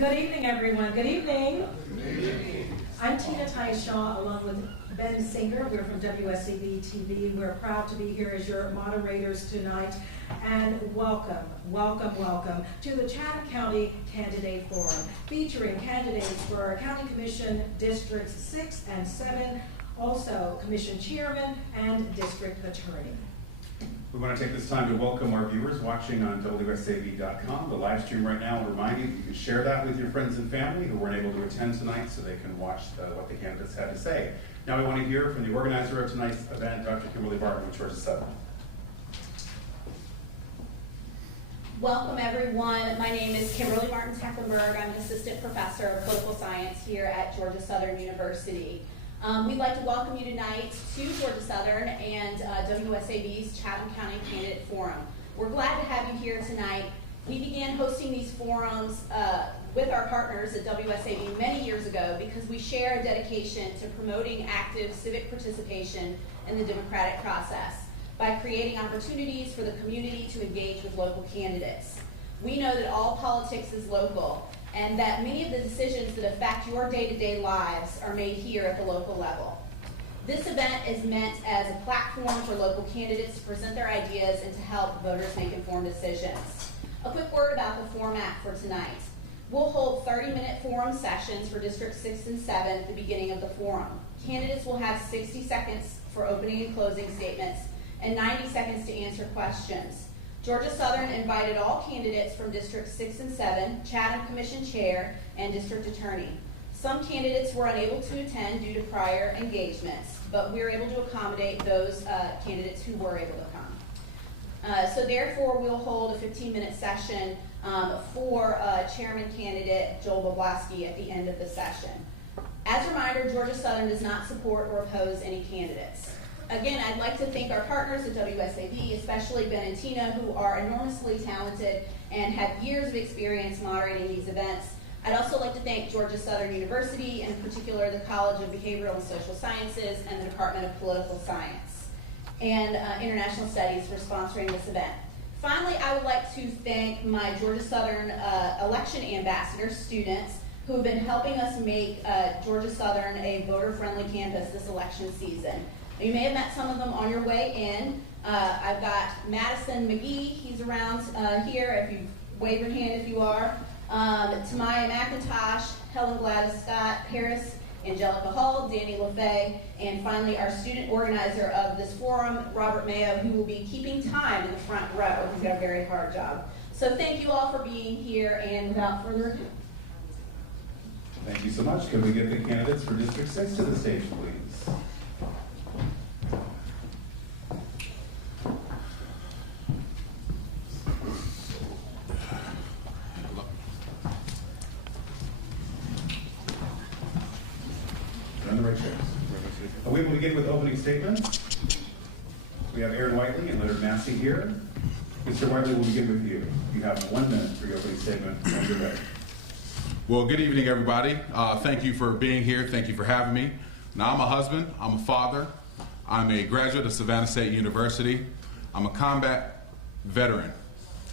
Good evening, everyone. Good evening. I'm Tina Tyshaw, along with Ben Singer. We're from WSAV TV. We're proud to be here as your moderators tonight. And welcome to the Chatham County Candidate Forum, featuring candidates for our County Commission Districts 6 and 7, also Commission Chairman and District Attorney. We want to take this time to welcome our viewers watching on WSAV.com. The live stream right now, will remind you can share that with your friends and family who weren't able to attend tonight so they can watch what the candidates had to say. Now we want to hear from the organizer of tonight's event, Dr. Kimberly Barton with Georgia Southern. Welcome everyone. My name is Kimberly Martin-Tecklenburg. I'm an assistant professor of political science here at Georgia Southern University. We'd like to welcome you tonight to Georgia Southern and WSAV's Chatham County Candidate Forum. We're glad to have you here tonight. We began hosting these forums with our partners at WSAV many years ago because we share a dedication to promoting active civic participation in the democratic process by creating opportunities for the community to engage with local candidates. We know that all politics is local, and that many of the decisions that affect your day-to-day lives are made here at the local level. This event is meant as a platform for local candidates to present their ideas and to help voters make informed decisions. A quick word about the format for tonight. We'll hold 30-minute forum sessions for District 6 and 7 at the beginning of the forum. Candidates will have 60 seconds for opening and closing statements and 90 seconds to answer questions. Georgia Southern invited all candidates from District 6 and 7, Chatham Commission Chair, and District Attorney. Some candidates were unable to attend due to prior engagements, but we were able to accommodate those candidates who were able to come. So therefore, we'll hold a 15-minute session for Chairman candidate Joel Boblaski at the end of the session. As a reminder, Georgia Southern does not support or oppose any candidates. Again, I'd like to thank our partners at WSAV, especially Ben and Tina, who are enormously talented and have years of experience moderating these events. I'd also like to thank Georgia Southern University, and in particular the College of Behavioral and Social Sciences and the Department of Political Science and International Studies for sponsoring this event. Finally, I would like to thank my Georgia Southern election ambassador students who have been helping us make Georgia Southern a voter-friendly campus this election season. You may have met some of them on your way in. I've got Madison McGee, he's around here, if you wave your hand if you are. Tamaya McIntosh, Helen Gladys Scott, Paris Angelica Hull, Danny LaFay, and finally our student organizer of this forum, Robert Mayo, who will be keeping time in the front row. He's got a very hard job. So thank you all for being here, and without further ado. Thank you so much. Can we get the candidates for District 6 to the stage, please? Are we able to begin with opening statements? We have Aaron Whiteley and Leonard Massey here. Mr. Whiteley, we'll begin with you. You have 1 minute for your opening statement when you're ready. Well, good evening, everybody. Thank you for being here. Thank you for having me. Now, I'm a husband. I'm a father. I'm a graduate of Savannah State University. I'm a combat veteran.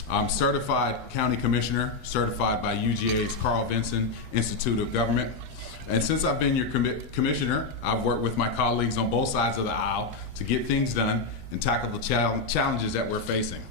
I'm certified county commissioner, certified by UGA's Carl Vinson Institute of Government. And since I've been your commissioner, I've worked with my colleagues on both sides of the aisle to get things done and tackle the challenges that we're facing.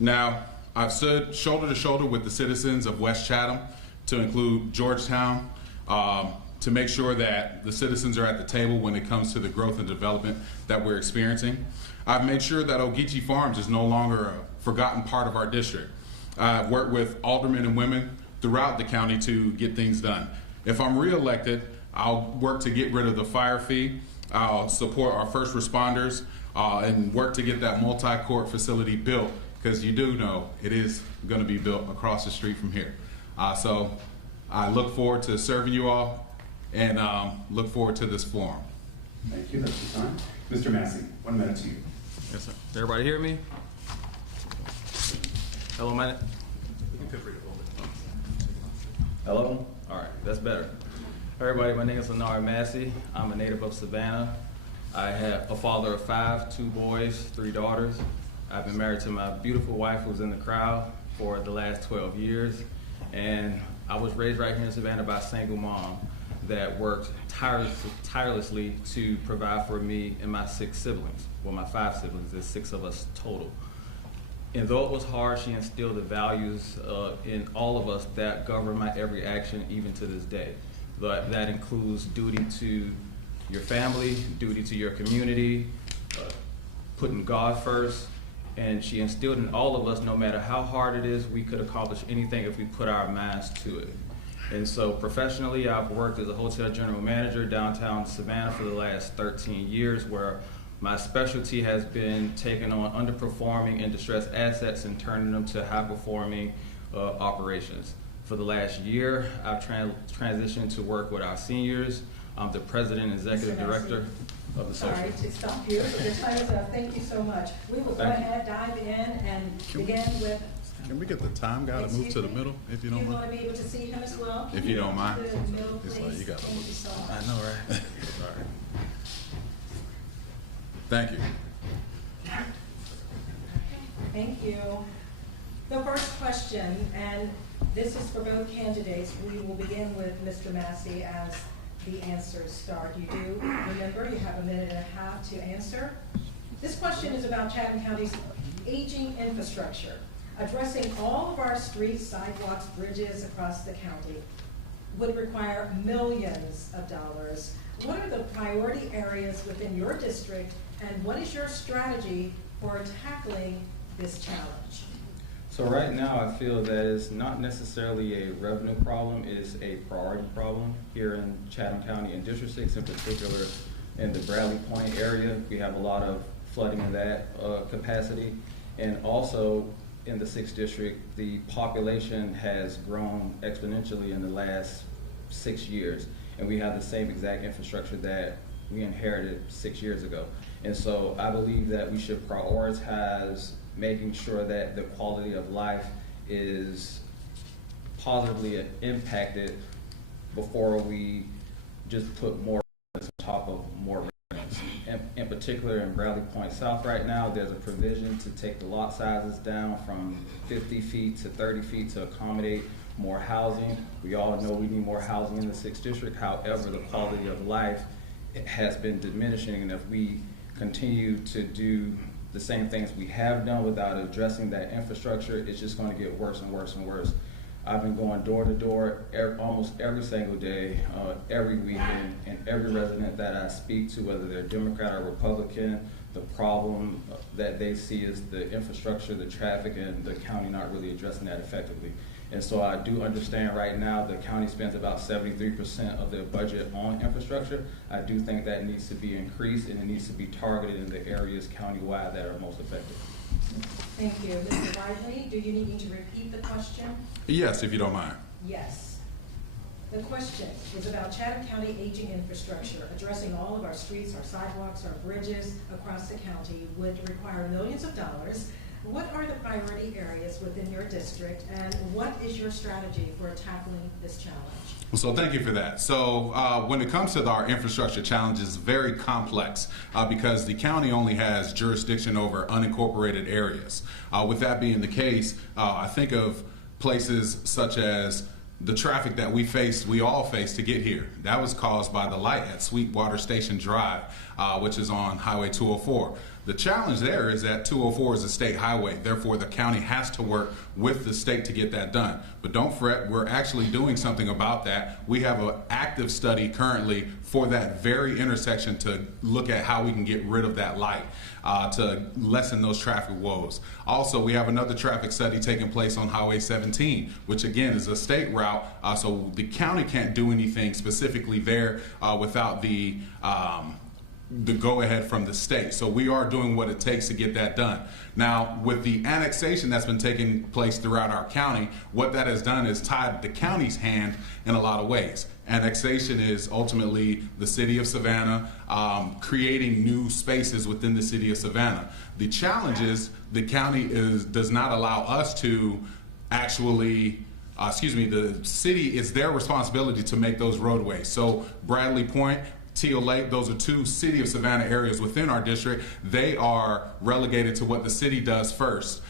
Now, I've stood shoulder to shoulder with the citizens of West Chatham, to include Georgetown, to make sure that the citizens are at the table when it comes to the growth and development that we're experiencing. I've made sure that Ogeechee Farms is no longer a forgotten part of our district. I've worked with aldermen and women throughout the county to get things done. If I'm reelected, I'll work to get rid of the fire fee. I'll support our first responders and work to get that multi-court facility built, because you do know it is going to be built across the street from here. So I look forward to serving you all and look forward to this forum. Thank you. That's your time. Mr. Massey, 1 minute to you. Yes, sir. Does everybody hear me? Hello, man. Hello? All right, that's better. Everybody, my name is Lenard Massey. I'm a native of Savannah. I have a father of 5, 2 boys, 3 daughters. I've been married to my beautiful wife who's in the crowd for the last 12 years. And I was raised right here in Savannah by a single mom that worked tirelessly to provide for me and my 6 siblings. Well, my 5 siblings, there's 6 of us total. And though it was hard, she instilled the values in all of us that govern my every action, even to this day. That includes duty to your family, duty to your community, putting God first, and she instilled in all of us, no matter how hard it is, we could accomplish anything if we put our minds to it. And so professionally, I've worked as a hotel general manager downtown Savannah for the last 13 years, where my specialty has been taking on underperforming and distressed assets and turning them to high-performing operations. For the last year, I've transitioned to work with our seniors. I'm the president and executive director of the social. Sorry to stop you, but your time is up. Thank you so much. We will go ahead, dive in, and begin with. Can we get the time guy to move to the middle, if you don't You mind? want to be able to see him as well? If you don't mind. To the middle, It's like please. you gotta Thank look. you so much. I know, right? Sorry. Thank you. Thank you. The first question, and this is for both candidates. We will begin with Mr. Massey as the answers start. You do remember you have a minute and a half to answer. This question is about Chatham County's aging infrastructure. Addressing all of our streets, sidewalks, bridges across the county would require millions of dollars. What are the priority areas within your district, and what is your strategy for tackling this challenge? So right now, I feel that it's not necessarily a revenue problem, it's a priority problem here in Chatham County and District 6 in particular. In the Bradley Point area, we have a lot of flooding in that capacity. And also in the 6th district, the population has grown exponentially in the last 6 years. And we have the same exact infrastructure that we inherited 6 years ago. And so I believe that we should prioritize making sure that the quality of life is positively impacted before we just put more on top of more residents. In particular, in Bradley Point South right now, there's a provision to take the lot sizes down from 50 feet to 30 feet to accommodate more housing. We all know we need more housing in the 6th district. However, the quality of life has been diminishing, and if we continue to do the same things we have done without addressing that infrastructure, it's just going to get worse and worse and worse. I've been going door to door almost every single day, every weekend, and every resident that I speak to, whether they're Democrat or Republican, the problem that they see is the infrastructure, the traffic, and the county not really addressing that effectively. And so I do understand right now the county spends about 73% of their budget on infrastructure. I do think that needs to be increased, and it needs to be targeted in the areas countywide that are most effective. Thank you. Mr. Lively, do you need me to repeat the question? Yes, if you don't mind. Yes. The question is about Chatham County aging infrastructure. Addressing all of our streets, our sidewalks, our bridges across the county would require millions of dollars. What are the priority areas within your district, and what is your strategy for tackling this challenge? So thank you for that. So when it comes to our infrastructure challenges, it's very complex because the county only has jurisdiction over unincorporated areas. With that being the case, I think of places such as the traffic that we all face to get here. That was caused by the light at Sweetwater Station Drive, which is on Highway 204. The challenge there is that 204 is a state highway, therefore the county has to work with the state to get that done. But don't fret, we're actually doing something about that. We have an active study currently for that very intersection to look at how we can get rid of that light to lessen those traffic woes. Also, we have another traffic study taking place on Highway 17, which again is a state route, so the county can't do anything specifically there without the go-ahead from the state. So we are doing what it takes to get that done. Now, with the annexation that's been taking place throughout our county, what that has done is tied the county's hand in a lot of ways. Annexation is ultimately the city of Savannah creating new spaces within the city of Savannah. The challenge is the county does not allow us to actually the city, it's their responsibility to make those roadways. So Bradley Point, Teal Lake, those are two City of Savannah areas within our district. They are relegated to what the city does first.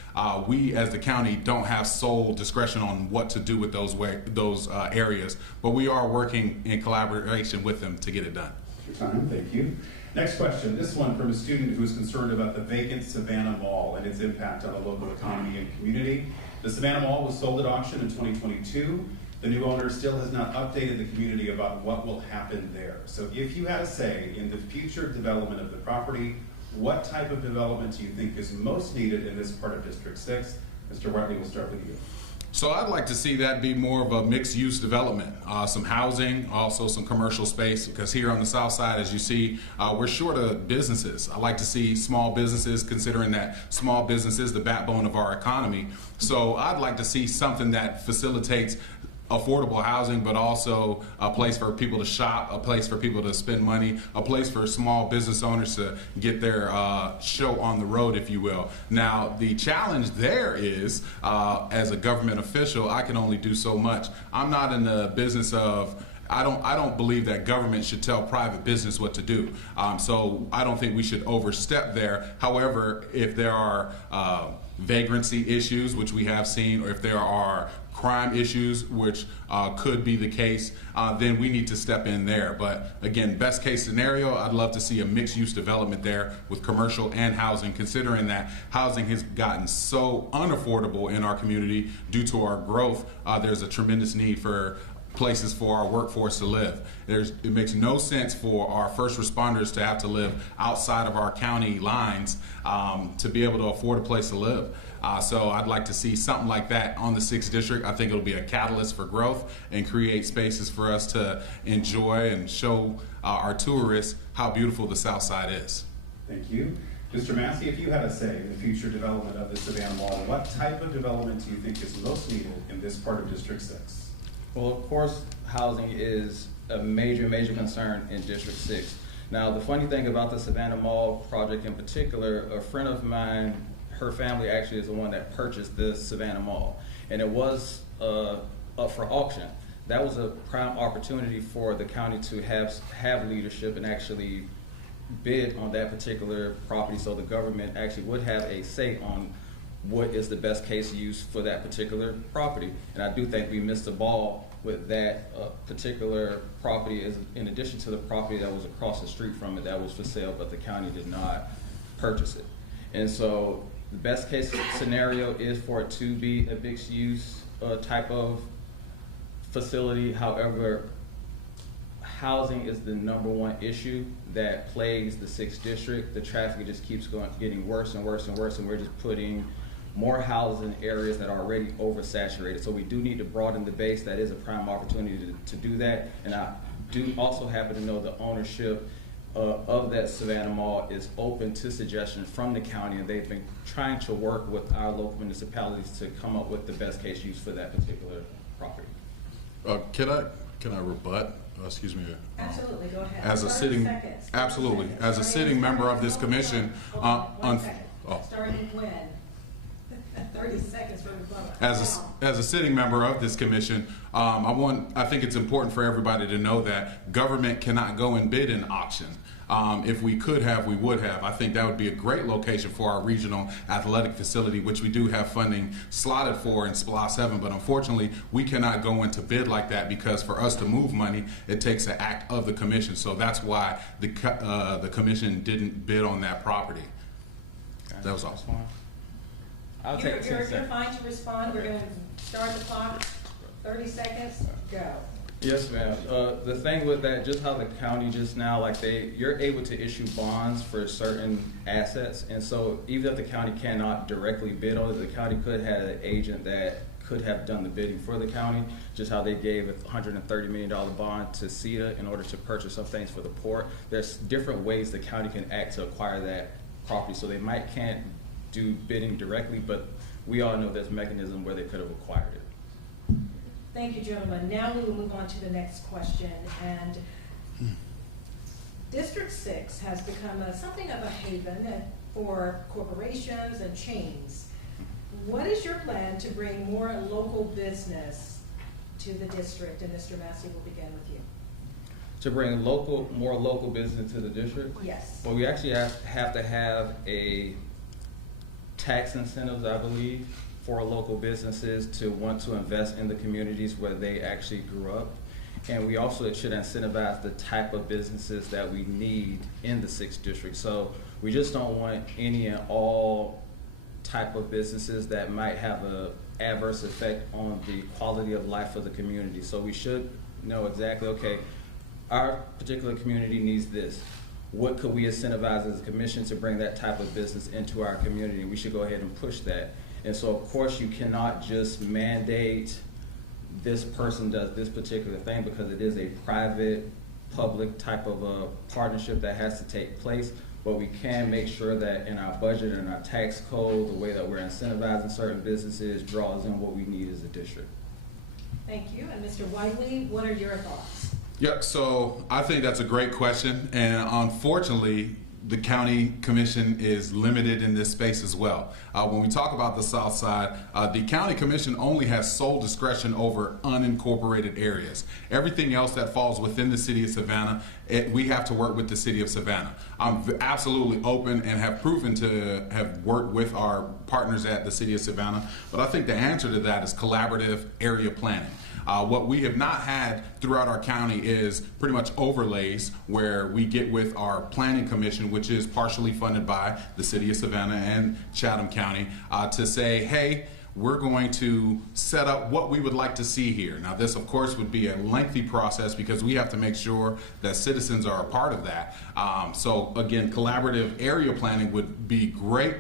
We as the county don't have sole discretion on what to do with those areas, but we are working in collaboration with them to get it done. Your time, thank you. Next question, this one from a student who is concerned about the vacant Savannah Mall and its impact on the local economy and community. The Savannah Mall was sold at auction in 2022. The new owner still has not updated the community about what will happen there. So if you had a say in the future development of the property, what type of development do you think is most needed in this part of District 6? Mr. Whiteley, we'll start with you. So I'd like to see that be more of a mixed-use development, some housing, also some commercial space, because here on the south side, as you see, we're short of businesses. I like to see small businesses, considering that small business is the backbone of our economy. So I'd like to see something that facilitates affordable housing, but also a place for people to shop, a place for people to spend money, a place for small business owners to get their show on the road, if you will. Now, the challenge there is, as a government official, I can only do so much. I'm not in the business of I don't believe that government should tell private business what to do. So I don't think we should overstep there. However, if there are vagrancy issues, which we have seen, or if there are crime issues, which could be the case, then we need to step in there. But again, best case scenario, I'd love to see a mixed use development there with commercial and housing, considering that housing has gotten so unaffordable in our community due to our growth. There's a tremendous need for places for our workforce to live. It makes no sense for our first responders to have to live outside of our county lines to be able to afford a place to live. So I'd like to see something like that on the 6th District. I think it'll be a catalyst for growth and create spaces for us to enjoy and show our tourists how beautiful the South Side is. Thank you. Mr. Massey, if you had a say in the future development of the Savannah Mall, what type of development do you think is most needed in this part of District 6? Well, of course, housing is a major concern in District 6. Now, the funny thing about the Savannah Mall project in particular, a friend of mine, her family actually is the one that purchased the Savannah Mall, and it was up for auction. That was a prime opportunity for the county to have leadership and actually bid on that particular property, so the government actually would have a say on what is the best case use for that particular property. And I do think we missed the ball with that particular property, in addition to the property that was across the street from it that was for sale, but the county did not purchase it. And so the best case scenario is for it to be a mixed use type of facility. However, housing is the #1 issue that plagues the 6th District. The traffic just keeps getting worse and worse and worse, and we're just putting more housing areas that are already oversaturated. So we do need to broaden the base. That is a prime opportunity to do that. And I do also happen to know the ownership of that Savannah Mall is open to suggestions from the county, and they've been trying to work with our local municipalities to come up with the best case use for that particular property. Can I rebut? Excuse me. Absolutely, go ahead. As a sitting, absolutely, as a sitting member of this commission, One second. Starting when? 30 seconds for rebuttal. As a sitting member of this commission, I think it's important for everybody to know that government cannot go and bid in auction. If we could have, we would have. I think that would be a great location for our regional athletic facility, which we do have funding slotted for in SPLOST 7, but unfortunately, we cannot go into bid like that because for us to move money, it takes an act of the commission. So that's why the commission didn't bid on that property. That was all. I'll take 10 seconds. You're fine to respond. We're going to start the clock. 30 seconds, go. Yes, ma'am. The thing with that, just how the county just now, like you're able to issue bonds for certain assets, and so even if the county cannot directly bid on it, the county could have an agent that could have done the bidding for the county, just how they gave a $130 million bond to CETA in order to purchase some things for the port. There's different ways the county can act to acquire that property, so they can't do bidding directly, but we all know there's a mechanism where they could have acquired it. Thank you, gentlemen. Now we will move on to the next question. And District 6 has become something of a haven for corporations and chains. What is your plan to bring more local business to the district? And Mr. Massey, will begin with you. to bring more local business to the district? Yes. Well, we actually have to have a tax incentives, I believe, for local businesses to want to invest in the communities where they actually grew up. And we also should incentivize the type of businesses that we need in the 6th district. So we just don't want any and all type of businesses that might have an adverse effect on the quality of life of the community. So we should know exactly, okay, our particular community needs this. What could we incentivize as a commission to bring that type of business into our community? We should go ahead and push that. And so of course you cannot just mandate this person does this particular thing, because it is a private public type of a partnership that has to take place. But we can make sure that in our budget and our tax code, the way that we're incentivizing certain businesses draws in what we need as a district. Thank you. And Mr. Whiteley, what are your thoughts? Yeah, so I think that's a great question, and unfortunately, the county commission is limited in this space as well. When we talk about the South Side, the county commission only has sole discretion over unincorporated areas. Everything else that falls within the city of Savannah, we have to work with the city of Savannah. I'm absolutely open and have proven to have worked with our partners at the city of Savannah, but I think the answer to that is collaborative area planning. What we have not had throughout our county is pretty much overlays where we get with our planning commission, which is partially funded by the city of Savannah and Chatham County, to say, hey, we're going to set up what we would like to see here. Now this of course would be a lengthy process because we have to make sure that citizens are a part of that. So again, collaborative area planning would be great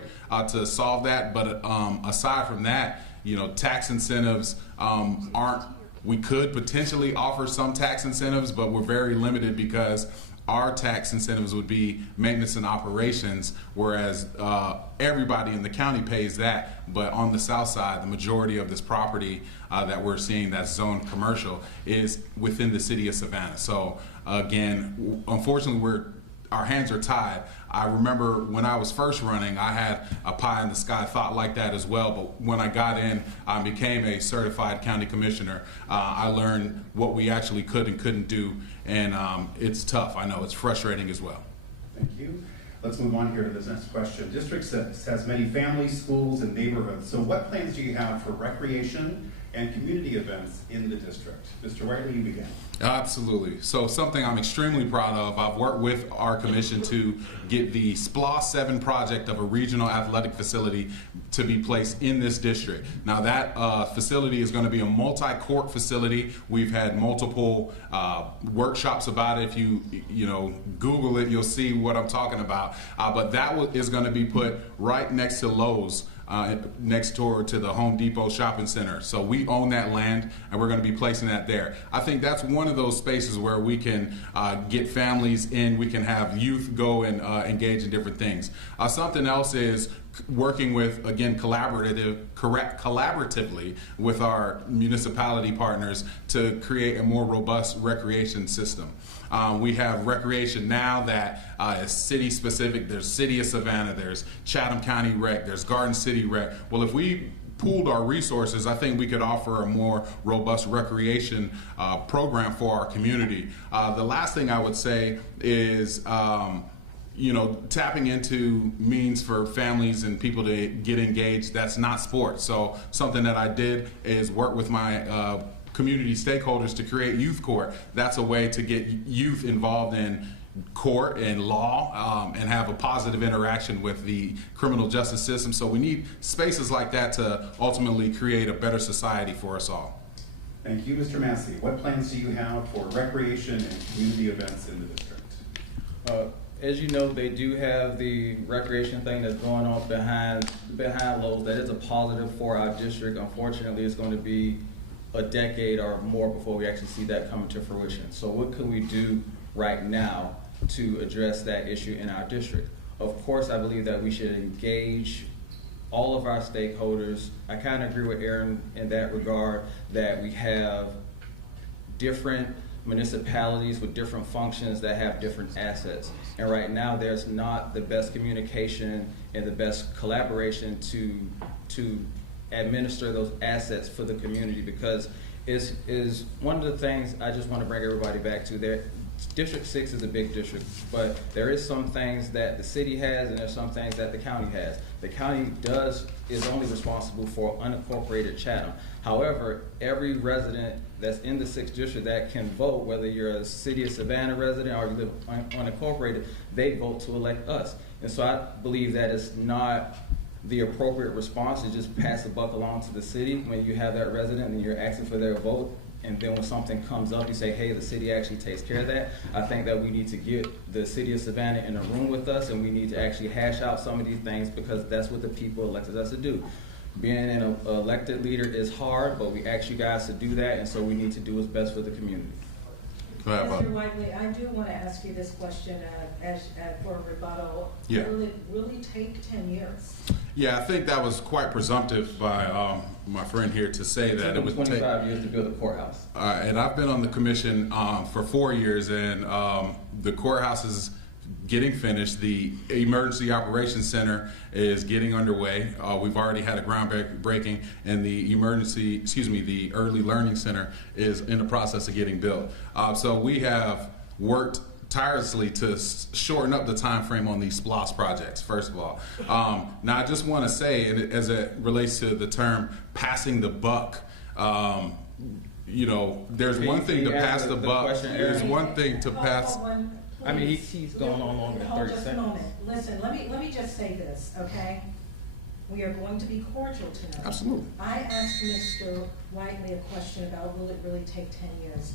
to solve that, but aside from that, you know, tax incentives aren't. We could potentially offer some tax incentives, but we're very limited because our tax incentives would be maintenance and operations, whereas everybody in the county pays that. But on the south side, the majority of this property that we're seeing that's zoned commercial is within the city of Savannah. So again, unfortunately, our hands are tied. I remember when I was first running, I had a pie in the sky thought like that as well, but when I got in, I became a certified county commissioner. I learned what we actually could and couldn't do, and it's tough. I know it's frustrating as well. Thank you. Let's move on here to this next question. District 6 has many families, schools, and neighborhoods. So what plans do you have for recreation and community events in the district? Mr. Whiteley, you begin. Absolutely. So something I'm extremely proud of, I've worked with our commission to get the SPLOS 7 project of a regional athletic facility to be placed in this district. Now that facility is going to be a multi-court facility. We've had multiple workshops about it. If you know, Google it, you'll see what I'm talking about. But that is going to be put right next to Lowe's. Next door to the Home Depot shopping center. So we own that land and we're going to be placing that there. I think that's one of those spaces where we can get families in, we can have youth go and engage in different things. Something else is working with, again, collaboratively with our municipality partners to create a more robust recreation system. We have recreation now that is city specific. There's City of Savannah, there's Chatham County Rec, there's Garden City Rec. Well, if we pooled our resources, I think we could offer a more robust recreation program for our community. The last thing I would say is you know, tapping into means for families and people to get engaged that's not sports. So something that I did is work with my community stakeholders to create youth court. That's a way to get youth involved in court and law and have a positive interaction with the criminal justice system. So we need spaces like that to ultimately create a better society for us all. Thank you, Mr. Massey. What plans do you have for recreation and community events in the district? As you know, they do have the recreation thing that's going on behind Lowe's. That is a positive for our district. Unfortunately, it's going to be a decade or more before we actually see that come to fruition. So what can we do right now to address that issue in our district? Of course, I believe that we should engage all of our stakeholders. I kind of agree with Aaron in that regard, that we have different municipalities with different functions that have different assets. And right now there's not the best communication and the best collaboration to administer those assets for the community, because is one of the things I just want to bring everybody back to. District 6 is a big district, but there is some things that the city has and there's some things that the county has. The county is only responsible for unincorporated Chatham. However, every resident that's in the 6th district that can vote, whether you're a city of Savannah resident or you live unincorporated, they vote to elect us. And so I believe that it's not the appropriate response to just pass the buck along to the city when you have that resident and you're asking for their vote. And then when something comes up, you say, hey, the city actually takes care of that. I think that we need to get the city of Savannah in a room with us, and we need to actually hash out some of these things, because that's what the people elected us to do. Being an elected leader is hard, but we ask you guys to do that, and so we need to do what's best for the community. Mr. Whiteley, I do want to ask you this question for a rebuttal. Yeah. Will it really take 10 years? Yeah, I think that was quite presumptive by my friend here to say that it would take 25 years to build a courthouse. And I've been on the commission for 4 years, and the courthouse is getting finished. The Emergency Operations Center is getting underway. We've already had a groundbreaking, and the the Early Learning Center is in the process of getting built. So we have worked tirelessly to shorten up the time frame on these SPLOS projects, first of all. Now, I just want to say, and as it relates to the term passing the buck, you know, there's one thing to pass the buck. There's one thing to pass. I mean, he's going on longer than 30 just seconds. a moment. Listen, let me just say this, okay? We are going to be cordial tonight. Absolutely. I asked Mr. Whiteley a question about will it really take 10 years?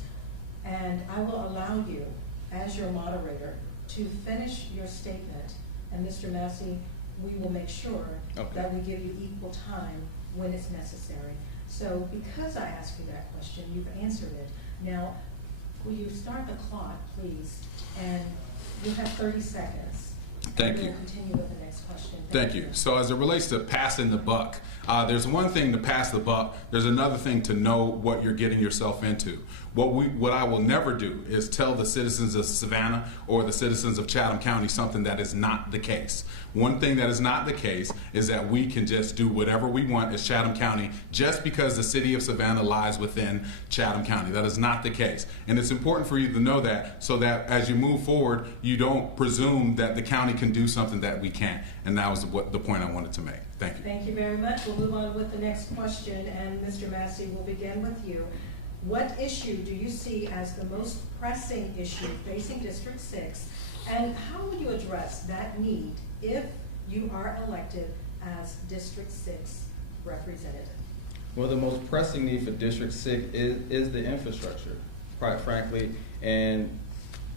And I will allow you, as your moderator, to finish your statement. And Mr. Massey, we will make sure that we give you equal time when it's necessary. So because I asked you that question, you've answered it. Now, will you start the clock, please? And you have 30 seconds. Thank and you. We'll continue with the next question. Thank you. So as it relates to passing the buck, there's one thing to pass the buck. There's another thing to know what you're getting yourself into. What I will never do is tell the citizens of Savannah or the citizens of Chatham County something that is not the case. One thing that is not the case is that we can just do whatever we want as Chatham County just because the city of Savannah lies within Chatham County. That is not the case. And it's important for you to know that, so that as you move forward, you don't presume that the county can do something that we can't. And that was the point I wanted to make. Thank you. Thank you very much. We'll move on with the next question, and Mr. Massey, will begin with you. What issue do you see as the most pressing issue facing District 6, and how will you address that need if you are elected as District 6 representative? Well, the most pressing need for District 6 is the infrastructure, quite frankly. And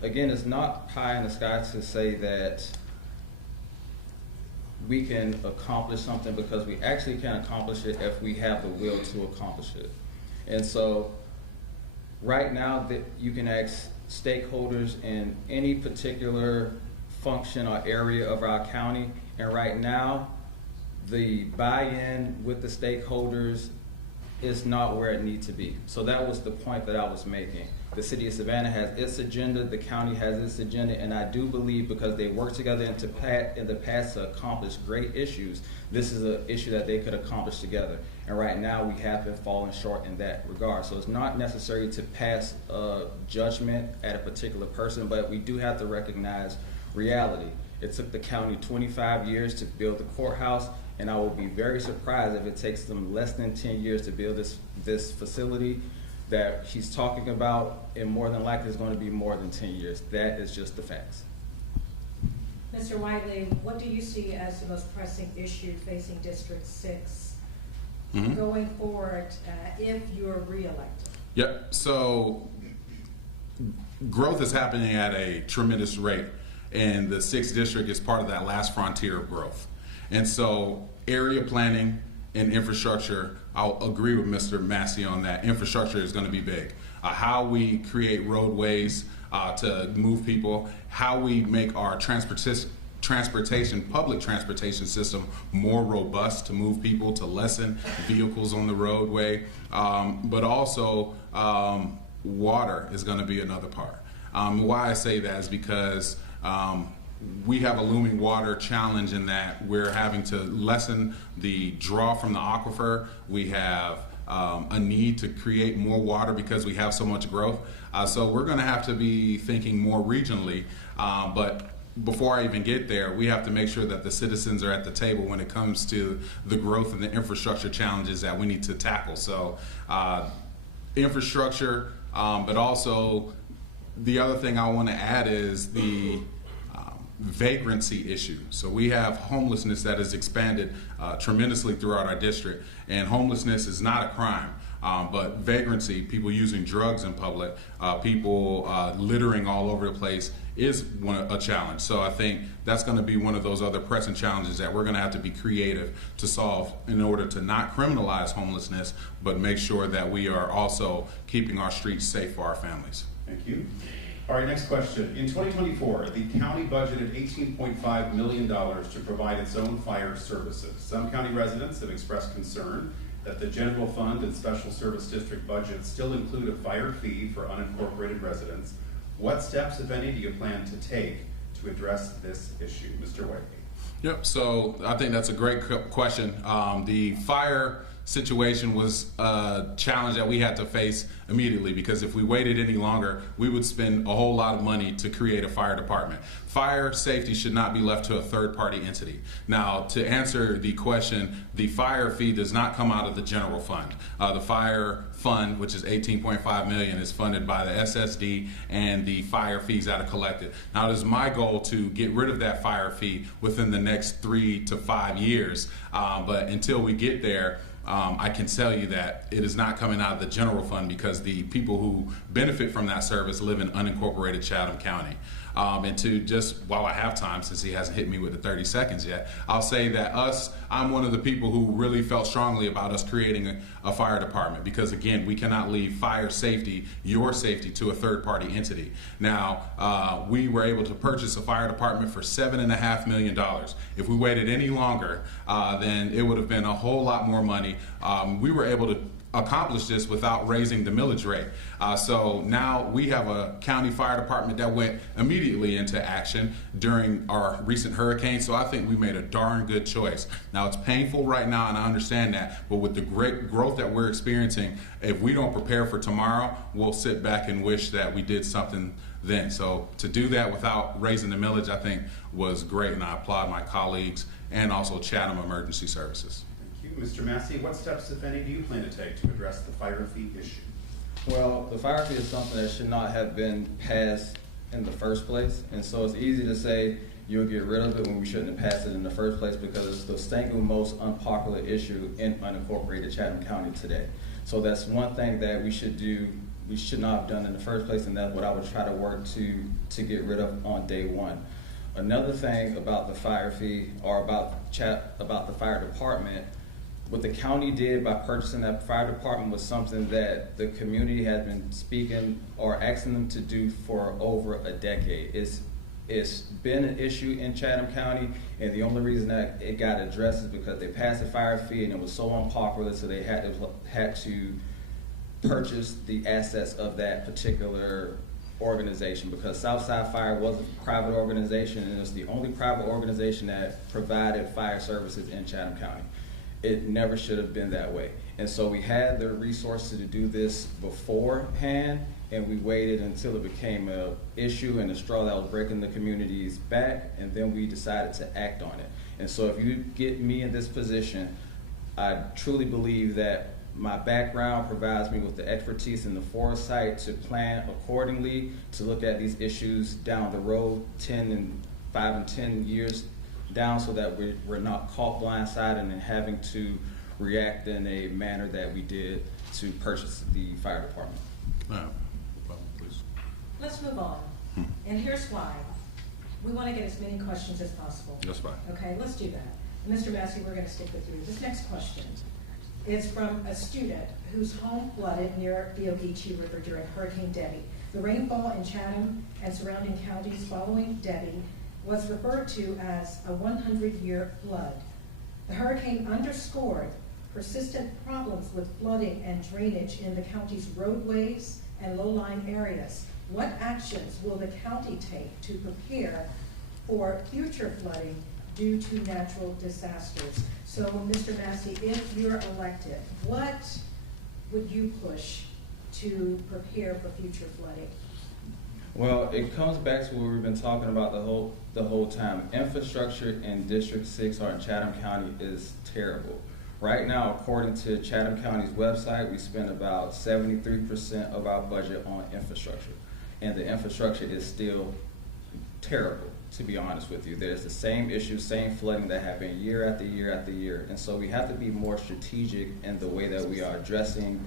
again, it's not pie in the sky to say that we can accomplish something, because we actually can accomplish it if we have the will to accomplish it. And so right now, that you can ask stakeholders in any particular function or area of our county, and right now the buy-in with the stakeholders is not where it needs to be. So that was the point that I was making. The city of Savannah has its agenda, the county has its agenda, and I do believe, because they worked together in the past to accomplish great issues, this is an issue that they could accomplish together. And right now we have been falling short in that regard. So it's not necessary to pass a judgment at a particular person, but we do have to recognize reality. It took the county 25 years to build the courthouse, and I will be very surprised if it takes them less than 10 years to build this facility that he's talking about, and more than likely it's going to be more than 10 years. That is just the facts. Mr. Whiteley, what do you see as the most pressing issue facing District 6 going forward if you're reelected? Yep. So growth is happening at a tremendous rate, and the 6th district is part of that last frontier of growth. And so area planning and infrastructure, I'll agree with Mr. Massey on that. Infrastructure is going to be big. How we create roadways to move people, how we make our public transportation system more robust to move people, to lessen vehicles on the roadway, but also water is going to be another part. Why I say that is because we have a looming water challenge in that we're having to lessen the draw from the aquifer. We have a need to create more water because we have so much growth. So we're going to have to be thinking more regionally, but before I even get there, we have to make sure that the citizens are at the table when it comes to the growth and the infrastructure challenges that we need to tackle. So infrastructure, but also the other thing I want to add is the vagrancy issue. So we have homelessness that has expanded tremendously throughout our district, and homelessness is not a crime. But vagrancy, people using drugs in public, people littering all over the place is a challenge. So I think that's going to be one of those other pressing challenges that we're going to have to be creative to solve in order to not criminalize homelessness, but make sure that we are also keeping our streets safe for our families. Thank you. All right, next question. In 2024, the county budgeted $18.5 million to provide its own fire services. Some county residents have expressed concern that the general fund and special service district budgets still include a fire fee for unincorporated residents. What steps, if any, do you plan to take to address this issue? Mr. White. Yep, so I think that's a great question. The fire situation was a challenge that we had to face immediately, because if we waited any longer, we would spend a whole lot of money to create a fire department. Fire safety should not be left to a third-party entity. Now, to answer the question, the fire fee does not come out of the general fund. The fire fund, which is $18.5 million, is funded by the SSD and the fire fees that are collected. Now, it is my goal to get rid of that fire fee within the next 3 to 5 years, but until we get there, I can tell you that it is not coming out of the general fund, because the people who benefit from that service live in unincorporated Chatham County. And to just, while I have time, since he hasn't hit me with the 30 seconds yet, I'll say that I'm one of the people who really felt strongly about us creating a fire department, because again, we cannot leave fire safety, your safety, to a third party entity. Now, we were able to purchase a fire department for $7.5 million. If we waited any longer, then it would have been a whole lot more money. We were able to accomplish this without raising the millage rate. So now we have a county fire department that went immediately into action during our recent hurricane. So I think we made a darn good choice. Now, it's painful right now, and I understand that, but with the great growth that we're experiencing, if we don't prepare for tomorrow, we'll sit back and wish that we did something then. So to do that without raising the millage, I think was great, and I applaud my colleagues and also Chatham Emergency Services. Mr. Massey, what steps, if any, do you plan to take to address the fire fee issue? Well, the fire fee is something that should not have been passed in the first place, and so it's easy to say you'll get rid of it when we shouldn't have passed it in the first place, because it's the single most unpopular issue in unincorporated Chatham County today. So that's one thing that we should do, we should not have done in the first place, and that's what I would try to work to get rid of on day one. Another thing about the fire fee, or about the fire department, what the county did by purchasing that fire department was something that the community had been speaking or asking them to do for over a decade. It's been an issue in Chatham County, and the only reason that it got addressed is because they passed a fire fee and it was so unpopular, so they had to purchase the assets of that particular organization, because Southside Fire was a private organization, and it was the only private organization that provided fire services in Chatham County. It never should have been that way. And so we had the resources to do this beforehand, and we waited until it became an issue and a straw that was breaking the community's back, and then we decided to act on it. And so if you get me in this position, I truly believe that my background provides me with the expertise and the foresight to plan accordingly, to look at these issues down the road, 5 and 10 years down, so that we're not caught blindsided and having to react in a manner that we did to purchase the fire department. Please. Let's move on. And here's why. We want to get as many questions as possible. That's fine. Okay, let's do that. Mr. Massey, we're going to stick with you. This next question is from a student whose home flooded near the Ogeechee River during Hurricane Debbie. The rainfall in Chatham and surrounding counties following Debbie was referred to as a 100-year flood. The hurricane underscored persistent problems with flooding and drainage in the county's roadways and low-lying areas. What actions will the county take to prepare for future flooding due to natural disasters? So, Mr. Massey, if you're elected, what would you push to prepare for future flooding? Well, it comes back to what we've been talking about the whole time. Infrastructure in District 6 or in Chatham County is terrible. Right now, according to Chatham County's website, we spend about 73% of our budget on infrastructure. And the infrastructure is still terrible, to be honest with you. There's the same issues, same flooding that happen year after year after year. And so we have to be more strategic in the way that we are addressing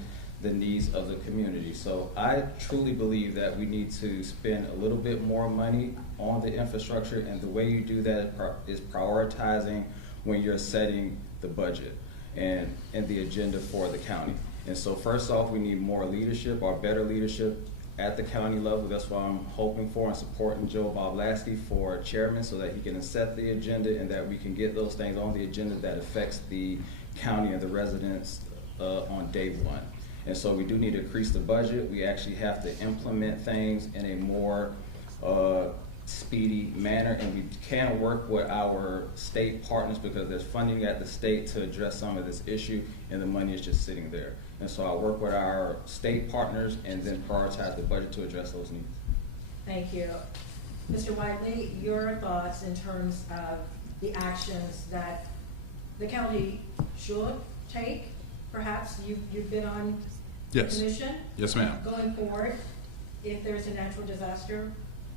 the needs of the community. So I truly believe that we need to spend a little bit more money on the infrastructure, and the way you do that is prioritizing when you're setting the budget and the agenda for the county. And so first off, we need more leadership or better leadership at the county level. That's why I'm hoping for and supporting Joe Boblasky for chairman, so that he can set the agenda and that we can get those things on the agenda that affects the county and the residents on day one. And so we do need to increase the budget. We actually have to implement things in a more speedy manner, and we can work with our state partners because there's funding at the state to address some of this issue, and the money is just sitting there. And so I'll work with our state partners and then prioritize the budget to address those needs. Thank you. Mr. Whiteley, your thoughts in terms of the actions that the county should take? Perhaps you've been on the Yes. commission? Yes, ma'am. Going forward, if there's a natural disaster,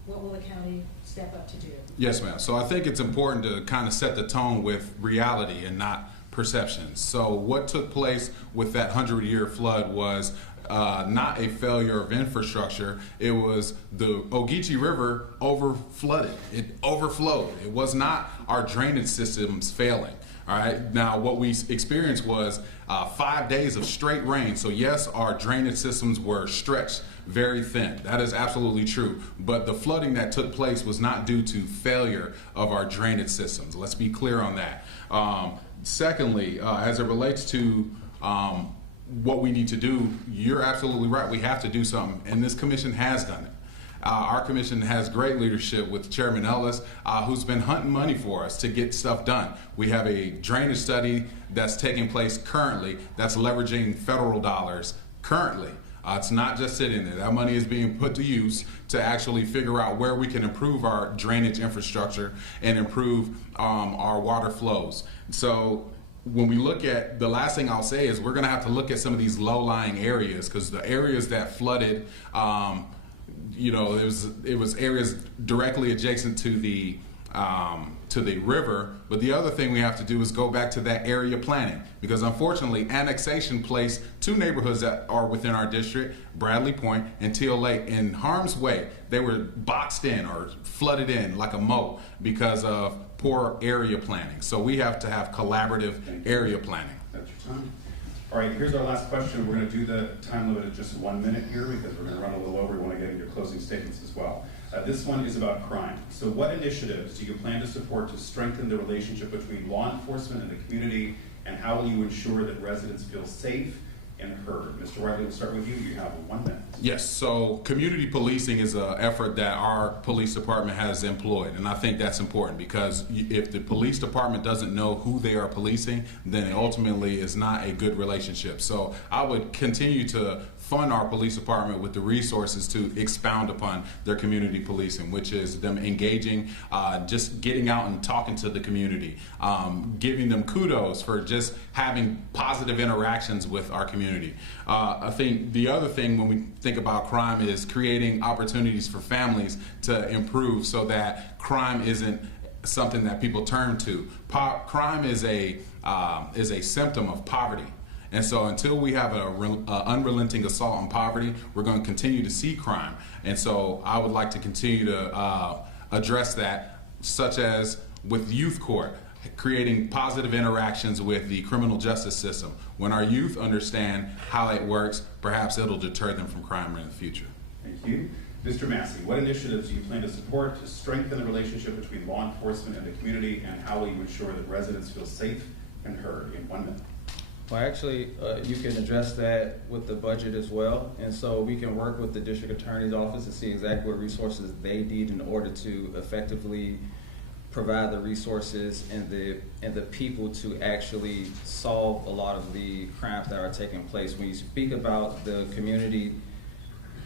what will the county step up to do? Yes, ma'am. So I think it's important to kind of set the tone with reality and not perceptions. So what took place with that 100-year flood was not a failure of infrastructure. It was the Ogeechee River overflooded. It overflowed. It was not our drainage systems failing. All right. Now, what we experienced was 5 days of straight rain. So yes, our drainage systems were stretched very thin. That is absolutely true. But the flooding that took place was not due to failure of our drainage systems. Let's be clear on that. Secondly, as it relates to what we need to do, you're absolutely right. We have to do something, and this commission has done it. Our commission has great leadership with Chairman Ellis, who's been hunting money for us to get stuff done. We have a drainage study that's taking place currently that's leveraging federal dollars currently. It's not just sitting there. That money is being put to use to actually figure out where we can improve our drainage infrastructure and improve our water flows. So when we look at, the last thing I'll say is we're going to have to look at some of these low-lying areas, because the areas that flooded, you know, it was areas directly adjacent to the river. But the other thing we have to do is go back to that area planning, because unfortunately annexation placed two neighborhoods that are within our district, Bradley Point and Teal Lake, in harm's way. They were boxed in or flooded in like a moat because of poor area planning. So we have to have collaborative area planning. That's your time. All right, here's our last question. We're going to do the time limit at just 1 minute here because we're going to run a little over. We want to get into your closing statements as well. This one is about crime. So what initiatives do you plan to support to strengthen the relationship between law enforcement and the community, and how will you ensure that residents feel safe and heard? Mr. Whiteley, we'll start with you. You have 1 minute. Yes, so community policing is an effort that our police department has employed, and I think that's important, because if the police department doesn't know who they are policing, then it ultimately is not a good relationship. So I would continue to fund our police department with the resources to expound upon their community policing, which is them engaging, just getting out and talking to the community, giving them kudos for just having positive interactions with our community. I think the other thing when we think about crime is creating opportunities for families to improve so that crime isn't something that people turn to. Crime is a symptom of poverty. And so until we have an unrelenting assault on poverty, we're going to continue to see crime. And so I would like to continue to address that, such as with youth court, creating positive interactions with the criminal justice system. When our youth understand how it works, perhaps it'll deter them from crime in the future. Thank you. Mr. Massey, what initiatives do you plan to support to strengthen the relationship between law enforcement and the community, and how will you ensure that residents feel safe and heard? In 1 minute. Well, actually, you can address that with the budget as well. And so we can work with the district attorney's office to see exactly what resources they need in order to effectively provide the resources and the people to actually solve a lot of the crimes that are taking place. When you speak about the community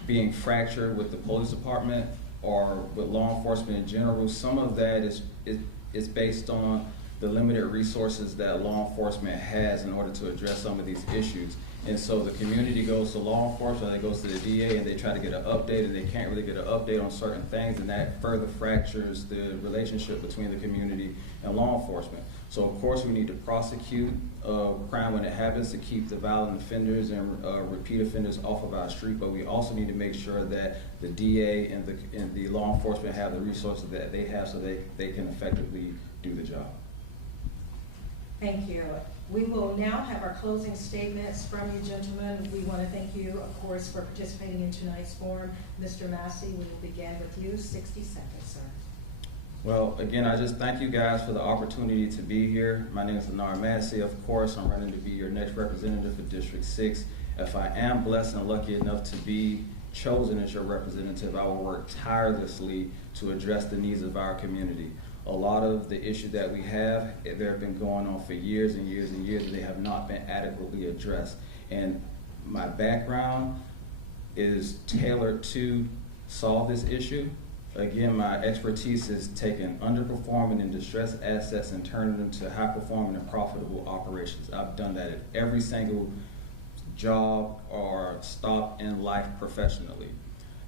being fractured with the police department or with law enforcement in general, some of that is based on the limited resources that law enforcement has in order to address some of these issues. And so the community goes to law enforcement, they goes to the DA, and they try to get an update, and they can't really get an update on certain things, and that further fractures the relationship between the community and law enforcement. So of course we need to prosecute crime when it happens to keep the violent offenders and repeat offenders off of our street, but we also need to make sure that the DA and the law enforcement have the resources that they have so they can effectively do the job. Thank you. We will now have our closing statements from you gentlemen. We want to thank you, of course, for participating in tonight's forum. Mr. Massey, we will begin with you. 60 seconds, sir. Well, again, I just thank you guys for the opportunity to be here. My name is Leonard Massey. Of course, I'm running to be your next representative for District 6. If I am blessed and lucky enough to be chosen as your representative, I will work tirelessly to address the needs of our community. A lot of the issues that we have, they have been going on for years and years and years, and they have not been adequately addressed. And my background is tailored to solve this issue. Again, my expertise is taking underperforming and distressed assets and turning them to high-performing and profitable operations. I've done that at every single job or stop in life professionally.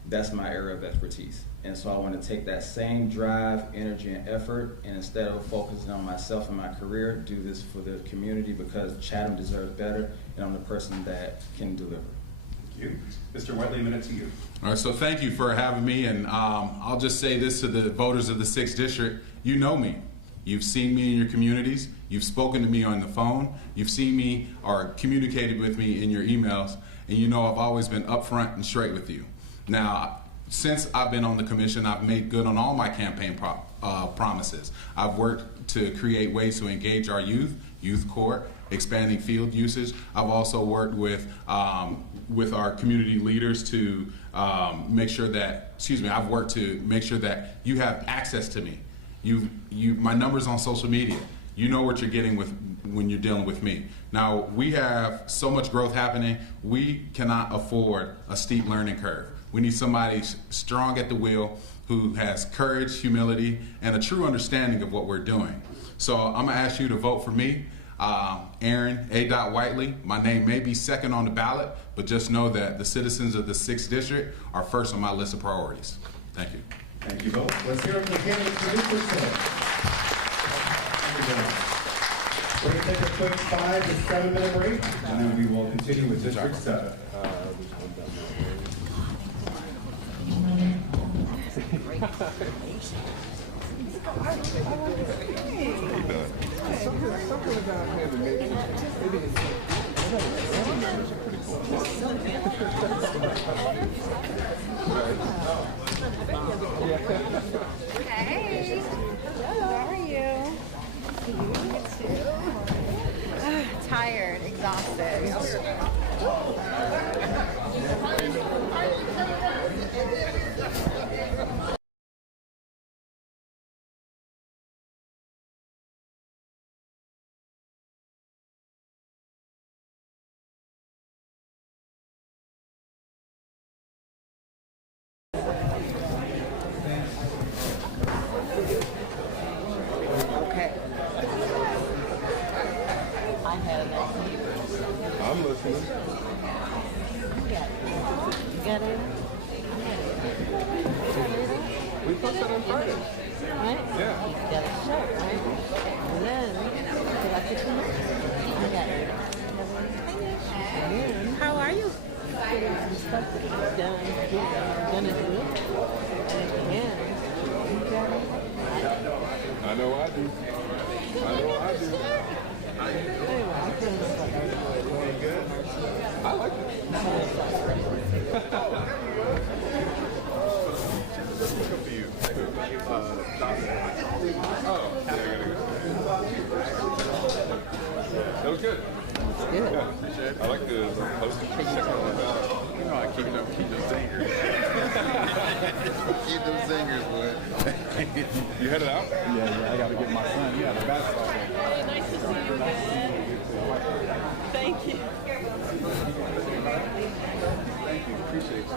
That's my area of expertise. And so I want to take that same drive, energy, and effort, and instead of focusing on myself and my career, do this for the community because Chatham deserves better, and I'm the person that can deliver. Thank you. Mr. Whiteley, a minute to you. All right, so thank you for having me, and I'll just say this to the voters of the 6th District. You know me. You've seen me in your communities. You've spoken to me on the phone. You've seen me or communicated with me in your emails, and you know I've always been upfront and straight with you. Now, since I've been on the commission, I've made good on all my campaign promises. I've worked to create ways to engage our youth court, expanding field usage. I've also worked with our community leaders to make sure that, I've worked to make sure that you have access to me. My number's on social media. You know what you're getting when you're dealing with me. Now, we have so much growth happening, we cannot afford a steep learning curve. We need somebody strong at the wheel who has courage, humility, and a true understanding of what we're doing. So I'm gonna ask you to vote for me, Aaron A. Whiteley. My name may be second on the ballot, but just know that the citizens of the 6th District are first on my list of priorities. Thank you. Thank you both. Let's hear it from the candidates for District 6. We're going to take a quick 5 to 7 minute break, and then we will continue with District 7. Something about him that maybe Hey, how are you? You too. Tired, exhausted. I'm listening. You got it? We posted on Friday. Right? Yeah. You got a shirt, right? And then, did I get you got it. How are you? Getting some stuff done. Gonna do it. And again, you got it. I know I do. I know I do. Anyway, I feel like I'm Doing good? I like it. Good for you. Oh, that was good. good. Yeah, appreciate it. I like the post. Check it out. You know I keep it up, keep it singer. Keep them singers, boy. You headed out? Yeah, I got to get my son. He got a basketball game. Hey, nice to see you again. Thank you. Appreciate you.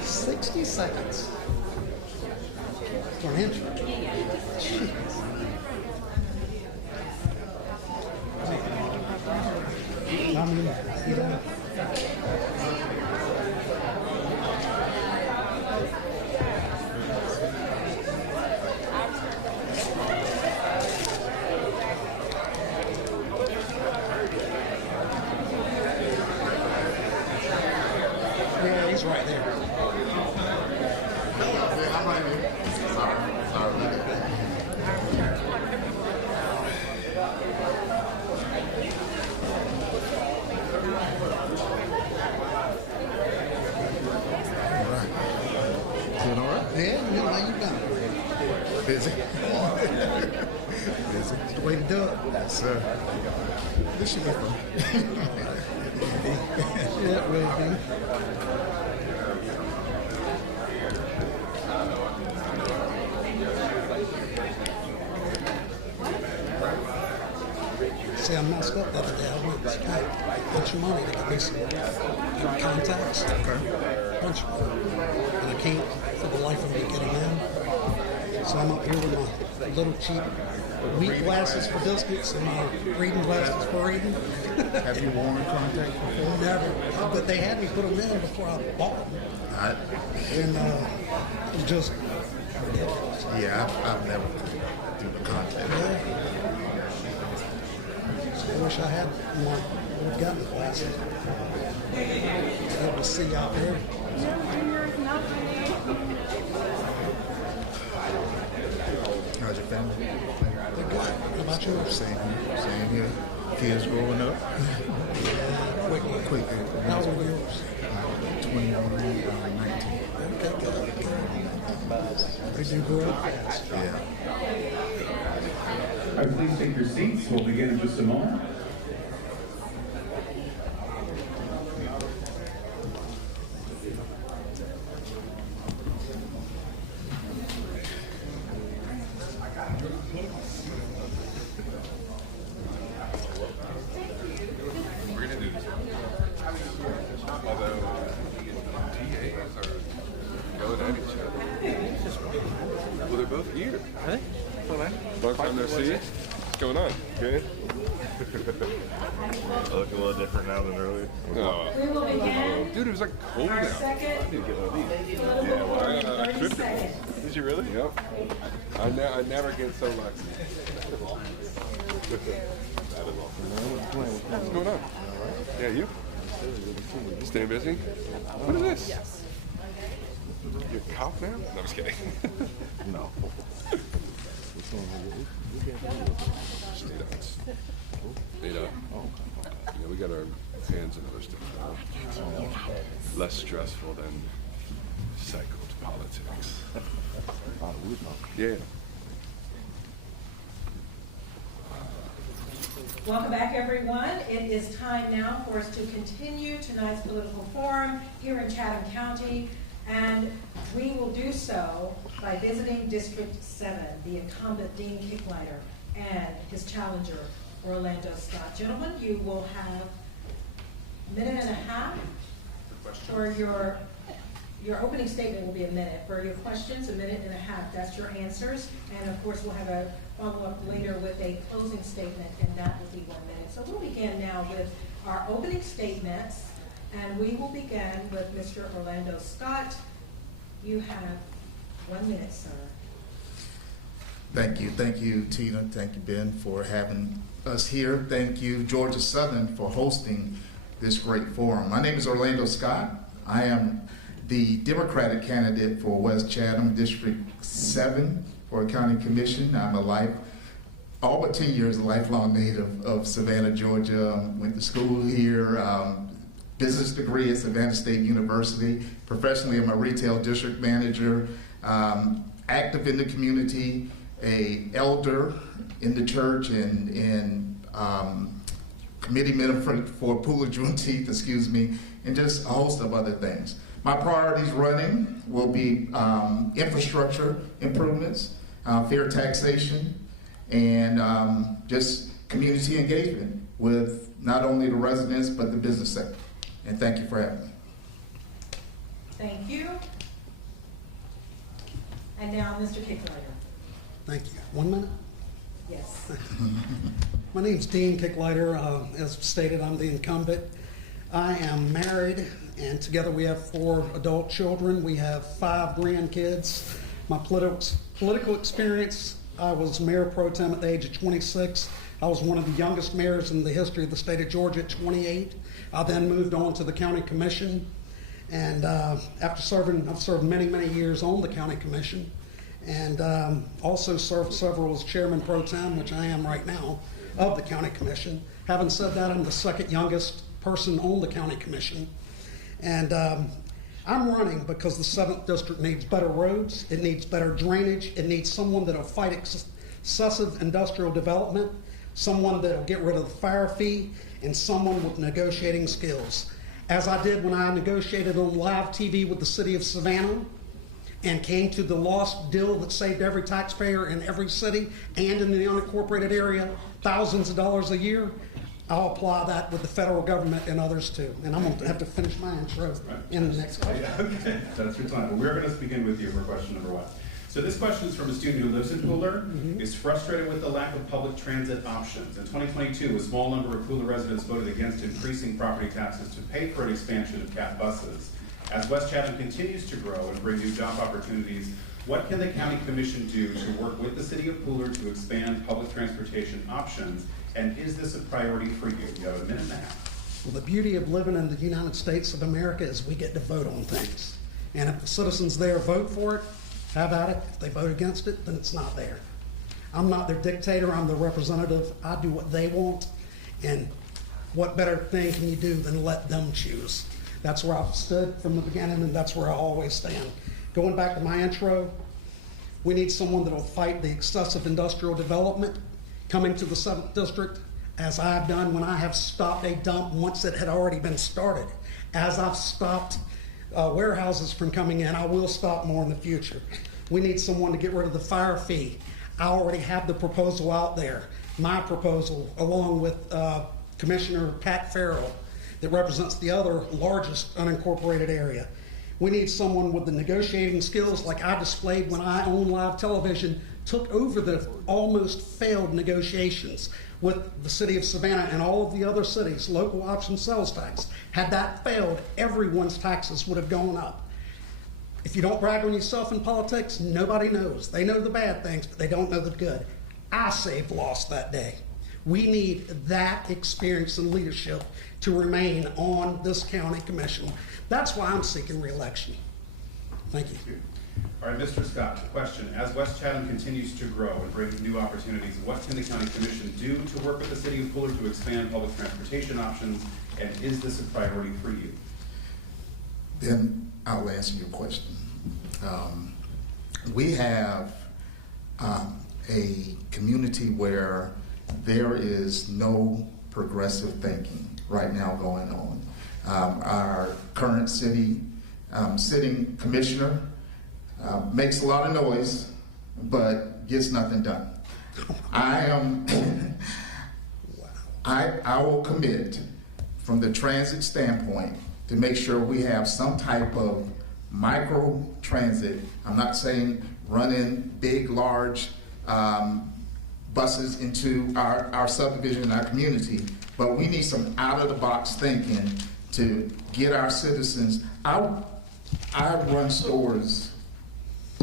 60 seconds for an intro. Jeez. I mean, you know. Yeah, he's right there. I'm right here. Sorry. Doing all right? Yeah, you know how you done. Busy. Busy. That's the way to do it. Yes, sir. This should be fun. Yeah, it will be. See, I messed up the other day. I went to spend a bunch of money to get me some contacts. Okay. Bunch of money. And I can't, for the life of me, get them in. So I'm up here with my little cheap wheat glasses for biscuits and my reading glasses for reading. Have you worn contacts before? Never. But they had me put them in before I bought them. And it was just ridiculous. Yeah, I've never do the contact. Yeah. So I wish I had one. I've got the glasses. Able to see out there. How's your family? They're good. How about yours? Same here. Kids growing up. Yeah, quickly. How old are yours? 21, 19. Okay, good. They do grow up fast. Yeah. All right, please take your seats. We'll begin in just a moment. We're gonna do this. Although TAs are going at each other. Well, they're both here. Hey. Long time no see. What's going on? Good. I look a little different now than earlier. Oh. We will begin Dude, it was like cold our out. second I need to get one of these. political forum in 30 tripped it. seconds. Did you really? Yep. I never get so lucky. What's going on? Yeah, you? Staying busy? What is this? Yes. You're a cop now? No, I'm just kidding. No. She's nuts. You know, we got our hands in other stuff. Less stressful than cycled politics. Yeah. Welcome back, everyone. It is time now for us to continue tonight's political forum here in Chatham County, and we will do so by visiting District 7, the incumbent Dean Kicklighter, and his challenger, Orlando Scott. Gentlemen, you will have a minute and a half for your opening statement will be a minute. For your questions, a minute and a half. That's your answers. And of course, we'll have a follow-up later with a closing statement, and that will be 1 minute. So we'll begin now with our opening statements, and we will begin with Mr. Orlando Scott. You have 1 minute, sir. Thank you, Tina. Thank you, Ben, for having us here. Thank you, Georgia Southern, for hosting this great forum. My name is Orlando Scott. I am the Democratic candidate for West Chatham District 7 for a county commission. I'm all but 10 years, a lifelong native of Savannah, Georgia. Went to school here, business degree at Savannah State University. Professionally, I'm a retail district manager, active in the community, a elder in the church, and committee member for Pula Juneteenth, and just a host of other things. My priorities running will be infrastructure improvements, fair taxation, and just community engagement with not only the residents but the business sector. And thank you for having me. Thank you. And now, Mr. Kicklighter. Thank you. 1 minute? Yes. My name's Dean Kicklighter. As stated, I'm the incumbent. I am married, and together we have 4 adult children. We have 5 grandkids. My political experience, I was mayor pro tem at the age of 26. I was one of the youngest mayors in the history of the state of Georgia at 28. I then moved on to the county commission, and I've served many, many years on the county commission, and also served several as chairman pro tem, which I am right now, of the county commission. Having said that, I'm the second youngest person on the county commission, and I'm running because the 7th district needs better roads, it needs better drainage, it needs someone that'll fight excessive industrial development, someone that'll get rid of the fire fee, and someone with negotiating skills. As I did when I negotiated on live TV with the city of Savannah and came to the lost deal that saved every taxpayer in every city and in the unincorporated area thousands of dollars a year, I'll apply that with the federal government and others too. And I'm going to have to finish my intro in the next question. Okay, that's your time. But we're going to begin with you for question number 1. So this question is from a student who lives in Pooler, is frustrated with the lack of public transit options. In 2022, a small number of Pooler residents voted against increasing property taxes to pay for an expansion of CAT buses. As West Chatham continues to grow and bring new job opportunities, what can the county commission do to work with the city of Pooler to expand public transportation options? And is this a priority for you? You have a minute and a half. Well, the beauty of living in the United States of America is we get to vote on things. And if the citizens there vote for it, how about it? If they vote against it, then it's not there. I'm not their dictator, I'm the representative. I do what they want. And what better thing can you do than let them choose? That's where I've stood from the beginning, and that's where I always stand. Going back to my intro, we need someone that will fight the excessive industrial development coming to the 7th district, as I've done when I have stopped a dump once it had already been started. As I've stopped warehouses from coming in, I will stop more in the future. We need someone to get rid of the fire fee. I already have the proposal out there. My proposal, along with Commissioner Pat Farrell, that represents the other largest unincorporated area. We need someone with the negotiating skills like I displayed when I owned live television, took over the almost failed negotiations with the city of Savannah and all of the other cities, local option sales tax. Had that failed, everyone's taxes would have gone up. If you don't brag on yourself in politics, nobody knows. They know the bad things, but they don't know the good. I saved lost that day. We need that experience and leadership to remain on this county commission. That's why I'm seeking re-election. Thank you. All right, Mr. Scott, question. As West Chatham continues to grow and bring new opportunities, what can the county commission do to work with the city of Pooler to expand public transportation options, and is this a priority for you? Then I'll answer your question. We have a community where there is no progressive thinking right now going on. Our current sitting commissioner Makes a lot of noise, but gets nothing done. I will commit from the transit standpoint to make sure we have some type of micro transit. I'm not saying running big, large buses into our subdivision and our community, but we need some out-of-the-box thinking to get our citizens out. I run stores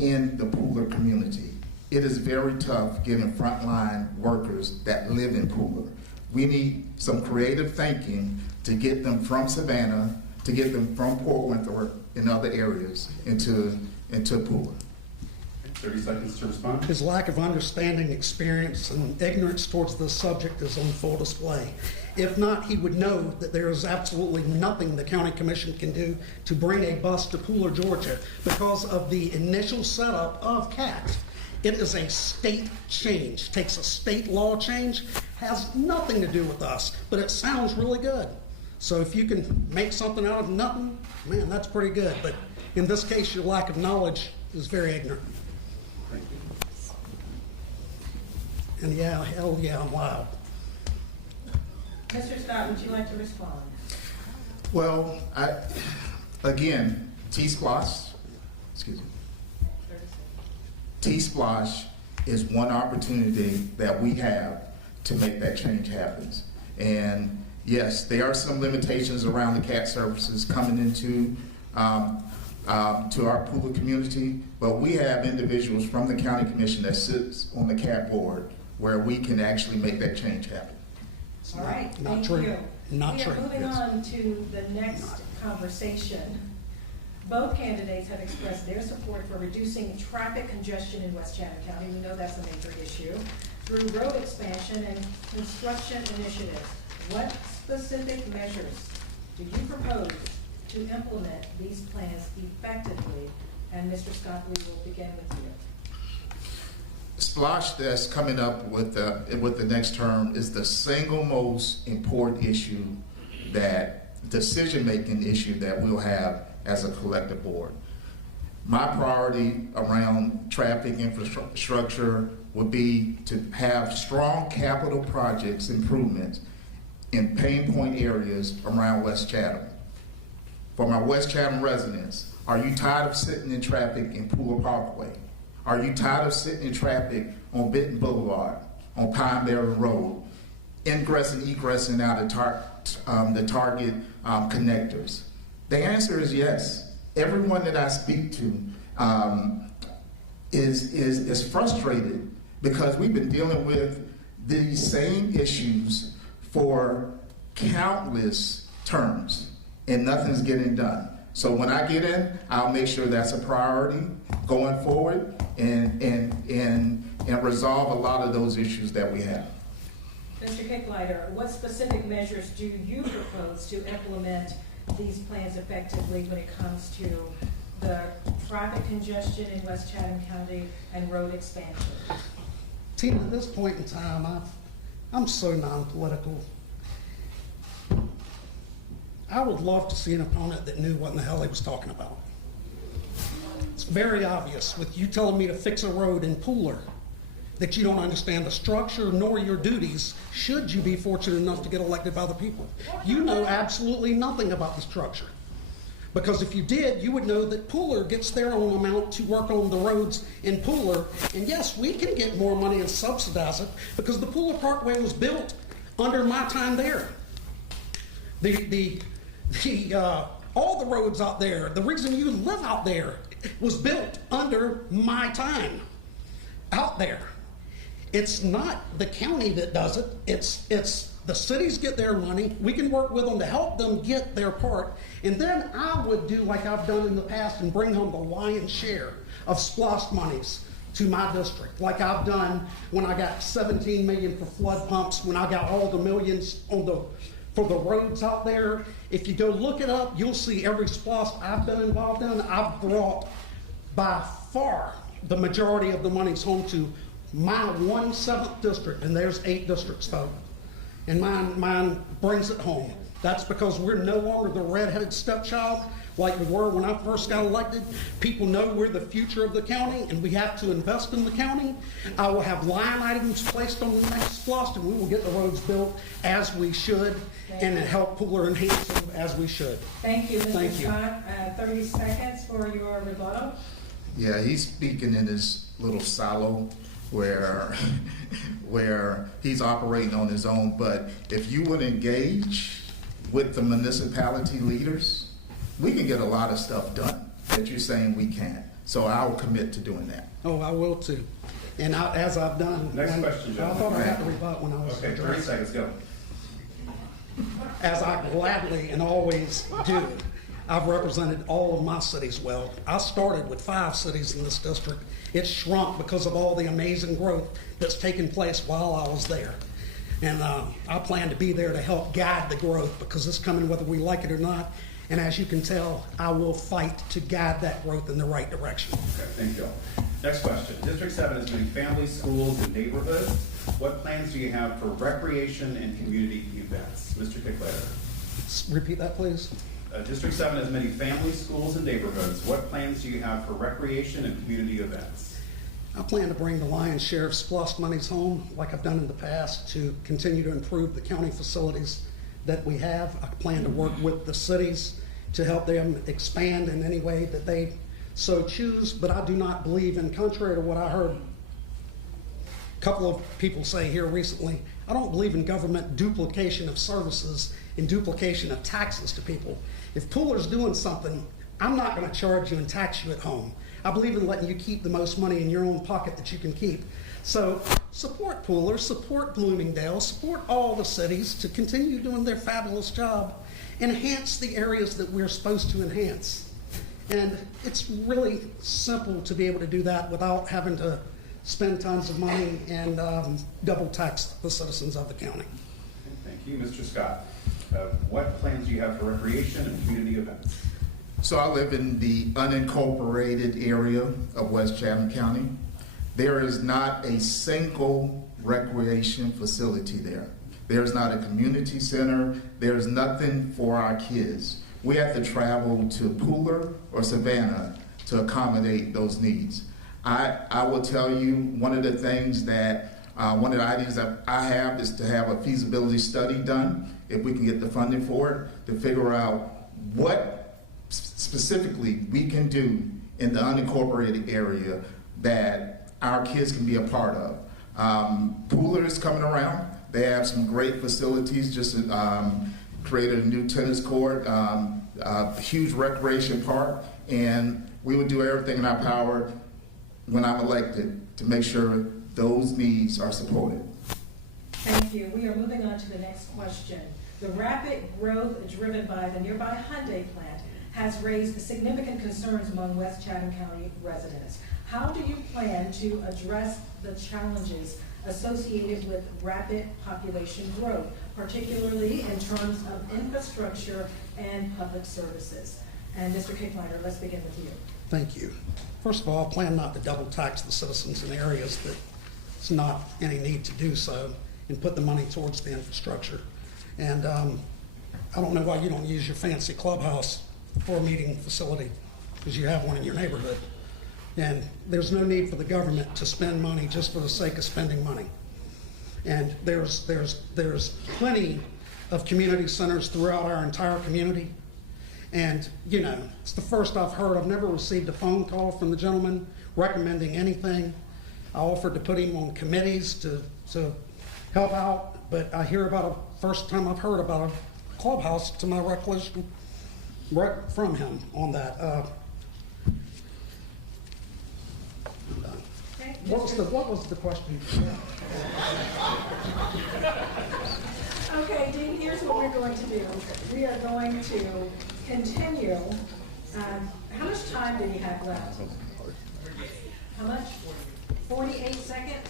in the Pooler community. It is very tough getting frontline workers that live in Pooler. We need some creative thinking to get them from Savannah, to get them from Port Winthrop and other areas into Pooler. 30 seconds to respond. His lack of understanding, experience, and ignorance towards the subject is on full display. If not, he would know that there is absolutely nothing the county commission can do to bring a bus to Pooler, Georgia, because of the initial setup of CAT. It is a state change, takes a state law change, has nothing to do with us, but it sounds really good. So if you can make something out of nothing, man, that's pretty good. But in this case, your lack of knowledge is very ignorant. And yeah, hell yeah, I'm loud. Mr. Scott, would you like to respond? Well, again, T-Splosh, excuse me. T-Splosh is one opportunity that we have to make that change happen. And yes, there are some limitations around the CAT services coming into to our Pooler community, but we have individuals from the county commission that sits on the CAT board where we can actually make that change happen. All right, Not thank true. you. Not We are true, moving yes. on to the next conversation. Both candidates have expressed their support for reducing traffic congestion in West Chatham County. We know that's a major issue. Through road expansion and construction initiatives, what specific measures do you propose to implement these plans effectively? And Mr. Scott, we will begin with you. Splosh that's coming up with the next term is the single most important issue, that decision-making issue that we'll have as a collective board. My priority around traffic infrastructure would be to have strong capital projects improvements in pain point areas around West Chatham. For my West Chatham residents, are you tired of sitting in traffic in Pooler Parkway? Are you tired of sitting in traffic on Benton Boulevard, on Pine Barren Road, ingress and egressing out of the Target connectors? The answer is yes. Everyone that I speak to is frustrated because we've been dealing with these same issues for countless terms and nothing's getting done. So when I get in, I'll make sure that's a priority going forward and resolve a lot of those issues that we have. Mr. Kicklighter, what specific measures do you propose to implement these plans effectively when it comes to the traffic congestion in West Chatham County and road expansion? Tina, at this point in time, I'm so non-political. I would love to see an opponent that knew what in the hell he was talking about. It's very obvious with you telling me to fix a road in Pooler that you don't understand the structure nor your duties should you be fortunate enough to get elected by the people. You know absolutely nothing about the structure. Because if you did, you would know that Pooler gets their own amount to work on the roads in Pooler. And yes, we can get more money and subsidize it because the Pooler Parkway was built under my time there. All the roads out there, the reason you live out there was built under my time out there. It's not the county that does it. It's the cities get their money. We can work with them to help them get their part. And then I would do like I've done in the past and bring home the lion's share of SPLOST monies to my district, like I've done when I got $17 million for flood pumps, when I got all the millions for the roads out there. If you go look it up, you'll see every SPLOST I've been involved in. I've brought by far the majority of the monies home to my 1/7 district, and there's 8 districts, folks. And mine brings it home. That's because we're no longer the red-headed stepchild. like we were when I first got elected. People know we're the future of the county and we have to invest in the county. I will have line items placed on the next SPLOST, and we will get the roads built as we should and help Pooler and Hanson as we should. Thank you, Mr. Thank you. Scott. 30 seconds for your rebuttal. Yeah, he's speaking in his little silo where he's operating on his own. But if you would engage with the municipality leaders, we can get a lot of stuff done that you're saying we can't. So I'll commit to doing that. Oh, I will too. And as I've done. Next question, I John. thought I had to rebut when I was. Okay, 30 seconds, go. As I gladly and always do. I've represented all of my cities well. I started with 5 cities in this district. It's shrunk because of all the amazing growth that's taken place while I was there. And I plan to be there to help guide the growth because it's coming whether we like it or not. And as you can tell, I will fight to guide that growth in the right direction. Okay, thank you. Next question. District 7 has many families, schools, and neighborhoods. What plans do you have for recreation and community events? Mr. Kicklater. Repeat that, please. District 7 has many families, schools, and neighborhoods. What plans do you have for recreation and community events? I plan to bring the lion's share of SPLOST monies home, like I've done in the past, to continue to improve the county facilities that we have. I plan to work with the cities to help them expand in any way that they so choose, but I do not believe in, contrary to what I heard a couple of people say here recently, I don't believe in government duplication of services and duplication of taxes to people. If Pooler's doing something, I'm not going to charge you and tax you at home. I believe in letting you keep the most money in your own pocket that you can keep. So support Pooler, support Bloomingdale, support all the cities to continue doing their fabulous job, enhance the areas that we're supposed to enhance. And it's really simple to be able to do that without having to spend tons of money and double tax the citizens of the county. Thank you. Mr. Scott, what plans do you have for recreation and community events? So I live in the unincorporated area of West Chatham County. There is not a single recreation facility there. There's not a community center. There's nothing for our kids. We have to travel to Pooler or Savannah to accommodate those needs. I will tell you one of the things that, one of the ideas that I have is to have a feasibility study done, if we can get the funding for it, to figure out what specifically we can do in the unincorporated area that our kids can be a part of. Pooler is coming around. They have some great facilities, just created a new tennis court, a huge recreation park, and we would do everything in our power when I'm elected to make sure those needs are supported. Thank you. We are moving on to the next question. The rapid growth driven by the nearby Hyundai plant has raised significant concerns among West Chatham County residents. How do you plan to address the challenges associated with rapid population growth, particularly in terms of infrastructure and public services? And Mr. Kicklater, let's begin with you. Thank you. First of all, I plan not to double tax the citizens in areas that it's not any need to do so, and put the money towards the infrastructure. And I don't know why you don't use your fancy clubhouse for a meeting facility, because you have one in your neighborhood. And there's no need for the government to spend money just for the sake of spending money. And there's plenty of community centers throughout our entire community. And, you know, it's the first I've heard. I've never received a phone call from the gentleman recommending anything. I offered to put him on committees to help out, but I hear about a first time I've heard about a clubhouse to my recollection right from him on that. I'm done. Okay, What was the question? Okay, Dean, here's what we're going to do. We are going to continue. How much time do you have left? How much? 48 seconds?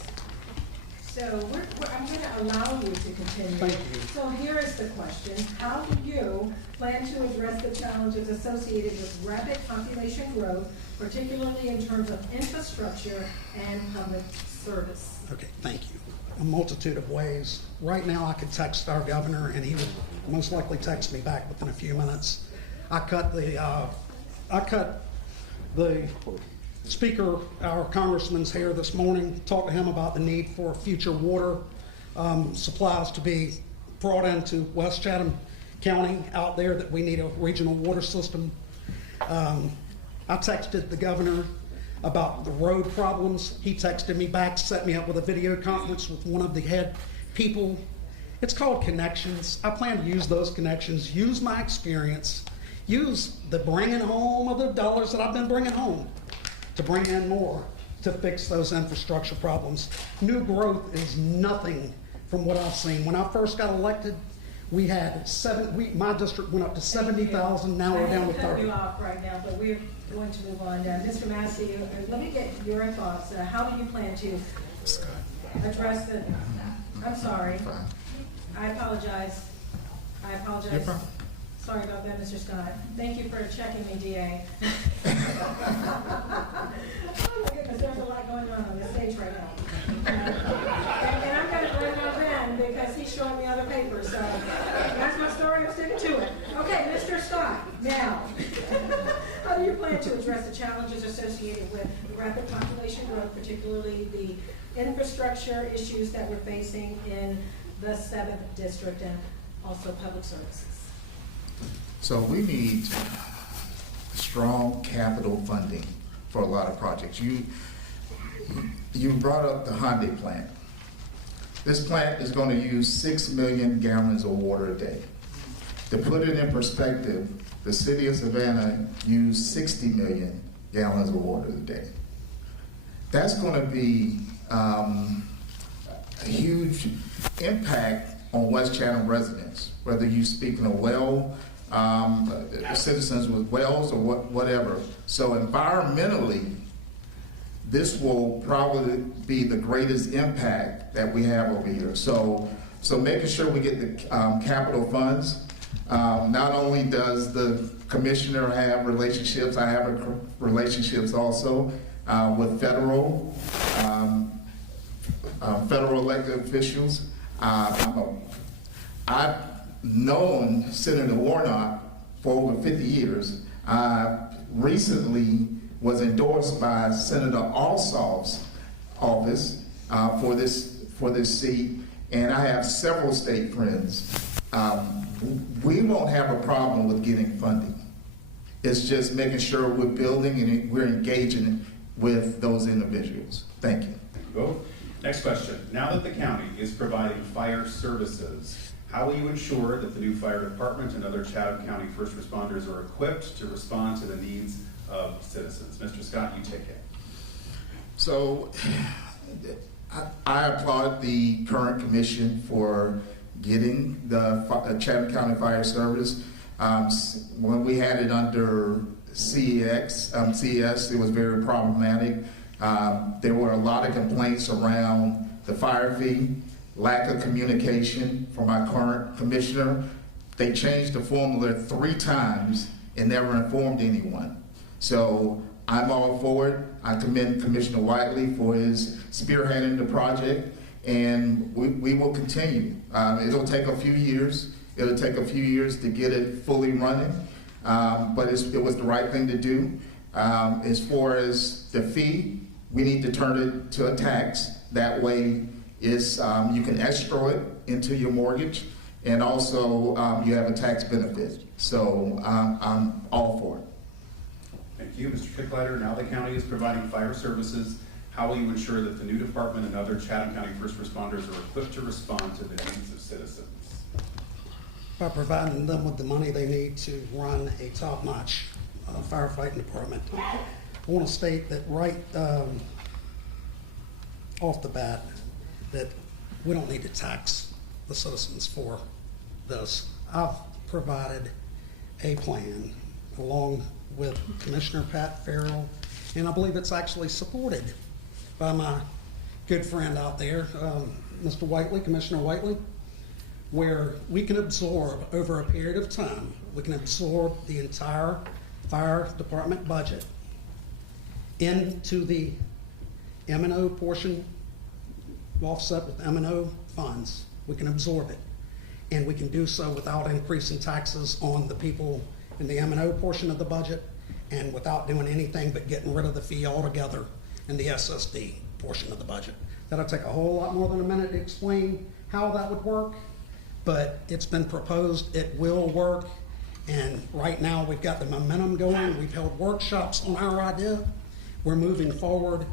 So I'm going to allow you to continue. Thank you. So here is the question. How do you plan to address the challenges associated with rapid population growth, particularly in terms of infrastructure and public service? Okay, thank you. A multitude of ways. Right now I could text our governor and he would most likely text me back within a few minutes. I cut the speaker, our congressman's hair this morning, talked to him about the need for future water supplies to be brought into West Chatham County out there, that we need a regional water system. I texted the governor about the road problems. He texted me back, set me up with a video conference with one of the head people. It's called connections. I plan to use those connections, use my experience, use the bringing home of the dollars that I've been bringing home to bring in more to fix those infrastructure problems. New growth is nothing from what I've seen. When I first got elected, we had my district went up to 70,000, now we're down to 30. I have to cut you off right now, but we're going to move on. Mr. Massey, let me get your thoughts. How do you plan to address the, I'm sorry. I apologize. No problem. Sorry about that, Mr. Scott. Thank you for checking me, DA. Oh my goodness, there's a lot going on the stage right now. And I'm going to bring my Ben because he's showing me other papers. So that's my story. I'm sticking to it. Okay, Mr. Scott, now, how do you plan to address the challenges associated with the rapid population growth, particularly the infrastructure issues that we're facing in the 7th district and also public services? So we need strong capital funding for a lot of projects. You brought up the Hyundai plant. This plant is going to use 6 million gallons of water a day. To put it in perspective, the city of Savannah used 60 million gallons of water a day. That's going to be a huge impact on West Chatham residents, whether you're speaking of citizens with wells or whatever. So environmentally, this will probably be the greatest impact that we have over here. So making sure we get the capital funds. Not only does the commissioner have relationships, I have relationships also with federal elected officials. I've known Senator Warnock for over 50 years. Recently was endorsed by Senator Alsop's office for this seat, and I have several state friends. We won't have a problem with getting funding. It's just making sure we're building and we're engaging with those individuals. Thank you. Thank you both. Next question. Now that the county is providing fire services, how will you ensure that the new fire department and other Chatham County first responders are equipped to respond to the needs of citizens? Mr. Scott, you take it. So I applaud the current commission for getting the Chatham County Fire Service. When we had it under CES, it was very problematic. There were a lot of complaints around the fire fee, lack of communication from our current commissioner. They changed the formula 3 times and never informed anyone. So I'm all for it. I commend Commissioner Whiteley for his spearheading the project, and we will continue. It'll take a few years. It'll take a few years to get it fully running, but it was the right thing to do. As far as the fee, we need to turn it to a tax. That way, you can escrow it into your mortgage, and also you have a tax benefit. So I'm all for it. Thank you, Mr. Pickleiter. Now the county is providing fire services. How will you ensure that the new department and other Chatham County first responders are equipped to respond to the needs of citizens? By providing them with the money they need to run a top-notch firefighting department. I want to state that right off the bat that we don't need to tax the citizens for this. I've provided a plan along with Commissioner Pat Farrell, and I believe it's actually supported by my good friend out there, Mr. Whiteley, Commissioner Whiteley, where we can absorb over a period of time, we can absorb the entire fire department budget into the M&O portion, offset with M&O funds. We can absorb it, and we can do so without increasing taxes on the people in the M&O portion of the budget, and without doing anything but getting rid of the fee altogether in the SSD portion of the budget. That'll take a whole lot more than a minute to explain how that would work, but it's been proposed, it will work, and right now we've got the momentum going. We've held workshops on our idea. We're moving forward.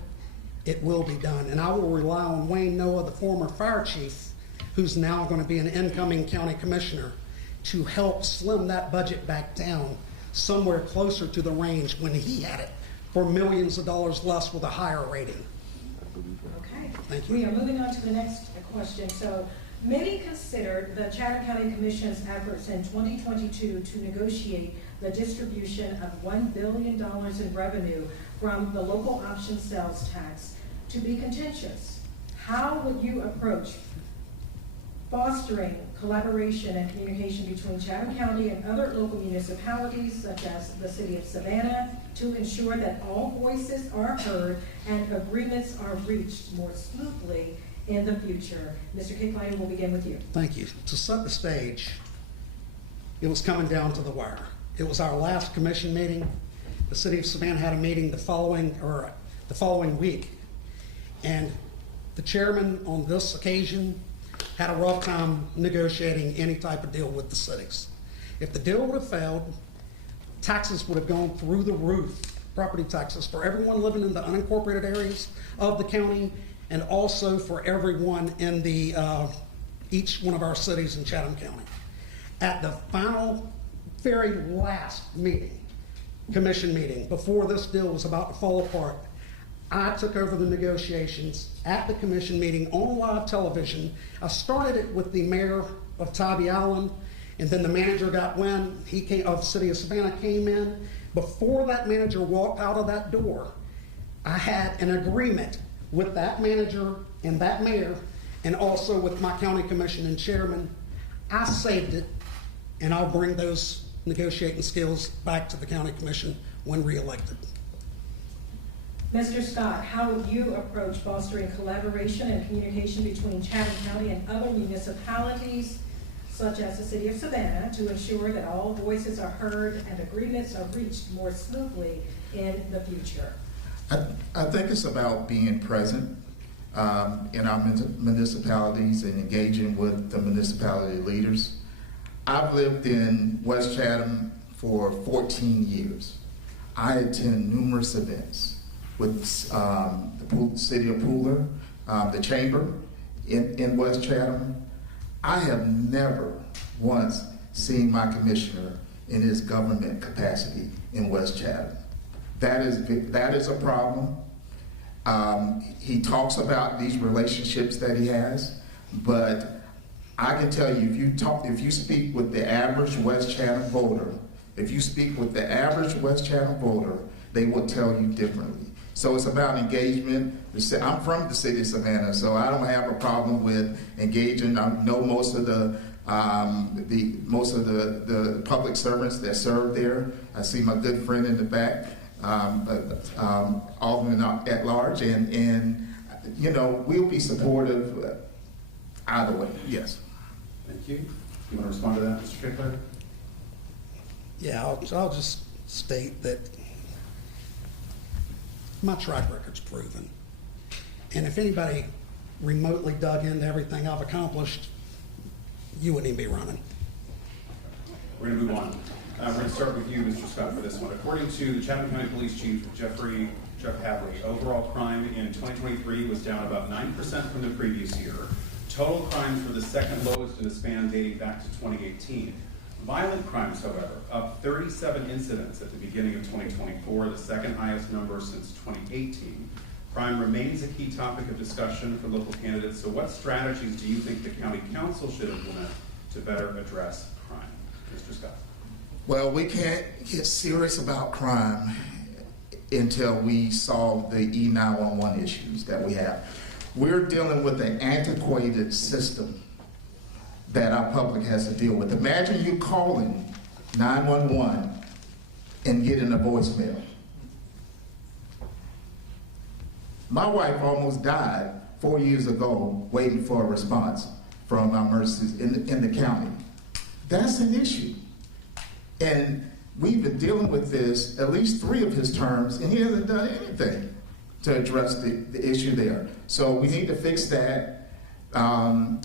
It will be done, and I will rely on Wayne Noah, the former fire chief, who's now going to be an incoming county commissioner, to help slim that budget back down somewhere closer to the range when he had it, for millions of dollars less with a higher rating. Okay. Thank you. We are moving on to the next question. So many considered the Chatham County Commission's efforts in 2022 to negotiate the distribution of $1 billion in revenue from the local option sales tax to be contentious. How would you approach fostering collaboration and communication between Chatham County and other local municipalities, such as the City of Savannah, to ensure that all voices are heard and agreements are reached more smoothly in the future? Mr. Kickline, we'll begin with you. Thank you. To set the stage, it was coming down to the wire. It was our last commission meeting. The City of Savannah had a meeting the following week, and the chairman on this occasion had a rough time negotiating any type of deal with the cities. If the deal would have failed, taxes would have gone through the roof, property taxes for everyone living in the unincorporated areas of the county, and also for everyone in the each one of our cities in Chatham County. At the final, very last meeting, commission meeting, before this deal was about to fall apart, I took over the negotiations at the commission meeting on live television. I started it with the mayor of Tybee Island, and then the manager got wind. He came, of the City of Savannah came in. Before that manager walked out of that door, I had an agreement with that manager and that mayor, and also with my county commission and chairman. I saved it, and I'll bring those negotiating skills back to the county commission when reelected. Mr. Scott, how would you approach fostering collaboration and communication between Chatham County and other municipalities, such as the City of Savannah, to ensure that all voices are heard and agreements are reached more smoothly in the future? I think it's about being present in our municipalities and engaging with the municipality leaders. I've lived in West Chatham for 14 years. I attend numerous events with the City of Pooler, the Chamber in West Chatham. I have never once seen my commissioner in his government capacity in West Chatham. That is a problem. He talks about these relationships that he has, but I can tell you, if you speak with the average West Chatham voter, they will tell you differently. So it's about engagement. I'm from the City of Savannah, so I don't have a problem with engaging. I know most of the public servants that serve there. I see my good friend in the back, Alderman at large, and you know, we'll be supportive either way. Yes. Thank you. You want to respond to that, Mr. Kickler? Yeah, I'll just state that my track record's proven. And if anybody remotely dug into everything I've accomplished, you wouldn't even be running. We're going to move on. We're going to start with you, Mr. Scott, for this one. According to the Chatham County Police Chief, Jeff Hadley, overall crime in 2023 was down about 9% from the previous year. Total crimes were the second lowest in a span dating back to 2018. Violent crimes, however, up 37 incidents at the beginning of 2024, the second highest number since 2018. Crime remains a key topic of discussion for local candidates, so what strategies do you think the county council should implement to better address crime? Mr. Scott. Well, we can't get serious about crime until we solve the E911 issues that we have. We're dealing with an antiquated system that our public has to deal with. Imagine you calling 911 and getting a voicemail. My wife almost died 4 years ago waiting for a response from our emergencies in the county. That's an issue. And We've been dealing with this at least 3 of his terms, and he hasn't done anything to address the issue there. So we need to fix that.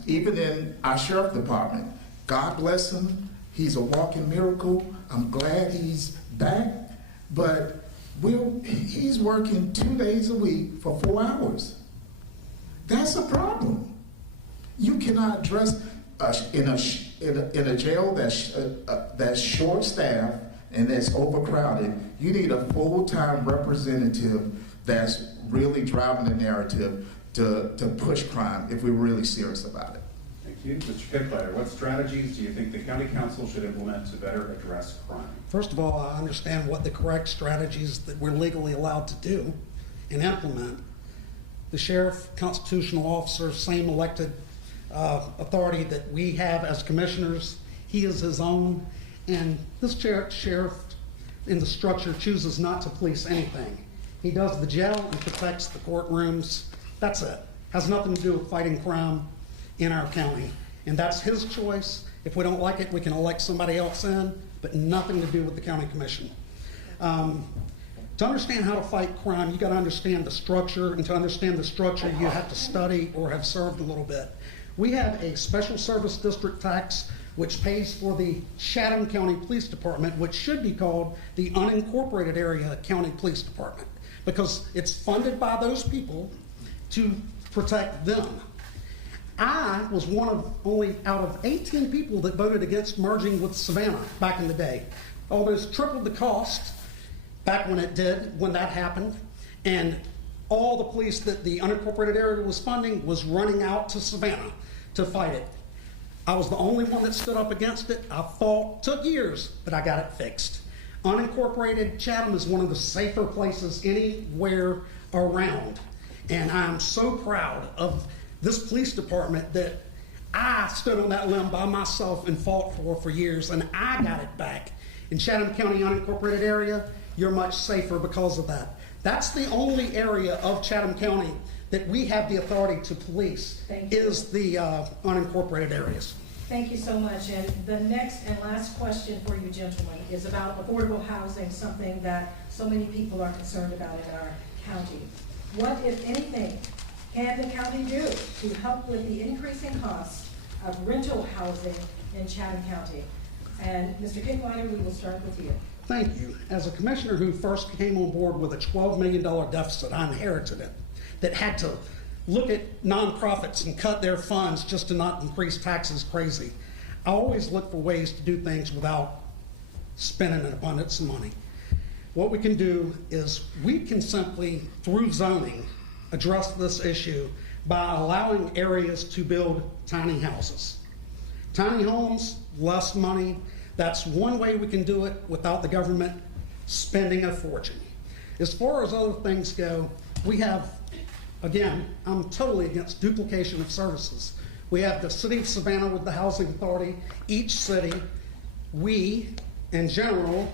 Even in our sheriff department, God bless him, he's a walking miracle. I'm glad he's back, but he's working 2 days a week for 4 hours. That's a problem. You cannot address in a jail that's short staffed and that's overcrowded. You need a full-time representative that's really driving the narrative to push crime if we're really serious about it. Thank you. Mr. Pickletter, what strategies do you think the county council should implement to better address crime? First of all, I understand what the correct strategies that we're legally allowed to do and implement. The sheriff, constitutional officer, same elected authority that we have as commissioners, he is his own, and this sheriff in the structure chooses not to police anything. He does the jail and protects the courtrooms. That's it. Has nothing to do with fighting crime in our county. And that's his choice. If we don't like it, we can elect somebody else in, but nothing to do with the county commission. To understand how to fight crime, you got to understand the structure, and to understand the structure, you have to study or have served a little bit. We have a special service district tax which pays for the Chatham County Police Department, which should be called the Unincorporated Area County Police Department, because it's funded by those people to protect them. I was one of only out of 18 people that voted against merging with Savannah back in the day. Almost tripled the cost back when that happened, and all the police that the unincorporated area was funding was running out to Savannah to fight it. I was the only one that stood up against it. I fought, took years, but I got it fixed. Unincorporated Chatham is one of the safer places anywhere around, and I'm so proud of this police department that I stood on that limb by myself and fought for years, and I got it back. In Chatham County unincorporated area, you're much safer because of that. That's the only area of Chatham County that we have the authority to police, is the unincorporated areas. Thank you so much. And the next and last question for you gentlemen is about affordable housing, something that so many people are concerned about in our county. What, if anything, can the county do to help with the increasing costs of rental housing in Chatham County? And Mr. Kickleiter, we will start with you. Thank you. As a commissioner who first came on board with a $12 million deficit, I inherited it, that had to look at nonprofits and cut their funds just to not increase taxes crazy. I always look for ways to do things without spending an abundance of money. What we can do is we can simply, through zoning, address this issue by allowing areas to build tiny houses. Tiny homes, less money. That's one way we can do it without the government spending a fortune. As far as other things go, we have, again, I'm totally against duplication of services. We have the city of Savannah with the housing authority. Each city, we, in general,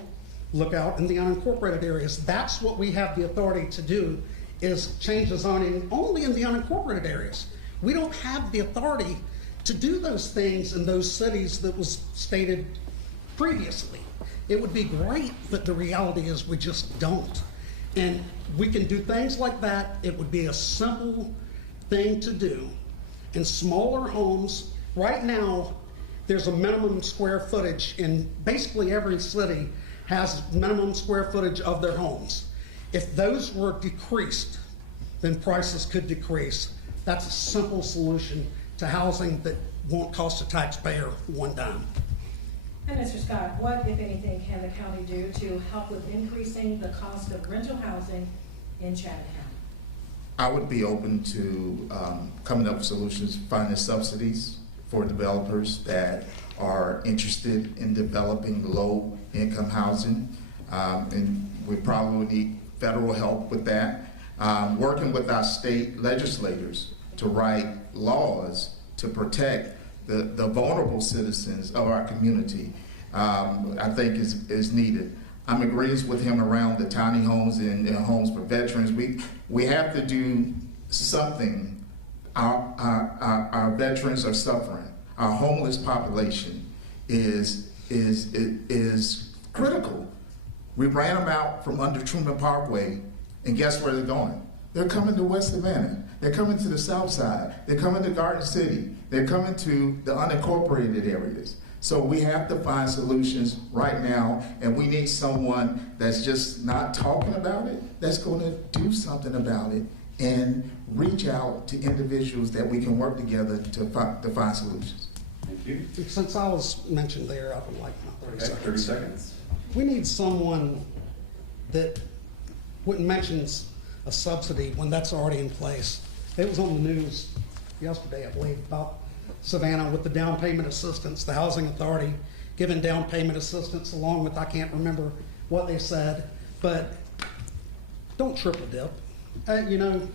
look out in the unincorporated areas. That's what we have the authority to do, is change the zoning only in the unincorporated areas. We don't have the authority to do those things in those cities that was stated previously. It would be great, but the reality is we just don't. And we can do things like that. It would be a simple thing to do. In smaller homes, right now, there's a minimum square footage in basically every city has minimum square footage of their homes. If those were decreased, then prices could decrease. That's a simple solution to housing that won't cost the taxpayer one dime. And Mr. Scott, what, if anything, can the county do to help with increasing the cost of rental housing in Chatham County? I would be open to coming up with solutions, finding subsidies for developers that are interested in developing low-income housing, and we probably need federal help with that. Working with our state legislators to write laws to protect the vulnerable citizens of our community, I think is needed. I'm agreeing with him around the tiny homes and homes for veterans. We have to do something. Our veterans are suffering. Our homeless population is critical. We ran them out from under Truman Parkway, and guess where they're going? They're coming to West Savannah. They're coming to the South Side. They're coming to Garden City. They're coming to the unincorporated areas. So we have to find solutions right now, and we need someone that's just not talking about it, that's going to do something about it and reach out to individuals that we can work together to find solutions. Thank you. Since I was mentioned there, I would like my 30 Okay, seconds. 30 seconds. We need someone that wouldn't mention a subsidy when that's already in place. It was on the news yesterday, I believe, about Savannah with the down payment assistance, the housing authority giving down payment assistance along with, I can't remember what they said, but don't triple dip. You know,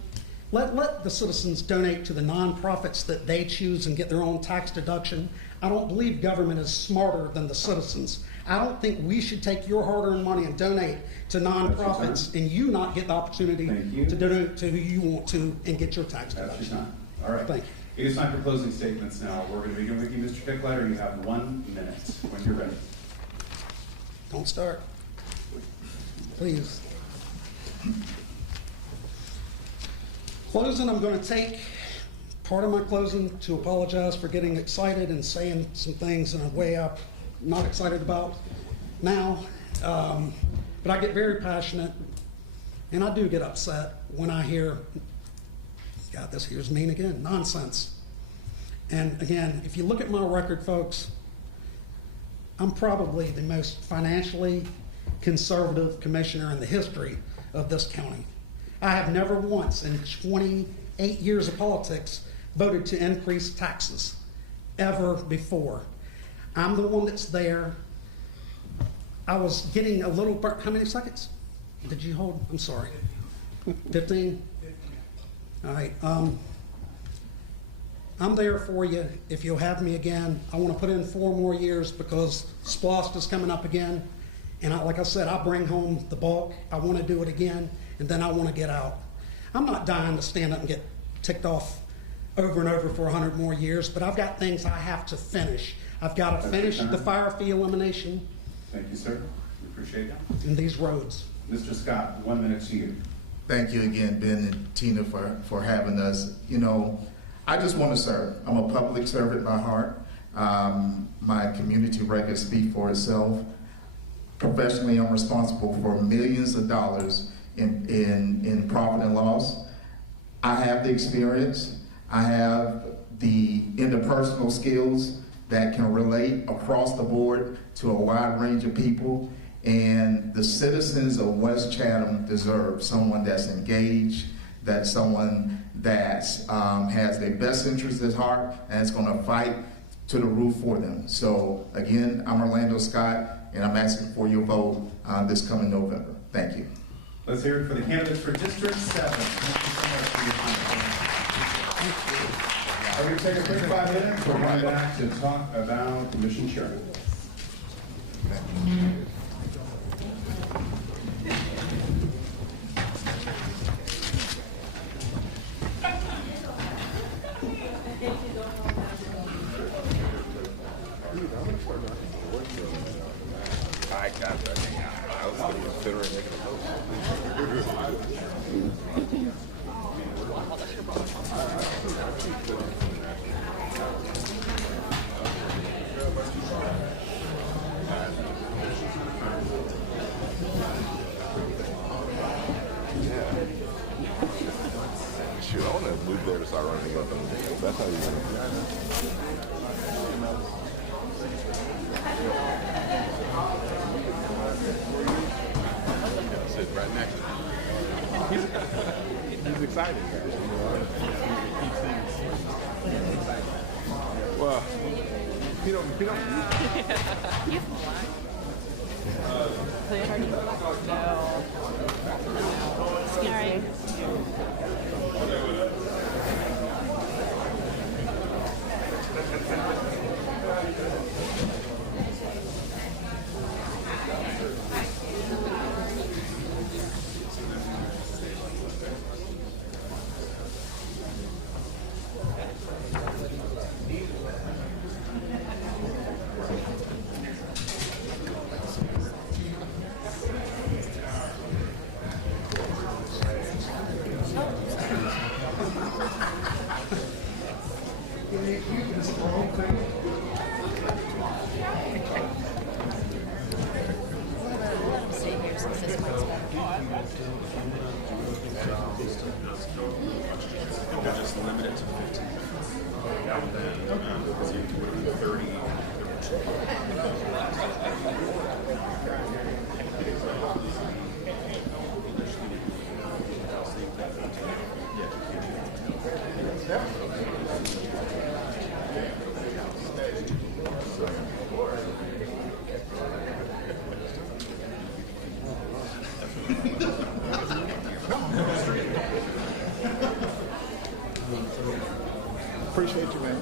let the citizens donate to the nonprofits that they choose and get their own tax deduction. I don't believe government is smarter than the citizens. I don't think we should take your hard-earned money and donate to nonprofits and you not get the opportunity to donate to who you want to and get your tax That's deduction. your time. All right. Thank you. It is time for closing statements now. We're going to begin with you, Mr. Pickletter. You have 1 minute when you're ready. Don't start. Please. Closing, I'm going to take part of my closing to apologize for getting excited and saying some things in a way I'm not excited about now. But I get very passionate, and I do get upset when I hear, God, this here's mean again, nonsense. And again, if you look at my record, folks, I'm probably the most financially conservative commissioner in the history of this county. I have never once in 28 years of politics voted to increase taxes, ever before. I'm the one that's there. I was getting a little burnt. How many seconds did you hold? I'm sorry. 15? All right. I'm there for you if you'll have me again. I want to put in 4 more years because SPLOST is coming up again. And like I said, I bring home the bulk. I want to do it again, and then I want to get out. I'm not dying to stand up and get ticked off over and over for 100 more years, but I've got things I have to finish. I've got to finish the fire fee elimination. Thank you, sir. We appreciate that. And these roads. Mr. Scott, 1 minute to you. Thank you again, Ben and Tina, for having us. You know, I just want to serve. I'm a public servant by heart. My community record speaks for itself. Professionally, I'm responsible for millions of dollars in profit and loss. I have the experience. I have the interpersonal skills that can relate across the board to a wide range of people. And the citizens of West Chatham deserve someone that's engaged, that's someone that has their best interests at heart and is going to fight to the roof for them. So again, I'm Orlando Scott, and I'm asking for your vote this coming November. Thank you. Let's hear it for the candidates for District 7. Thank you so much for your time. We're going to take a quick 5 minutes. We'll come back to talk about commission chairman. I got that. I was considering making a motion. Shoot, I want to move there to start running up. That's how you sit right next to him. He's excited. Well, he don't. He's black. No. Excuse me. We'll just limit it to 15. And then, because you would do 30. Appreciate you, man.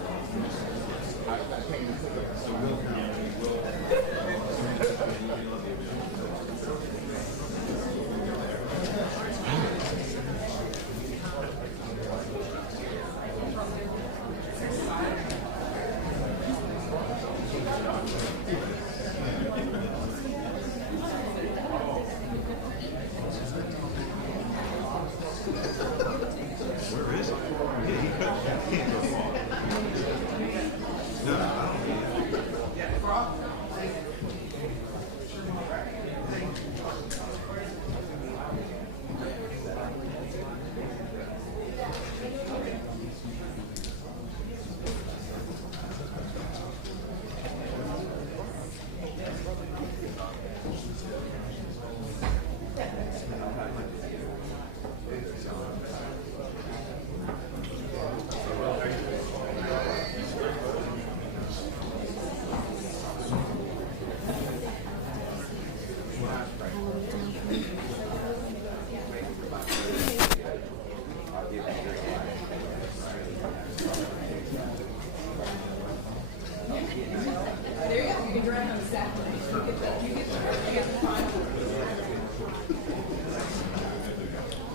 Where is it? He can't go far. No, I don't need it.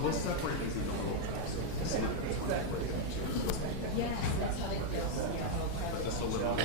We'll separate these into little cups. Yes, that's how they feel. Just a little.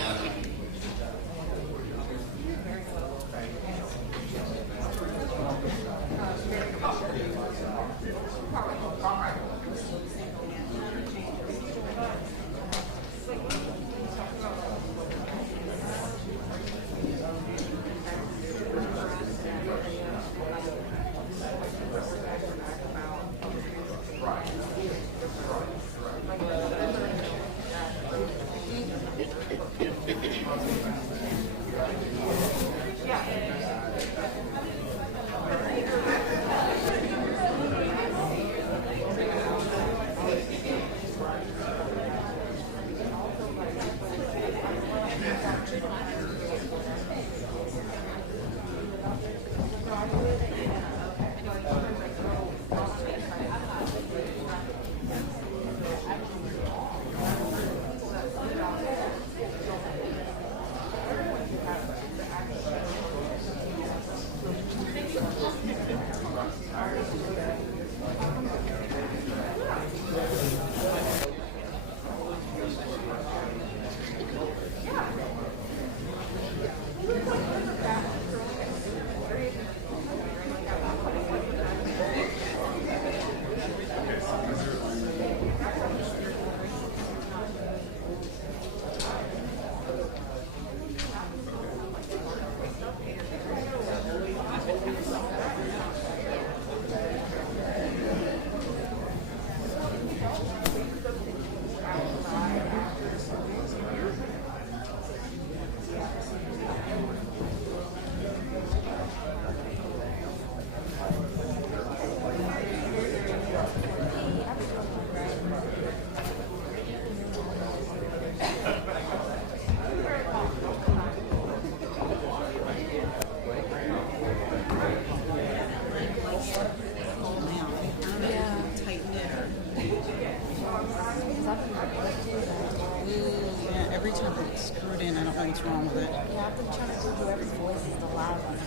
Every time it's screwed in, I don't know what's wrong with it. Yeah, I've been trying to do whoever's voice is the loud one.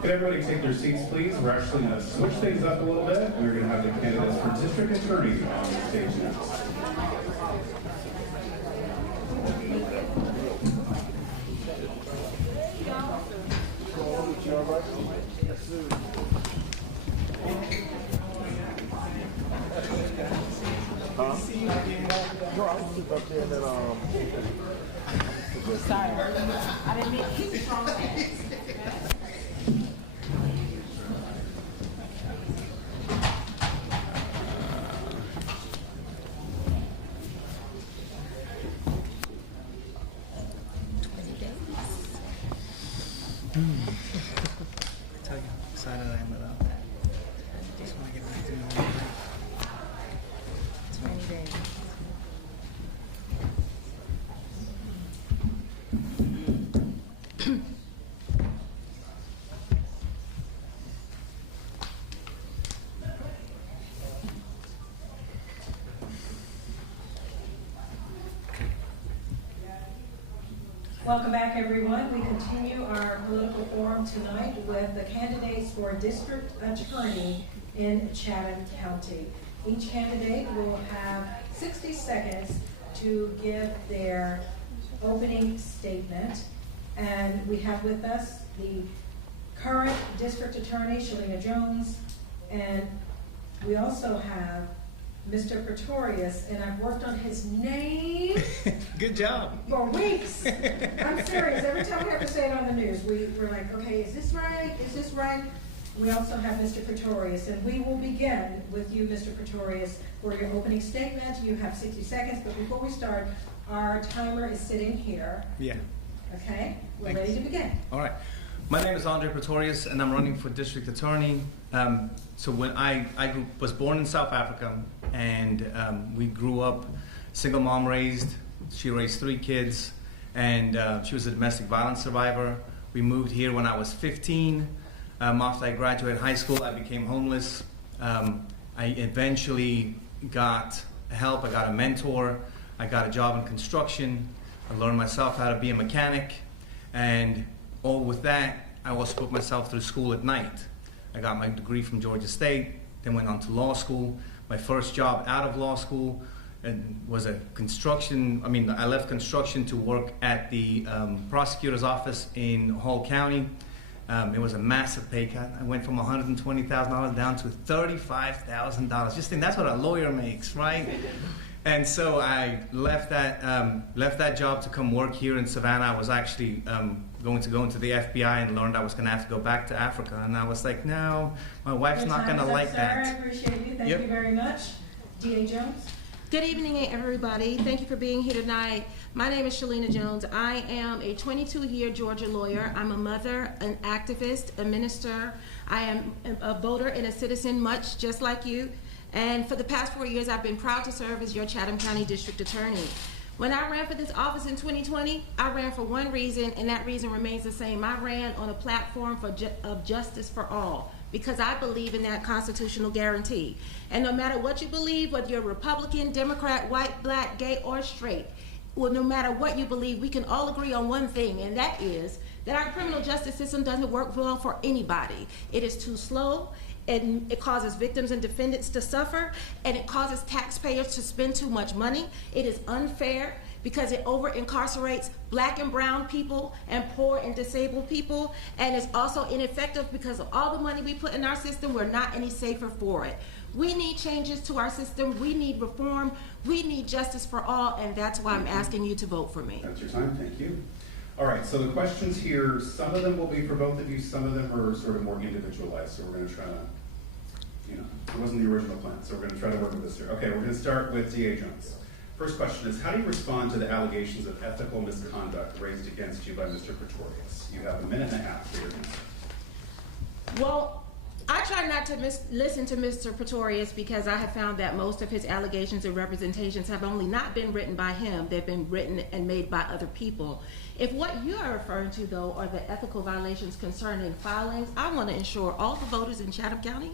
Could everybody take their seats, please? We're actually going to switch things up a little bit. We're going to have the candidates for district attorney on the stage now. Huh? No, I was just up there and then, Sorry. I didn't mean to keep strong hands. Tell you how excited I am about that. Just want to get back to normal life. 20 days. Welcome back, everyone. We continue our political forum tonight with the candidates for district attorney in Chatham County. Each candidate will have 60 seconds to give their opening statement. And we have with us the current district attorney, Shalina Jones, and we also have Mr. Pretorius, and I've worked on his name Good job. for weeks. I'm serious. Every time we have to say it on the news, we're like, okay, is this right? Is this right? We also have Mr. Pretorius, and we will begin with you, Mr. Pretorius, for your opening statement. You have 60 seconds, but before we start, our timer is sitting here. Yeah. Okay? We're Thanks. ready to begin. All right. My name is Andre Pretorius, and I'm running for district attorney. So when I was born in South Africa, and we grew up, single mom raised. She raised 3 kids, and she was a domestic violence survivor. We moved here when I was 15. After I graduated high school, I became homeless. I eventually got help. I got a mentor. I got a job in construction. I learned myself how to be a mechanic. And all with that, I also put myself through school at night. I got my degree from Georgia State, then went on to law school. My first job out of law school was a construction, I left construction to work at the prosecutor's office in Hall County. It was a massive pay cut. I went from $120,000 down to $35,000. Just think, that's what a lawyer makes, right? And so I left that job to come work here in Savannah. I was actually going to go into the FBI and learned I was going to have to go back to Africa. And I was like, no, my wife's not going to like that. I appreciate you. Thank Yep. you very much. D.A. Jones. Good evening, everybody. Thank you for being here tonight. My name is Shalina Jones. I am a 22-year Georgia lawyer. I'm a mother, an activist, a minister. I am a voter and a citizen, much just like you. And for the past 4 years, I've been proud to serve as your Chatham County District Attorney. When I ran for this office in 2020, I ran for one reason, and that reason remains the same. I ran on a platform of justice for all. because I believe in that constitutional guarantee. And no matter what you believe, whether you're Republican, Democrat, white, black, gay, or straight, well, no matter what you believe, we can all agree on one thing, and that is that our criminal justice system doesn't work well for anybody. It is too slow, and it causes victims and defendants to suffer, and it causes taxpayers to spend too much money. It is unfair because it over-incarcerates black and brown people and poor and disabled people, and it's also ineffective because of all the money we put in our system, we're not any safer for it. We need changes to our system, we need reform, we need justice for all, and that's why I'm asking you to vote for me. That's your time, thank you. All right, so the questions here, some of them will be for both of you, some of them are sort of more individualized, so we're gonna try to, it wasn't the original plan, so we're gonna try to work with this here. Okay, we're gonna start with DA Jones. First question is, how do you respond to the allegations of ethical misconduct raised against you by Mr. Pretorius? You have a minute and a half for your answer. Well, I try not to listen to Mr. Pretorius because I have found that most of his allegations and representations have only not been written by him, they've been written and made by other people. If what you are referring to, though, are the ethical violations concerning filings, I want to ensure all the voters in Chatham County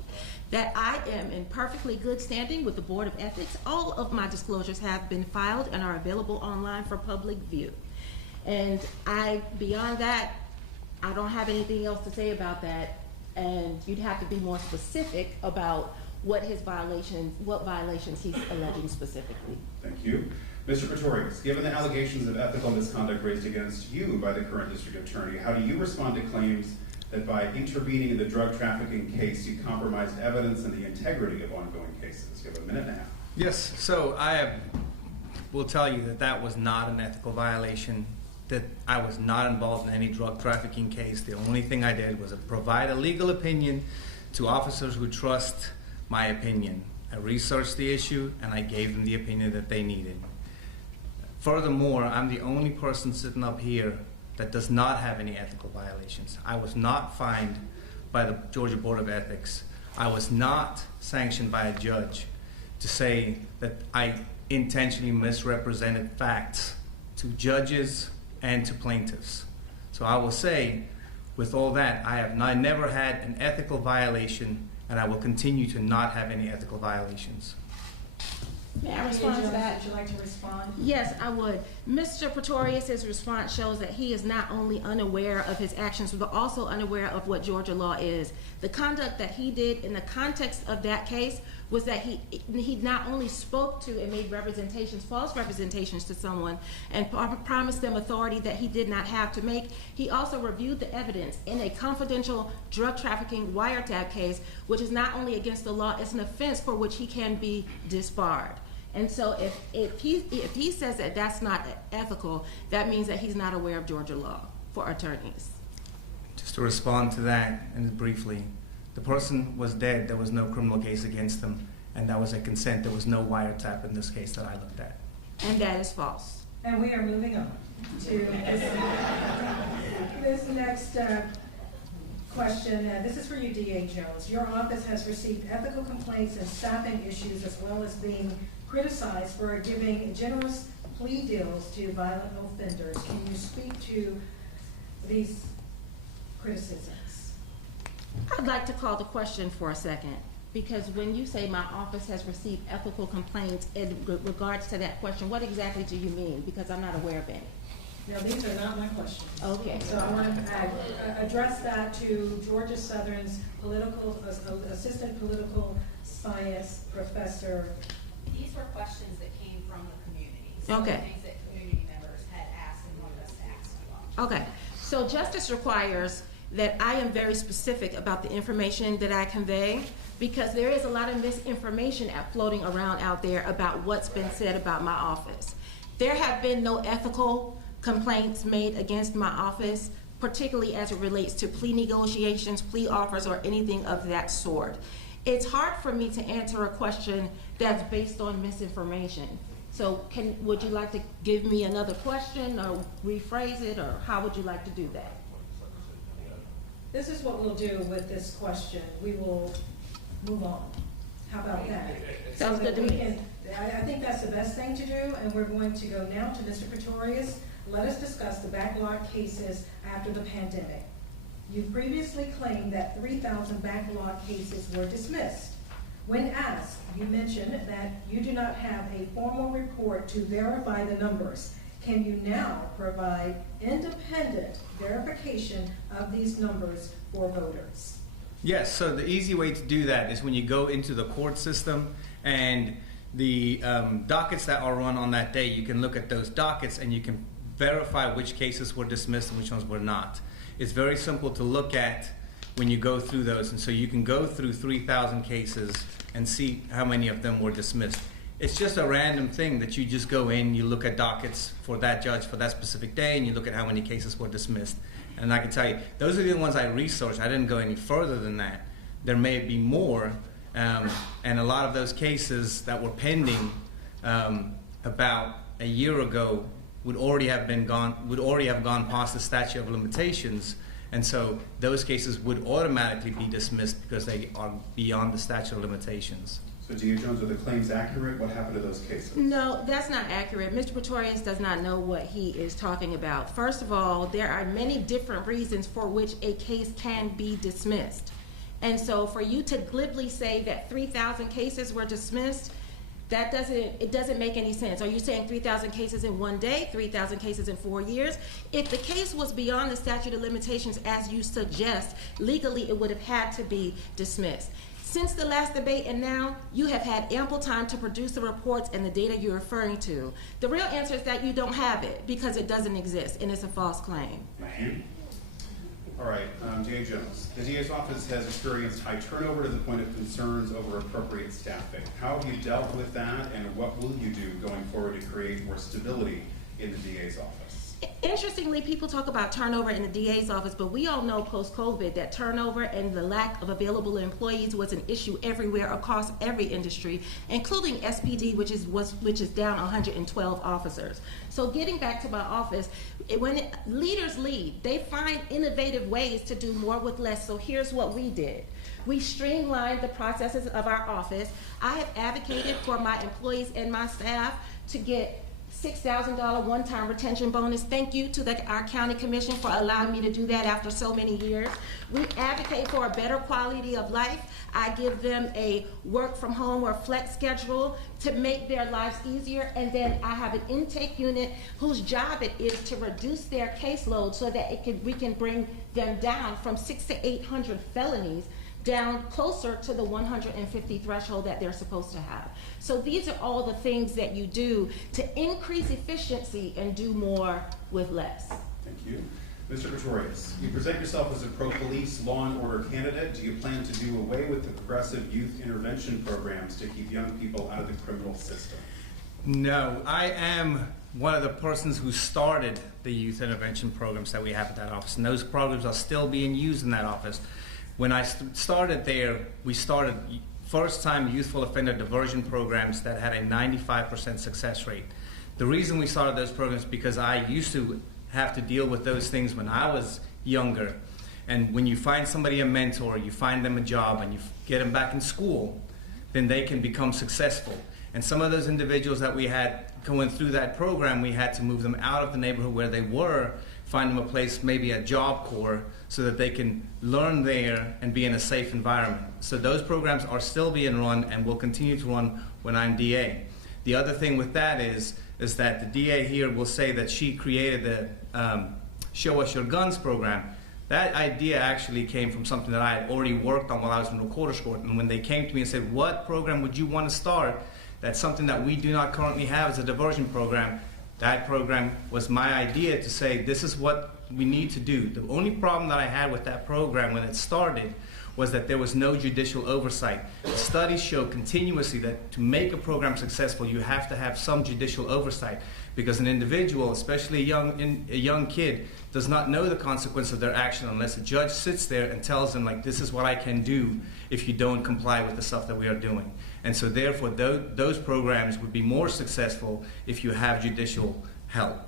that I am in perfectly good standing with the Board of Ethics. All of my disclosures have been filed and are available online for public view. And beyond that, I don't have anything else to say about that. And you'd have to be more specific about what violations he's alleging specifically. Thank you. Mr. Pretorius, given the allegations of ethical misconduct raised against you by the current district attorney, how do you respond to claims that by intervening in the drug trafficking case, you compromised evidence and the integrity of ongoing cases? You have a minute and a half. Yes, so I will tell you that that was not an ethical violation, that I was not involved in any drug trafficking case. The only thing I did was provide a legal opinion to officers who trust my opinion. I researched the issue and I gave them the opinion that they needed. Furthermore, I'm the only person sitting up here that does not have any ethical violations. I was not fined by the Georgia Board of Ethics. I was not sanctioned by a judge to say that I intentionally misrepresented facts to judges and to plaintiffs. So I will say, with all that, I never had an ethical violation, and I will continue to not have any ethical violations. May I respond to that? Would you like to respond? Yes, I would. Mr. Pretorius' response shows that he is not only unaware of his actions, but also unaware of what Georgia law is. The conduct that he did in the context of that case was that he not only spoke to and made representations, false representations to someone, and promised them authority that he did not have to make, he also reviewed the evidence in a confidential drug trafficking wiretap case, which is not only against the law, it's an offense for which he can be disbarred. And so if he says that that's not ethical, that means that he's not aware of Georgia law for attorneys. Just to respond to that, and briefly, the person was dead, there was no criminal case against them, and that was a consent, there was no wiretap in this case that I looked at. And that is false. And we are moving on to this next question. This is for you, DA Jones. Your office has received ethical complaints and staffing issues, as well as being criticized for giving generous plea deals to violent offenders. Can you speak to these criticisms? I'd like to call the question for a second, because when you say my office has received ethical complaints in regards to that question, what exactly do you mean? Because I'm not aware of any. No, these are not my questions. Okay. So I want to address that to Georgia Southern's assistant political science professor. These were questions that came from the community. Okay. Things that community members had asked and wanted us to ask you all. Okay. So justice requires that I am very specific about the information that I convey, because there is a lot of misinformation floating around out there about what's been said about my office. There have been no ethical complaints made against my office, particularly as it relates to plea negotiations, plea offers, or anything of that sort. It's hard for me to answer a question that's based on misinformation. So would you like to give me another question or rephrase it, or how would you like to do that? This is what we'll do with this question. We will move on. How about that? Sounds good to me. I think that's the best thing to do, and we're going to go now to Mr. Pretorius. Let us discuss the backlog cases after the pandemic. You previously claimed that 3,000 backlog cases were dismissed. When asked, you mentioned that you do not have a formal report to verify the numbers. Can you now provide independent verification of these numbers for voters? Yes, so the easy way to do that is when you go into the court system and the dockets that are run on that day, you can look at those dockets and you can verify which cases were dismissed and which ones were not. It's very simple to look at when you go through those, and so you can go through 3,000 cases and see how many of them were dismissed. It's just a random thing that you just go in, you look at dockets for that judge for that specific day, and you look at how many cases were dismissed. And I can tell you, those are the ones I researched. I didn't go any further than that. There may be more, and a lot of those cases that were pending about a year ago would already have gone past the statute of limitations. And so those cases would automatically be dismissed because they are beyond the statute of limitations. So DA Jones, are the claims accurate? What happened to those cases? No, that's not accurate. Mr. Pretorius does not know what he is talking about. First of all, there are many different reasons for which a case can be dismissed. And so for you to glibly say that 3,000 cases were dismissed, it doesn't make any sense. Are you saying 3,000 cases in one day, 3,000 cases in 4 years? If the case was beyond the statute of limitations, as you suggest, legally it would have had to be dismissed. Since the last debate and now, you have had ample time to produce the reports and the data you're referring to. The real answer is that you don't have it because it doesn't exist and it's a false claim. All right, DA Jones. The DA's office has experienced high turnover to the point of concerns over appropriate staffing. How have you dealt with that, and what will you do going forward to create more stability in the DA's office? Interestingly, people talk about turnover in the DA's office, but we all know post-COVID that turnover and the lack of available employees was an issue everywhere across every industry, including SPD, which is down 112 officers. So getting back to my office, when leaders lead, they find innovative ways to do more with less. So here's what we did. We streamlined the processes of our office. I have advocated for my employees and my staff to get $6,000 one-time retention bonus. Thank you to our county commission for allowing me to do that after so many years. We advocate for a better quality of life. I give them a work from home or flex schedule to make their lives easier. And then I have an intake unit whose job it is to reduce their caseload so that we can bring them down from 600 to 800 felonies down closer to the 150 threshold that they're supposed to have. So these are all the things that you do to increase efficiency and do more with less. Thank you. Mr. Pretorius, you present yourself as a pro-police, law and order candidate. Do you plan to do away with the progressive youth intervention programs to keep young people out of the criminal system? No, I am one of the persons who started the youth intervention programs that we have at that office, and those programs are still being used in that office. When I started there, we started first-time youthful offender diversion programs that had a 95% success rate. The reason we started those programs is because I used to have to deal with those things when I was younger. And when you find somebody a mentor, you find them a job, and you get them back in school, then they can become successful. And some of those individuals that we had going through that program, we had to move them out of the neighborhood where they were, find them a place, maybe a Job Corps, so that they can learn there and be in a safe environment. So those programs are still being run and will continue to run when I'm DA. The other thing with that is that the DA here will say that she created the Show Us Your Guns program. That idea actually came from something that I had already worked on while I was in Recorder's Court. And when they came to me and said, what program would you want to start? That's something that we do not currently have as a diversion program. That program was my idea to say, this is what we need to do. The only problem that I had with that program when it started was that there was no judicial oversight. The studies show continuously that to make a program successful, you have to have some judicial oversight, because an individual, especially a young kid, does not know the consequence of their action unless a judge sits there and tells them, like, this is what I can do if you don't comply with the stuff that we are doing. And so therefore, those programs would be more successful if you have judicial help.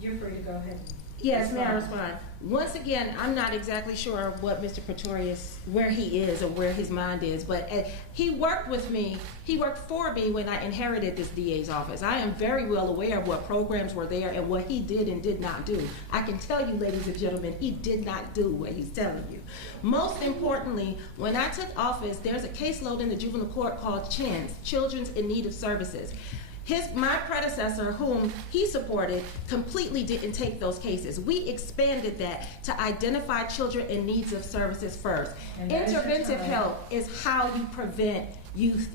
You're free to go ahead. Yes, may I respond? Once again, I'm not exactly sure what Mr. Pretorius, where he is or where his mind is, but he worked with me, he worked for me when I inherited this DA's office. I am very well aware of what programs were there and what he did and did not do. I can tell you, ladies and gentlemen, he did not do what he's telling you. Most importantly, when I took office, there's a caseload in the juvenile court called CHINS, Children's in Need of Services. My predecessor, whom he supported, completely didn't take those cases. We expanded that to identify children in needs of services first. Interventive help is how you prevent youth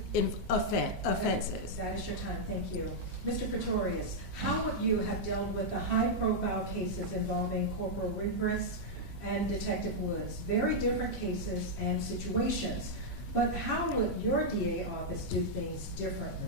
offenses. That is your time, thank you. Mr. Pretorius, how would you have dealt with the high-profile cases involving Corporal Ringrist and Detective Woods? Very different cases and situations, but how would your DA office do things differently?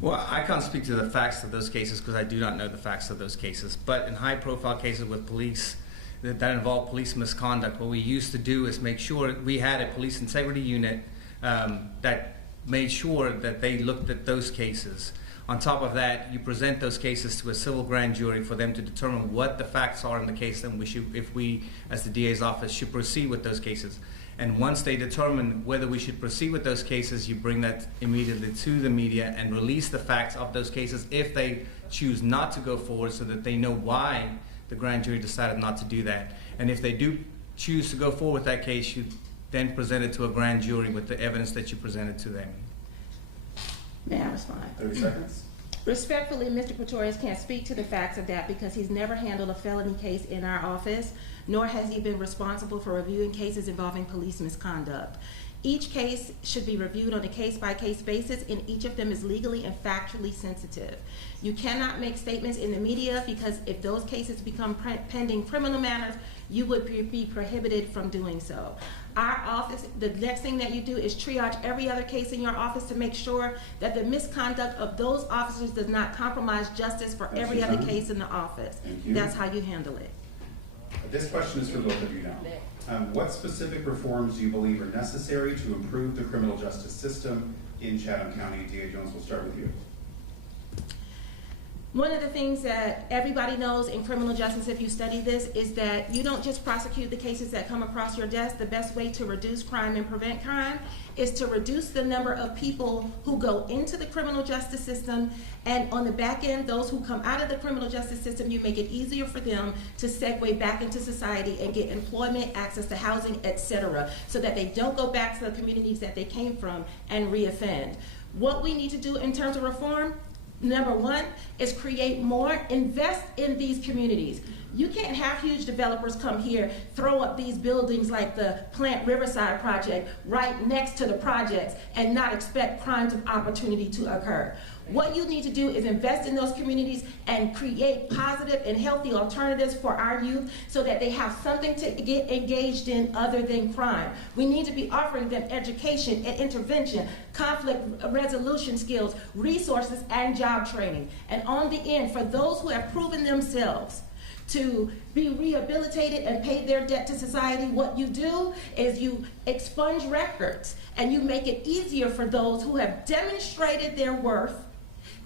Well, I can't speak to the facts of those cases because I do not know the facts of those cases. But in high-profile cases with police that involve police misconduct, what we used to do is make sure we had a police integrity unit that made sure that they looked at those cases. On top of that, you present those cases to a civil grand jury for them to determine what the facts are in the case, and if we, as the DA's office, should proceed with those cases. And once they determine whether we should proceed with those cases, you bring that immediately to the media and release the facts of those cases if they choose not to go forward, so that they know why the grand jury decided not to do that. And if they do choose to go forward with that case, you then present it to a grand jury with the evidence that you presented to them. May I respond? 30 seconds. Respectfully, Mr. Pretorius can't speak to the facts of that because he's never handled a felony case in our office, nor has he been responsible for reviewing cases involving police misconduct. Each case should be reviewed on a case-by-case basis, and each of them is legally and factually sensitive. You cannot make statements in the media because if those cases become pending criminal matters, you would be prohibited from doing so. Our office, the next thing that you do is triage every other case in your office to make sure that the misconduct of those officers does not compromise justice for every other case in the office. That's how you handle it. This question is for both of you now. What specific reforms do you believe are necessary to improve the criminal justice system in Chatham County? DA Jones, we'll start with you. One of the things that everybody knows in criminal justice, if you study this, is that you don't just prosecute the cases that come across your desk. The best way to reduce crime and prevent crime is to reduce the number of people who go into the criminal justice system, and on the back end, those who come out of the criminal justice system, you make it easier for them to segue back into society and get employment, access to housing, etc., so that they don't go back to the communities that they came from and reoffend. What we need to do in terms of reform, number one, is create more, invest in these communities. You can't have huge developers come here, throw up these buildings like the Plant Riverside project right next to the projects and not expect crimes of opportunity to occur. What you need to do is invest in those communities and create positive and healthy alternatives for our youth so that they have something to get engaged in other than crime. We need to be offering them education and intervention, conflict resolution skills, resources, and job training. And on the end, for those who have proven themselves to be rehabilitated and pay their debt to society, what you do is you expunge records and you make it easier for those who have demonstrated their worth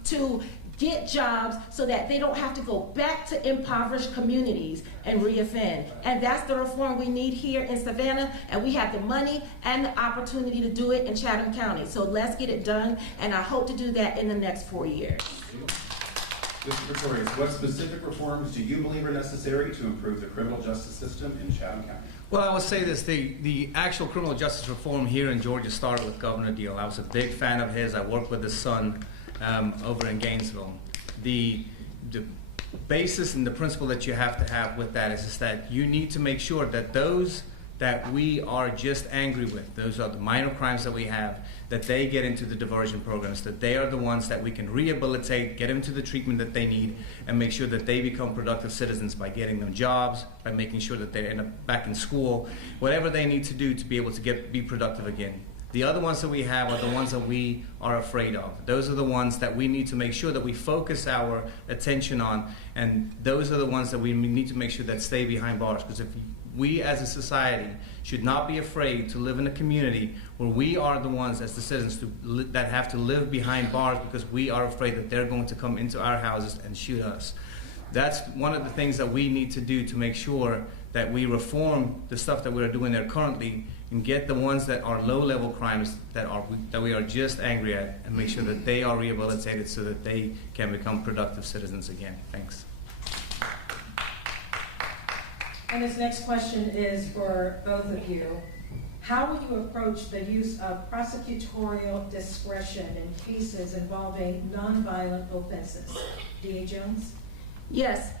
to get jobs so that they don't have to go back to impoverished communities and reoffend. And that's the reform we need here in Savannah, and we have the money and the opportunity to do it in Chatham County. So let's get it done, and I hope to do that in the next 4 years. Mr. Pretorius, what specific reforms do you believe are necessary to improve the criminal justice system in Chatham County? Well, I would say this, the actual criminal justice reform here in Georgia started with Governor Deal. I was a big fan of his. I worked with his son over in Gainesville. The basis and the principle that you have to have with that is that you need to make sure that those that we are just angry with, those are the minor crimes that we have, that they get into the diversion programs, that they are the ones that we can rehabilitate, get them to the treatment that they need, and make sure that they become productive citizens by getting them jobs, by making sure that they end up back in school, whatever they need to do to be able to be productive again. The other ones that we have are the ones that we are afraid of. Those are the ones that we need to make sure that we focus our attention on, and those are the ones that we need to make sure that stay behind bars. Because if we as a society should not be afraid to live in a community where we are the ones as the citizens that have to live behind bars because we are afraid that they're going to come into our houses and shoot us. That's one of the things that we need to do to make sure that we reform the stuff that we're doing there currently and get the ones that are low-level crimes that we are just angry at and make sure that they are rehabilitated so that they can become productive citizens again. Thanks. And this next question is for both of you. How will you approach the use of prosecutorial discretion in cases involving nonviolent offenses? D.A. Jones? Yes,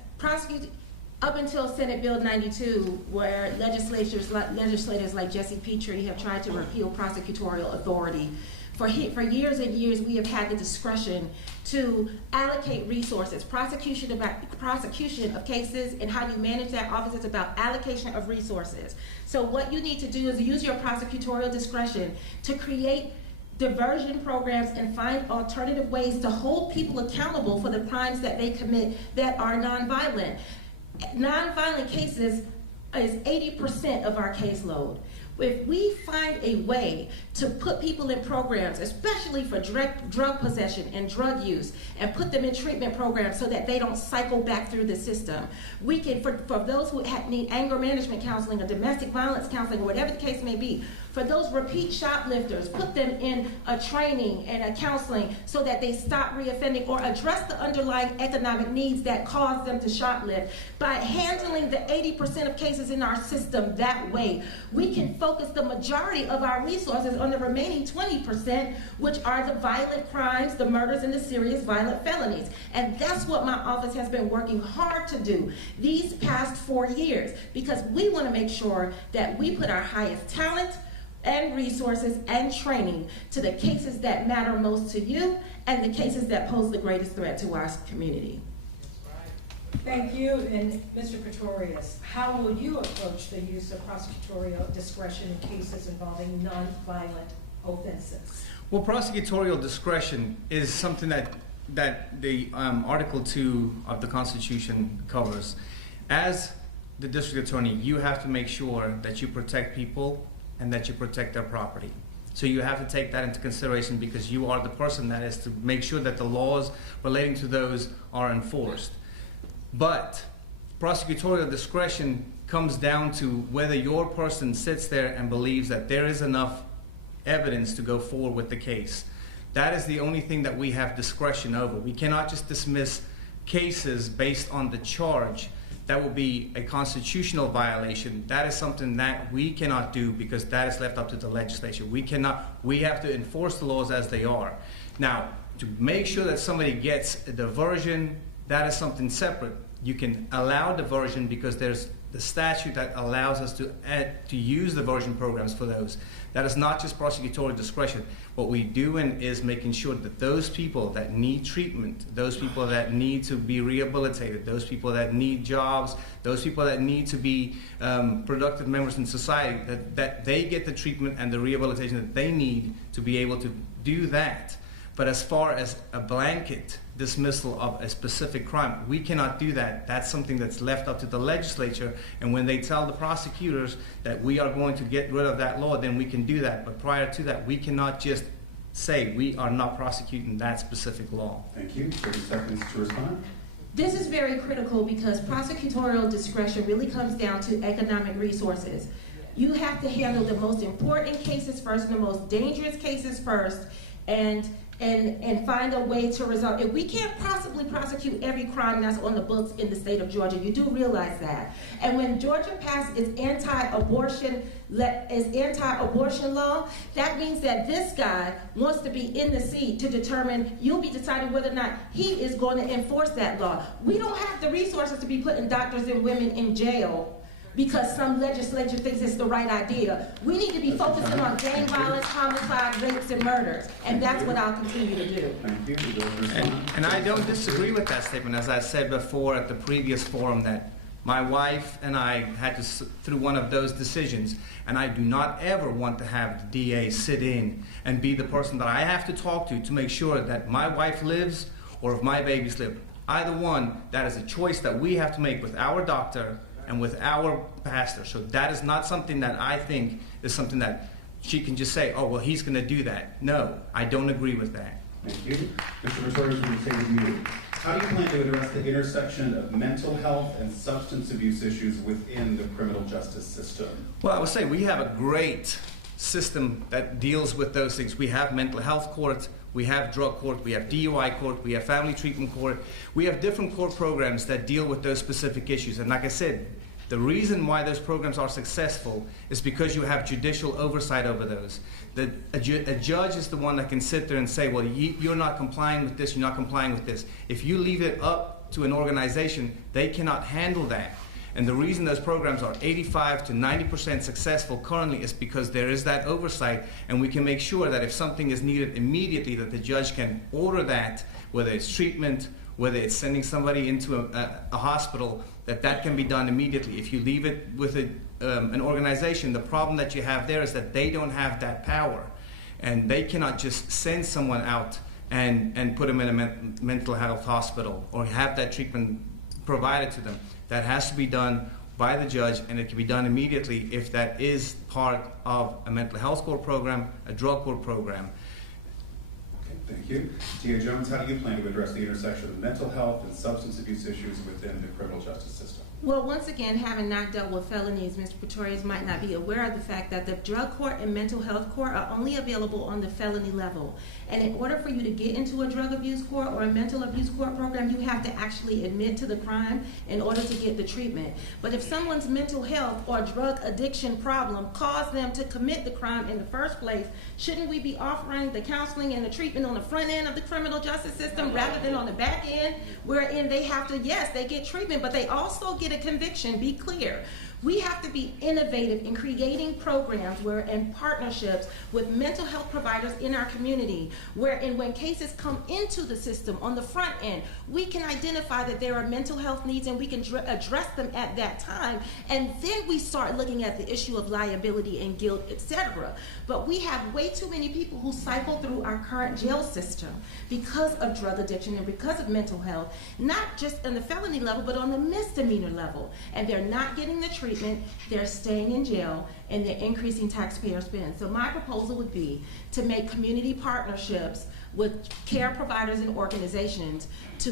up until Senate Bill 92, where legislators like Jesse Petrie have tried to repeal prosecutorial authority. For years and years, we have had the discretion to allocate resources. Prosecution of cases and how you manage that office is about allocation of resources. So what you need to do is use your prosecutorial discretion to create diversion programs and find alternative ways to hold people accountable for the crimes that they commit that are nonviolent. Nonviolent cases is 80% of our caseload. If we find a way to put people in programs, especially for drug possession and drug use, and put them in treatment programs so that they don't cycle back through the system, we can, for those who need anger management counseling or domestic violence counseling or whatever the case may be, for those repeat shoplifters, put them in a training and a counseling so that they stop reoffending or address the underlying economic needs that cause them to shoplift. By handling the 80% of cases in our system that way, we can focus the majority of our resources on the remaining 20%, which are the violent crimes, the murders, and the serious violent felonies. And that's what my office has been working hard to do these past 4 years, because we want to make sure that we put our highest talent and resources and training to the cases that matter most to you and the cases that pose the greatest threat to our community. Thank you. And Mr. Pretorius, how will you approach the use of prosecutorial discretion in cases involving nonviolent offenses? Well, prosecutorial discretion is something that the Article 2 of the Constitution covers. As the district attorney, you have to make sure that you protect people and that you protect their property. So you have to take that into consideration because you are the person that is to make sure that the laws relating to those are enforced. But prosecutorial discretion comes down to whether your person sits there and believes that there is enough evidence to go forward with the case. That is the only thing that we have discretion over. We cannot just dismiss cases based on the charge. That will be a constitutional violation. That is something that we cannot do because that is left up to the legislature. We have to enforce the laws as they are. Now, to make sure that somebody gets a diversion, that is something separate. You can allow diversion because there's the statute that allows us to use diversion programs for those. That is not just prosecutorial discretion. What we're doing is making sure that those people that need treatment, those people that need to be rehabilitated, those people that need jobs, those people that need to be productive members in society, that they get the treatment and the rehabilitation that they need to be able to do that. But as far as a blanket dismissal of a specific crime, we cannot do that. That's something that's left up to the legislature. And when they tell the prosecutors that we are going to get rid of that law, then we can do that. But prior to that, we cannot just say we are not prosecuting that specific law. Thank you. 30 seconds to respond. This is very critical because prosecutorial discretion really comes down to economic resources. You have to handle the most important cases first and the most dangerous cases first, and find a way to resolve it. We can't possibly prosecute every crime that's on the books in the state of Georgia. You do realize that. And when Georgia passed its anti-abortion law, that means that this guy wants to be in the seat to determine, you'll be deciding whether or not he is going to enforce that law. We don't have the resources to be putting doctors and women in jail because some legislature thinks it's the right idea. We need to be focusing on gang violence, homicide, rapes, and murders. And that's what I'll continue to do. Thank you. And I don't disagree with that statement. As I said before at the previous forum, that my wife and I had to through one of those decisions, and I do not ever want to have the DA sit in and be the person that I have to talk to make sure that my wife lives or if my babies live. Either one, that is a choice that we have to make with our doctor and with our pastor. So that is not something that I think is something that she can just say, oh, well, he's going to do that. No, I don't agree with that. Thank you. Mr. Pretorius, will you say to you? How do you plan to address the intersection of mental health and substance abuse issues within the criminal justice system? Well, I would say we have a great system that deals with those things. We have mental health courts, we have drug court, we have DUI court, we have family treatment court. We have different court programs that deal with those specific issues. And like I said, the reason why those programs are successful is because you have judicial oversight over those. A judge is the one that can sit there and say, well, you're not complying with this, you're not complying with this. If you leave it up to an organization, they cannot handle that. And the reason those programs are 85 to 90% successful currently is because there is that oversight, and we can make sure that if something is needed immediately, that the judge can order that, whether it's treatment, whether it's sending somebody into a hospital, that can be done immediately. If you leave it with an organization, the problem that you have there is that they don't have that power, and they cannot just send someone out and put them in a mental health hospital or have that treatment provided to them. That has to be done by the judge, and it can be done immediately if that is part of a mental health court program, a drug court program. Thank you. Tia Jones, how do you plan to address the intersection of mental health and substance abuse issues within the criminal justice system? Well, once again, having not dealt with felonies, Mr. Pretorius might not be aware of the fact that the drug court and mental health court are only available on the felony level. And in order for you to get into a drug abuse court or a mental abuse court program, you have to actually admit to the crime in order to get the treatment. But if someone's mental health or drug addiction problem caused them to commit the crime in the first place, shouldn't we be offering the counseling and the treatment on the front end of the criminal justice system rather than on the back end, wherein they have to, yes, they get treatment, but they also get a conviction? Be clear. We have to be innovative in creating programs where in partnerships with mental health providers in our community, wherein when cases come into the system on the front end, we can identify that there are mental health needs and we can address them at that time, and then we start looking at the issue of liability and guilt, etc. But we have way too many people who cycle through our current jail system because of drug addiction and because of mental health, not just on the felony level, but on the misdemeanor level, and they're not getting the treatment, they're staying in jail, and they're increasing taxpayer spend. So my proposal would be to make community partnerships with care providers and organizations to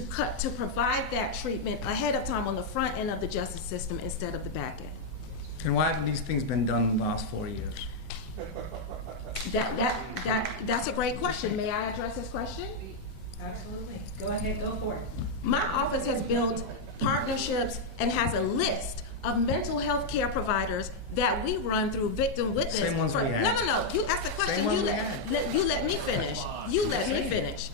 provide that treatment ahead of time on the front end of the justice system instead of the back end. And why haven't these things been done in the last 4 years? That's a great question. May I address this question? Absolutely. Go ahead, go for it. My office has built partnerships and has a list of mental health care providers that we run through victim witness. Same ones we had. No. You asked the question. You let me finish. You let me finish.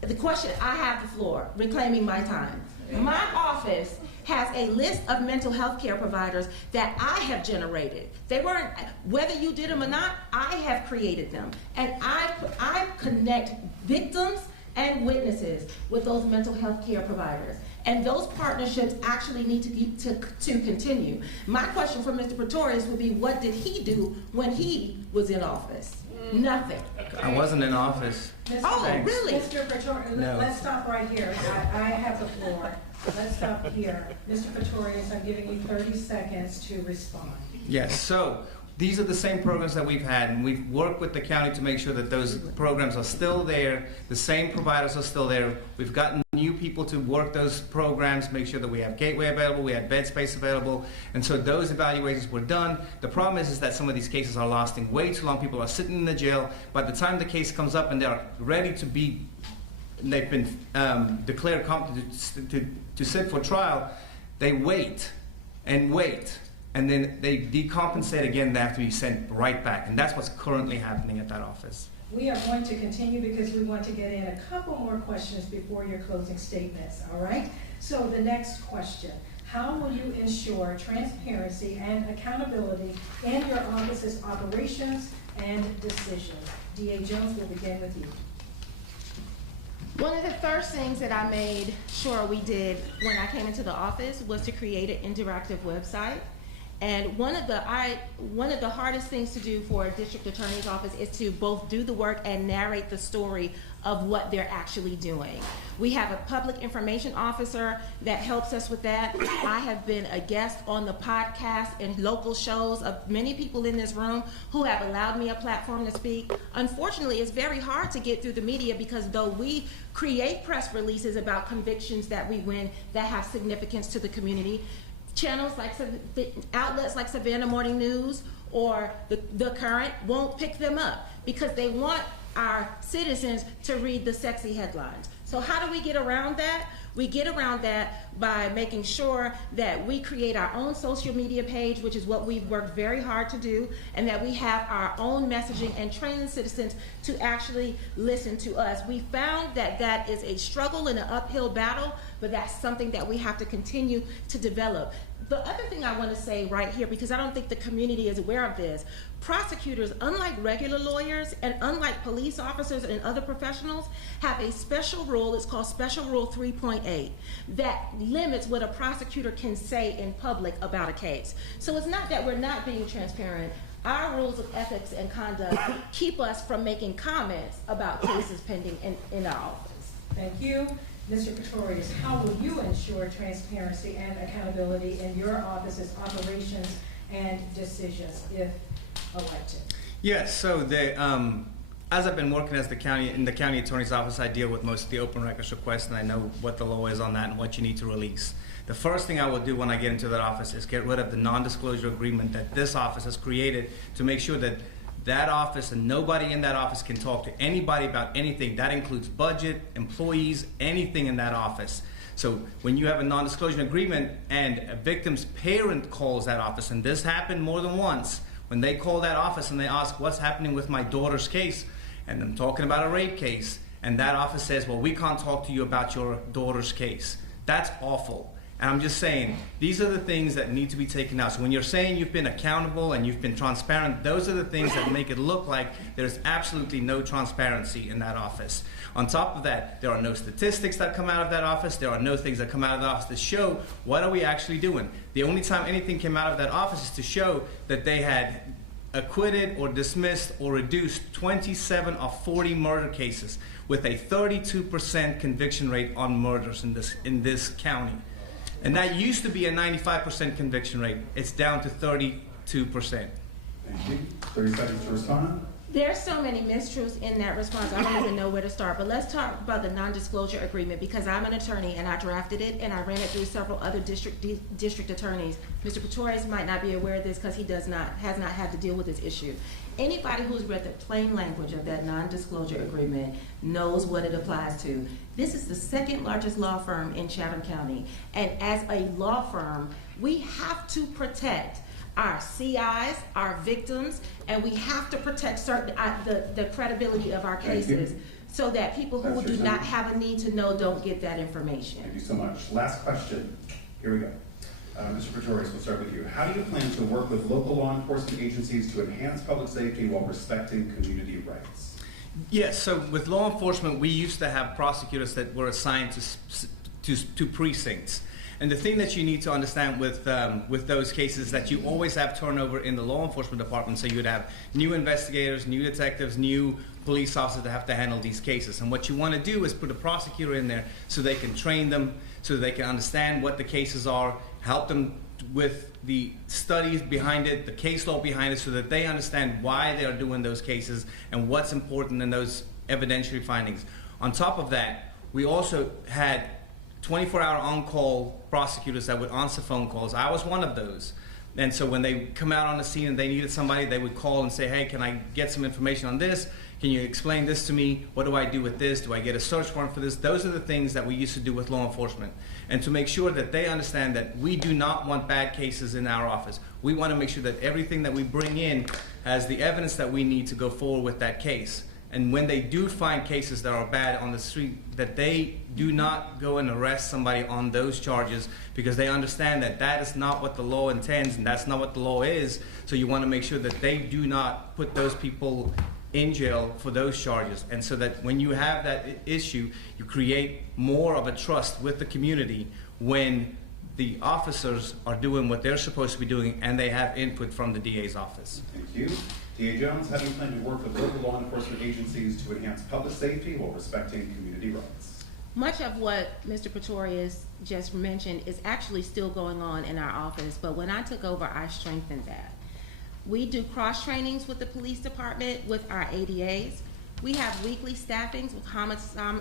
The question, I have the floor, reclaiming my time. My office has a list of mental health care providers that I have generated. They weren't, whether you did them or not, I have created them. And I connect victims and witnesses with those mental health care providers. And those partnerships actually need to continue. My question for Mr. Pretorius would be, what did he do when he was in office? Nothing. I wasn't in office. Oh, Thanks. really? Mr. Pretorius, No. let's stop right here. I have the floor. Let's stop here. Mr. Pretorius, I'm giving you 30 seconds to respond. Yes, so these are the same programs that we've had, and we've worked with the county to make sure that those programs are still there, the same providers are still there. We've gotten new people to work those programs, make sure that we have gateway available, we have bed space available, and so those evaluations were done. The problem is that some of these cases are lasting way too long. People are sitting in the jail. By the time the case comes up and they're ready to be, they've been declared competent to sit for trial, they wait and wait. And then they decompensate again, they have to be sent right back. And that's what's currently happening at that office. We are going to continue because we want to get in a couple more questions before your closing statements, all right? So the next question, how will you ensure transparency and accountability in your office's operations and decisions? D.A. Jones, will begin with you. One of the first things that I made sure we did when I came into the office was to create an interactive website. And one of the hardest things to do for a district attorney's office is to both do the work and narrate the story of what they're actually doing. We have a public information officer that helps us with that. I have been a guest on the podcast and local shows of many people in this room who have allowed me a platform to speak. Unfortunately, it's very hard to get through the media because though we create press releases about convictions that we win that have significance to the community, channels like outlets like Savannah Morning News or the Current won't pick them up because they want our citizens to read the sexy headlines. So how do we get around that? We get around that by making sure that we create our own social media page, which is what we've worked very hard to do, and that we have our own messaging and training citizens to actually listen to us. We found that that is a struggle and an uphill battle, but that's something that we have to continue to develop. The other thing I want to say right here, because I don't think the community is aware of this, prosecutors, unlike regular lawyers and unlike police officers and other professionals, have a special rule, it's called Special Rule 3.8, that limits what a prosecutor can say in public about a case. So it's not that we're not being transparent. Our rules of ethics and conduct keep us from making comments about cases pending in our office. Thank you. Mr. Pretorius, how will you ensure transparency and accountability in your office's operations and decisions if elected? Yes, so as I've been working as in the county attorney's office, I deal with most of the open records requests, and I know what the law is on that and what you need to release. The first thing I will do when I get into that office is get rid of the non-disclosure agreement that this office has created to make sure that that office and nobody in that office can talk to anybody about anything. That includes budget, employees, anything in that office. So when you have a non-disclosure agreement and a victim's parent calls that office, and this happened more than once, when they call that office and they ask, what's happening with my daughter's case, and I'm talking about a rape case, and that office says, well, we can't talk to you about your daughter's case. That's awful. And I'm just saying, these are the things that need to be taken out. So when you're saying you've been accountable and you've been transparent, those are the things that make it look like there's absolutely no transparency in that office. On top of that, there are no statistics that come out of that office. There are no things that come out of the office to show what are we actually doing. The only time anything came out of that office is to show that they had acquitted or dismissed or reduced 27 of 40 murder cases with a 32% conviction rate on murders in this county. And that used to be a 95% conviction rate. It's down to 32%. Thank you. 30 seconds to respond. There's so many mistruths in that response, I don't even know where to start. But let's talk about the non-disclosure agreement, because I'm an attorney and I drafted it and I ran it through several other district attorneys. Mr. Pretorius might not be aware of this because he has not had to deal with this issue. Anybody who's read the plain language of that non-disclosure agreement knows what it applies to. This is the second largest law firm in Chatham County. And as a law firm, we have to protect our CIs, our victims, and we have to protect the credibility of our cases so that people who do not have a need to know don't get that information. Thank you so much. Last question. Here we go. Mr. Pretorius, we'll start with you. How do you plan to work with local law enforcement agencies to enhance public safety while respecting community rights? Yes, so with law enforcement, we used to have prosecutors that were assigned to precincts. And the thing that you need to understand with those cases is that you always have turnover in the law enforcement department. So you'd have new investigators, new detectives, new police officers that have to handle these cases. And what you want to do is put a prosecutor in there so they can train them, so they can understand what the cases are, help them with the studies behind it, the case law behind it, so that they understand why they're doing those cases and what's important in those evidentiary findings. On top of that, we also had 24-hour on-call prosecutors that would answer phone calls. I was one of those. And so when they come out on the scene and they needed somebody, they would call and say, hey, can I get some information on this? Can you explain this to me? What do I do with this? Do I get a search warrant for this? Those are the things that we used to do with law enforcement. And to make sure that they understand that we do not want bad cases in our office. We want to make sure that everything that we bring in has the evidence that we need to go forward with that case. And when they do find cases that are bad on the street, that they do not go and arrest somebody on those charges, because they understand that that is not what the law intends and that's not what the law is. So you want to make sure that they do not put those people in jail for those charges. And so that when you have that issue, you create more of a trust with the community when the officers are doing what they're supposed to be doing, and they have input from the DA's office. Thank you. DA Jones, how do you plan to work with local law enforcement agencies to enhance public safety while respecting community rights? Much of what Mr. Pretorius just mentioned is actually still going on in our office, but when I took over, I strengthened that. We do cross trainings with the police department, with our ADAs. We have weekly staffings with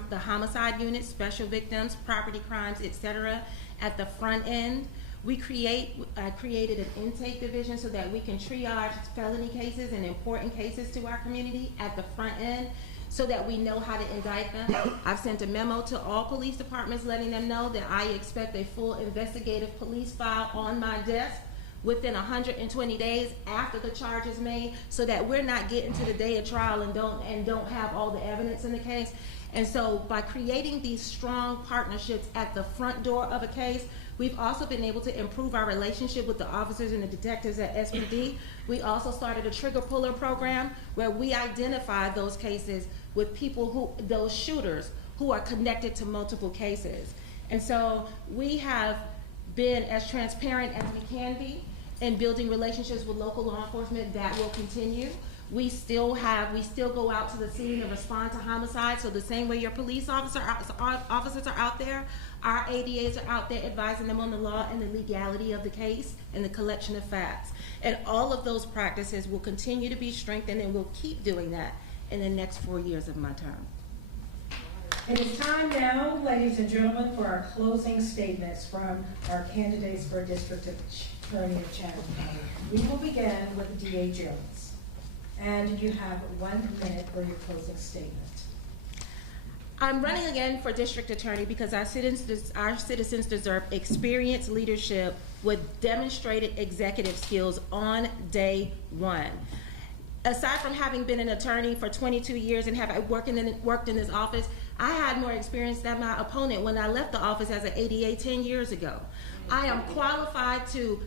the homicide unit, special victims, property crimes, etc. at the front end. We created an intake division so that we can triage felony cases and important cases to our community at the front end so that we know how to indict them. I've sent a memo to all police departments letting them know that I expect a full investigative police file on my desk within 120 days after the charge is made, so that we're not getting to the day of trial and don't have all the evidence in the case. And so by creating these strong partnerships at the front door of a case, we've also been able to improve our relationship with the officers and the detectives at SPD. We also started a trigger puller program where we identify those cases with people those shooters who are connected to multiple cases. And so we have been as transparent as we can be in building relationships with local law enforcement. That will continue. We still go out to the scene and respond to homicide. So the same way your police officers are out there, our ADAs are out there advising them on the law and the legality of the case and the collection of facts. And all of those practices will continue to be strengthened, and we'll keep doing that in the next 4 years of my term. It is time now, ladies and gentlemen, for our closing statements from our candidates for District Attorney of Chatham County. We will begin with DA Jones. And you have 1 minute for your closing statement. I'm running again for District Attorney because our citizens deserve experienced leadership with demonstrated executive skills on day one. Aside from having been an attorney for 22 years and have worked in this office, I had more experience than my opponent when I left the office as an ADA 10 years ago. I am qualified to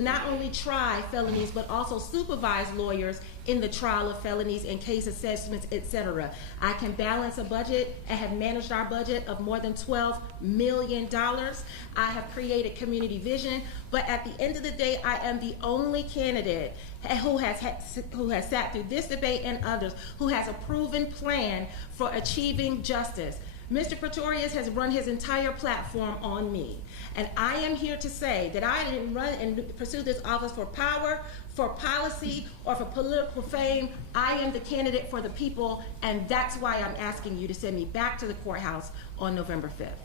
not only try felonies, but also supervise lawyers in the trial of felonies and case assessments, etc. I can balance a budget and have managed our budget of more than $12 million. I have created community vision, but at the end of the day, I am the only candidate who has sat through this debate and others, who has a proven plan for achieving justice. Mr. Pretorius has run his entire platform on me. And I am here to say that I didn't run and pursue this office for power, for policy, or for political fame. I am the candidate for the people, and that's why I'm asking you to send me back to the courthouse on November 5th.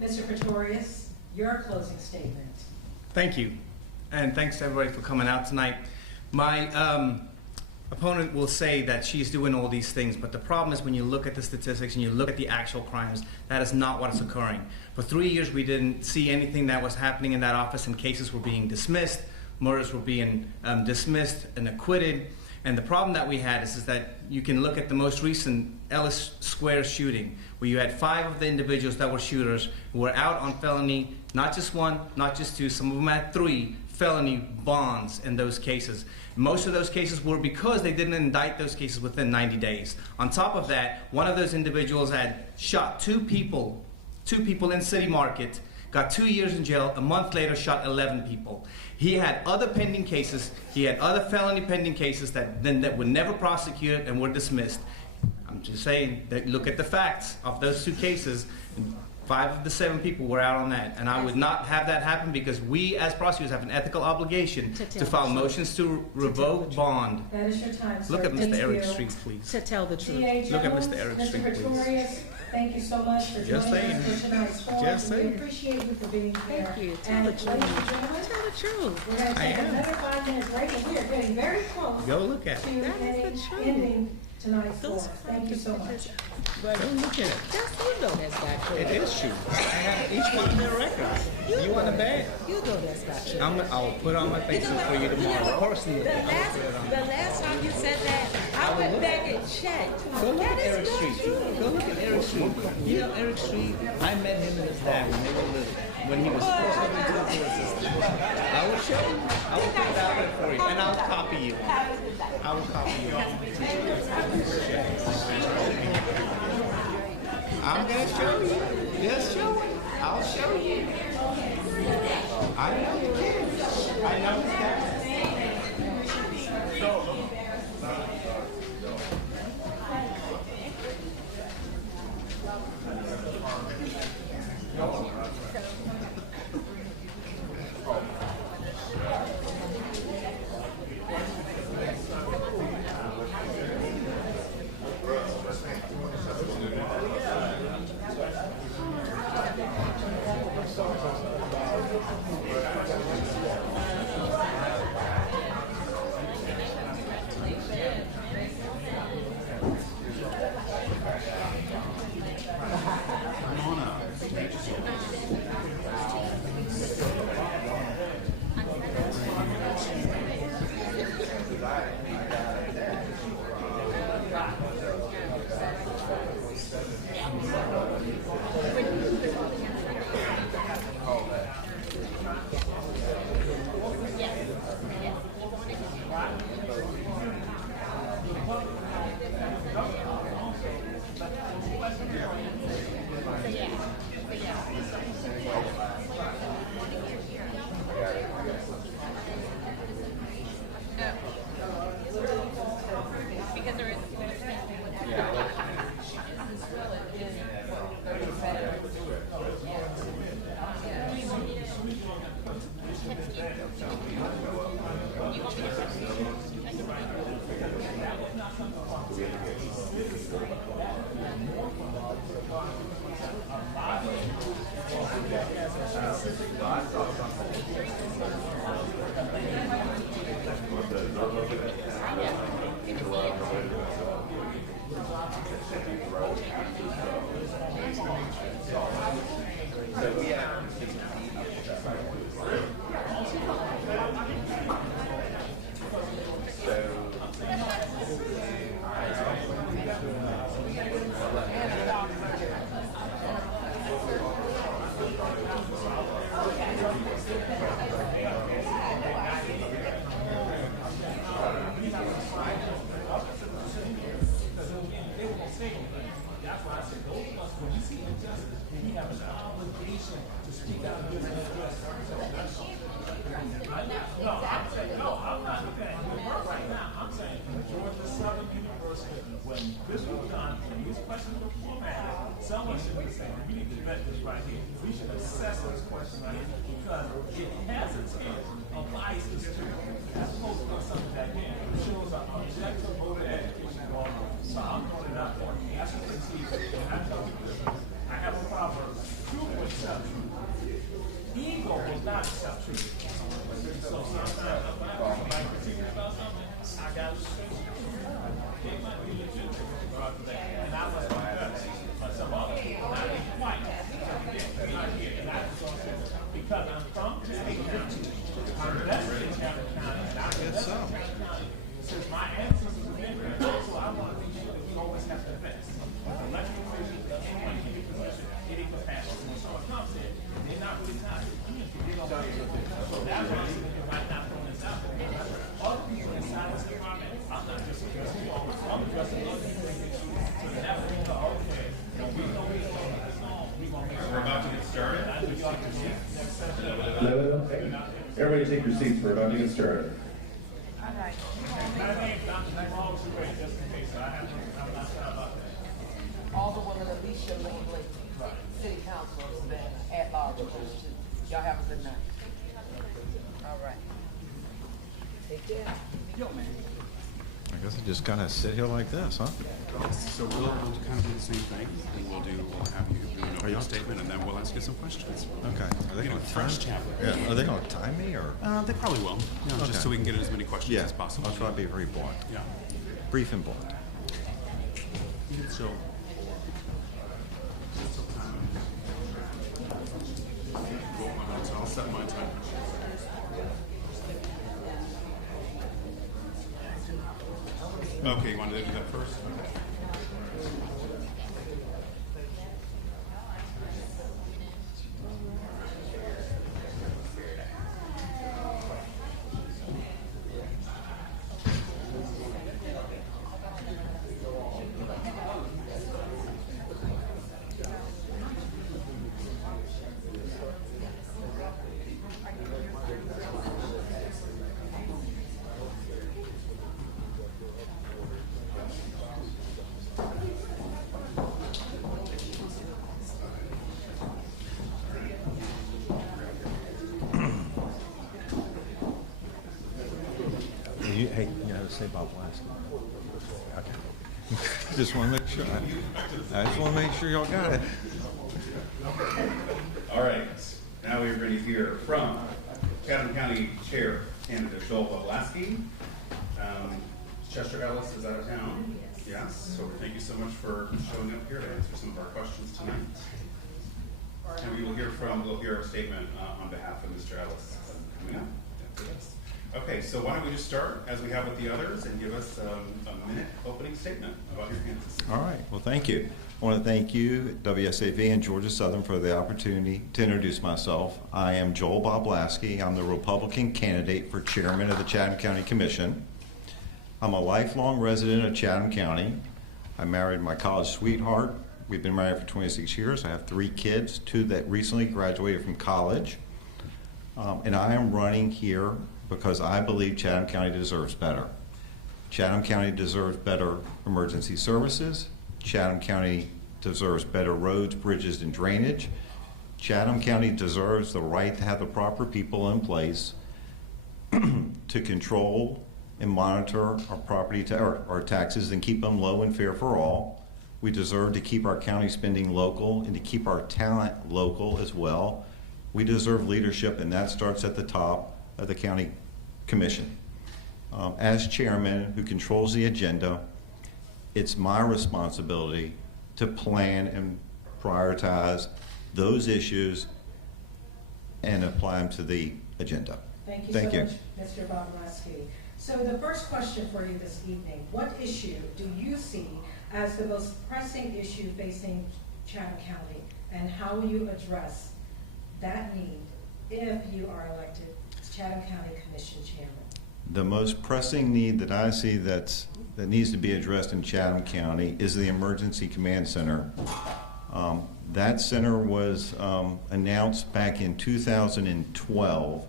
Mr. Pretorius, your closing statement. Thank you, and thanks to everybody for coming out tonight. My opponent will say that she's doing all these things, but the problem is when you look at the statistics and you look at the actual crimes, that is not what is occurring. For 3 years, we didn't see anything that was happening in that office, and cases were being dismissed, murders were being dismissed and acquitted. And the problem that we had is that you can look at the most recent Ellis Square shooting, where you had 5 of the individuals that were shooters who were out on felony, not just 1, not just 2, some of them had 3 felony bonds in those cases. Most of those cases were because they didn't indict those cases within 90 days. On top of that, one of those individuals had shot 2 people in City Market, got 2 years in jail, a month later shot 11 people. He had other pending cases, he had other felony pending cases that were never prosecuted and were dismissed. I'm just saying that look at the facts of those 2 cases. 5 of the 7 people were out on that, and I would not have that happen because we as prosecutors have an ethical obligation to file motions to revoke bond. That is your time, sir. Look at Mr. Thank Eric you. Street, please. To tell the truth. DA Look at Jones, Mr. Eric Street, Mr. Pretorius, thank you so much for Just joining saying. us for tonight's forum. Just We saying. appreciate you for being here. Thank you. Tell And the ladies truth. and gentlemen, Tell the truth. we're going to I take am. another 5-minute break, and we are getting very close Go look at to it. That is the truth. ending tonight's Those forum. Thank you so much. But Go look at it. just you know that's not true. It is true. I have each one of their records. You want a bag? You know that's not true. I will put on my Facebook for you tomorrow. Personally, The last time you said that, I went back and checked. Go look That at is Eric not Street. true. Go look at Eric Street. You know Eric Street? I met him and his dad when they were little. When he was first living to the assistant. I will show you. I will put it out there for you. And I'll copy you. I will copy you. I I'm gonna show you. Just show it. I'll show you. I know you can. I know it's that. Everybody take your seats. We're about to get started. Alderwoman Alicia Lane Blake, City Council of Savannah, at large. Y'all have a good night. All right. Take care. I guess I just kind of sit here like this, huh? So we'll kind of do the same thing, and we'll have you do an opening statement, and then we'll ask you some questions. Okay. Are they going to fresh chat? Yeah. Are they going to time me or? They probably will. You know, just so we can get as many questions as possible. I'll try to be very blunt. Yeah. Brief and blunt. So. I'll set my time. Okay, you want to do that first? to say Bob Lasky. Okay. Just want to make sure. I just want to make sure y'all got it. All right, now we're going to hear from Chatham County Chair candidate Joel Boblaski. Chester Ellis is out of town. Yes, so thank you so much for showing up here to answer some of our questions tonight. And we'll hear a statement on behalf of Mr. Ellis coming up after this. Okay, so why don't we just start as we have with the others and give us a minute opening statement about your candidacy. All right, well, thank you. I want to thank you, WSAV and Georgia Southern, for the opportunity to introduce myself. I am Joel Boblaski. I'm the Republican candidate for chairman of the Chatham County Commission. I'm a lifelong resident of Chatham County. I married my college sweetheart. We've been married for 26 years. I have 3 kids, 2 that recently graduated from college. And I am running here because I believe Chatham County deserves better. Chatham County deserves better emergency services. Chatham County deserves better roads, bridges, and drainage. Chatham County deserves the right to have the proper people in place to control and monitor our property, our taxes, and keep them low and fair for all. We deserve to keep our county spending local and to keep our talent local as well. We deserve leadership, and that starts at the top of the county commission. As chairman who controls the agenda, it's my responsibility to plan and prioritize those issues and apply them to the agenda. Thank you so much, Mr. Boblaski. So the first question for you this evening, what issue do you see as the most pressing issue facing Chatham County, and how will you address that need if you are elected as Chatham County Commission Chairman? The most pressing need that I see that needs to be addressed in Chatham County is the Emergency Command Center. That center was announced back in 2012,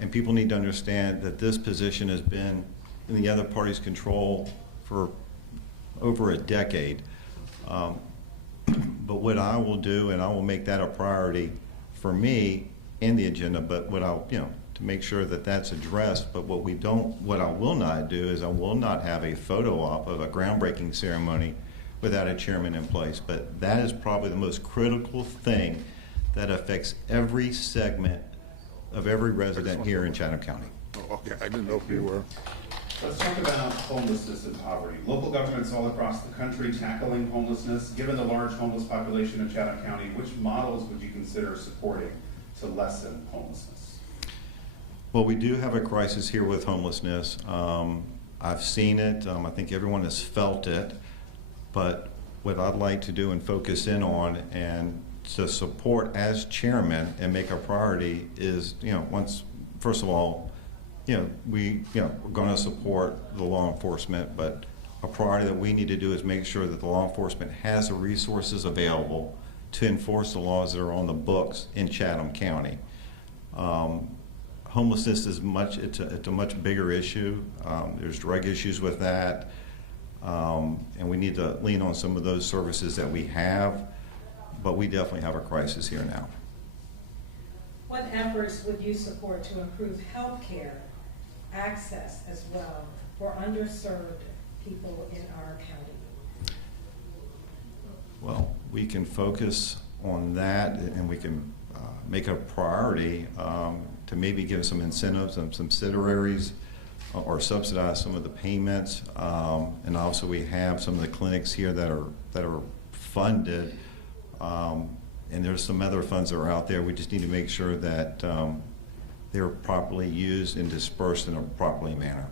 and people need to understand that this position has been in the other party's control for over a decade. But what I will do, and I will make that a priority for me in the agenda, but what I'll, to make sure that that's addressed. But what I will not do is I will not have a photo op of a groundbreaking ceremony without a chairman in place. But that is probably the most critical thing that affects every segment of every resident here in Chatham County. Oh, okay, I didn't know if you were. Let's talk about homelessness and poverty. Local governments all across the country tackling homelessness. Given the large homeless population of Chatham County, which models would you consider supporting to lessen homelessness? Well, we do have a crisis here with homelessness. I've seen it. I think everyone has felt it. But what I'd like to do and focus in on and to support as chairman and make a priority is, first of all, we're going to support the law enforcement, but a priority that we need to do is make sure that the law enforcement has the resources available to enforce the laws that are on the books in Chatham County. Homelessness is it's a much bigger issue. There's drug issues with that, and we need to lean on some of those services that we have, but we definitely have a crisis here now. What efforts would you support to improve health care access as well for underserved people in our county? Well, we can focus on that, and we can make a priority to maybe give some incentives and subsidiaries or subsidize some of the payments. And also we have some of the clinics here that are funded, and there's some other funds that are out there. We just need to make sure that they're properly used and dispersed in a properly manner.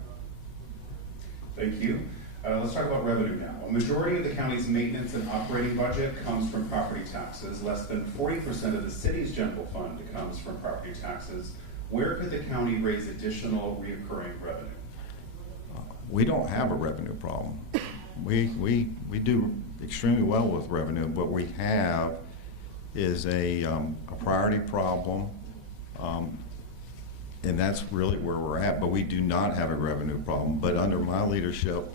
Thank you. Let's talk about revenue now. A majority of the county's maintenance and operating budget comes from property taxes. Less than 40% of the city's general fund comes from property taxes. Where could the county raise additional reoccurring revenue? We don't have a revenue problem. We do extremely well with revenue. What we have is a priority problem, and that's really where we're at. But we do not have a revenue problem. But under my leadership,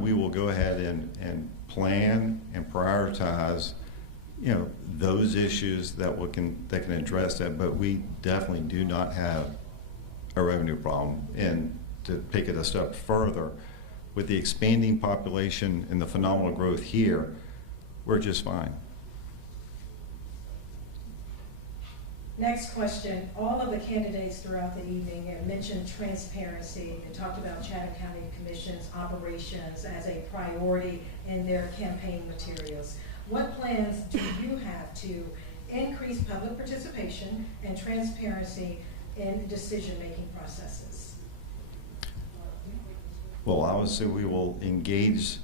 we will go ahead and plan and prioritize, those issues that can address that. But we definitely do not have a revenue problem. And to take it a step further, with the expanding population and the phenomenal growth here, we're just fine. Next question. All of the candidates throughout the evening have mentioned transparency and talked about Chatham County Commission's operations as a priority in their campaign materials. What plans do you have to increase public participation and transparency in decision-making processes? Well, obviously we will engage,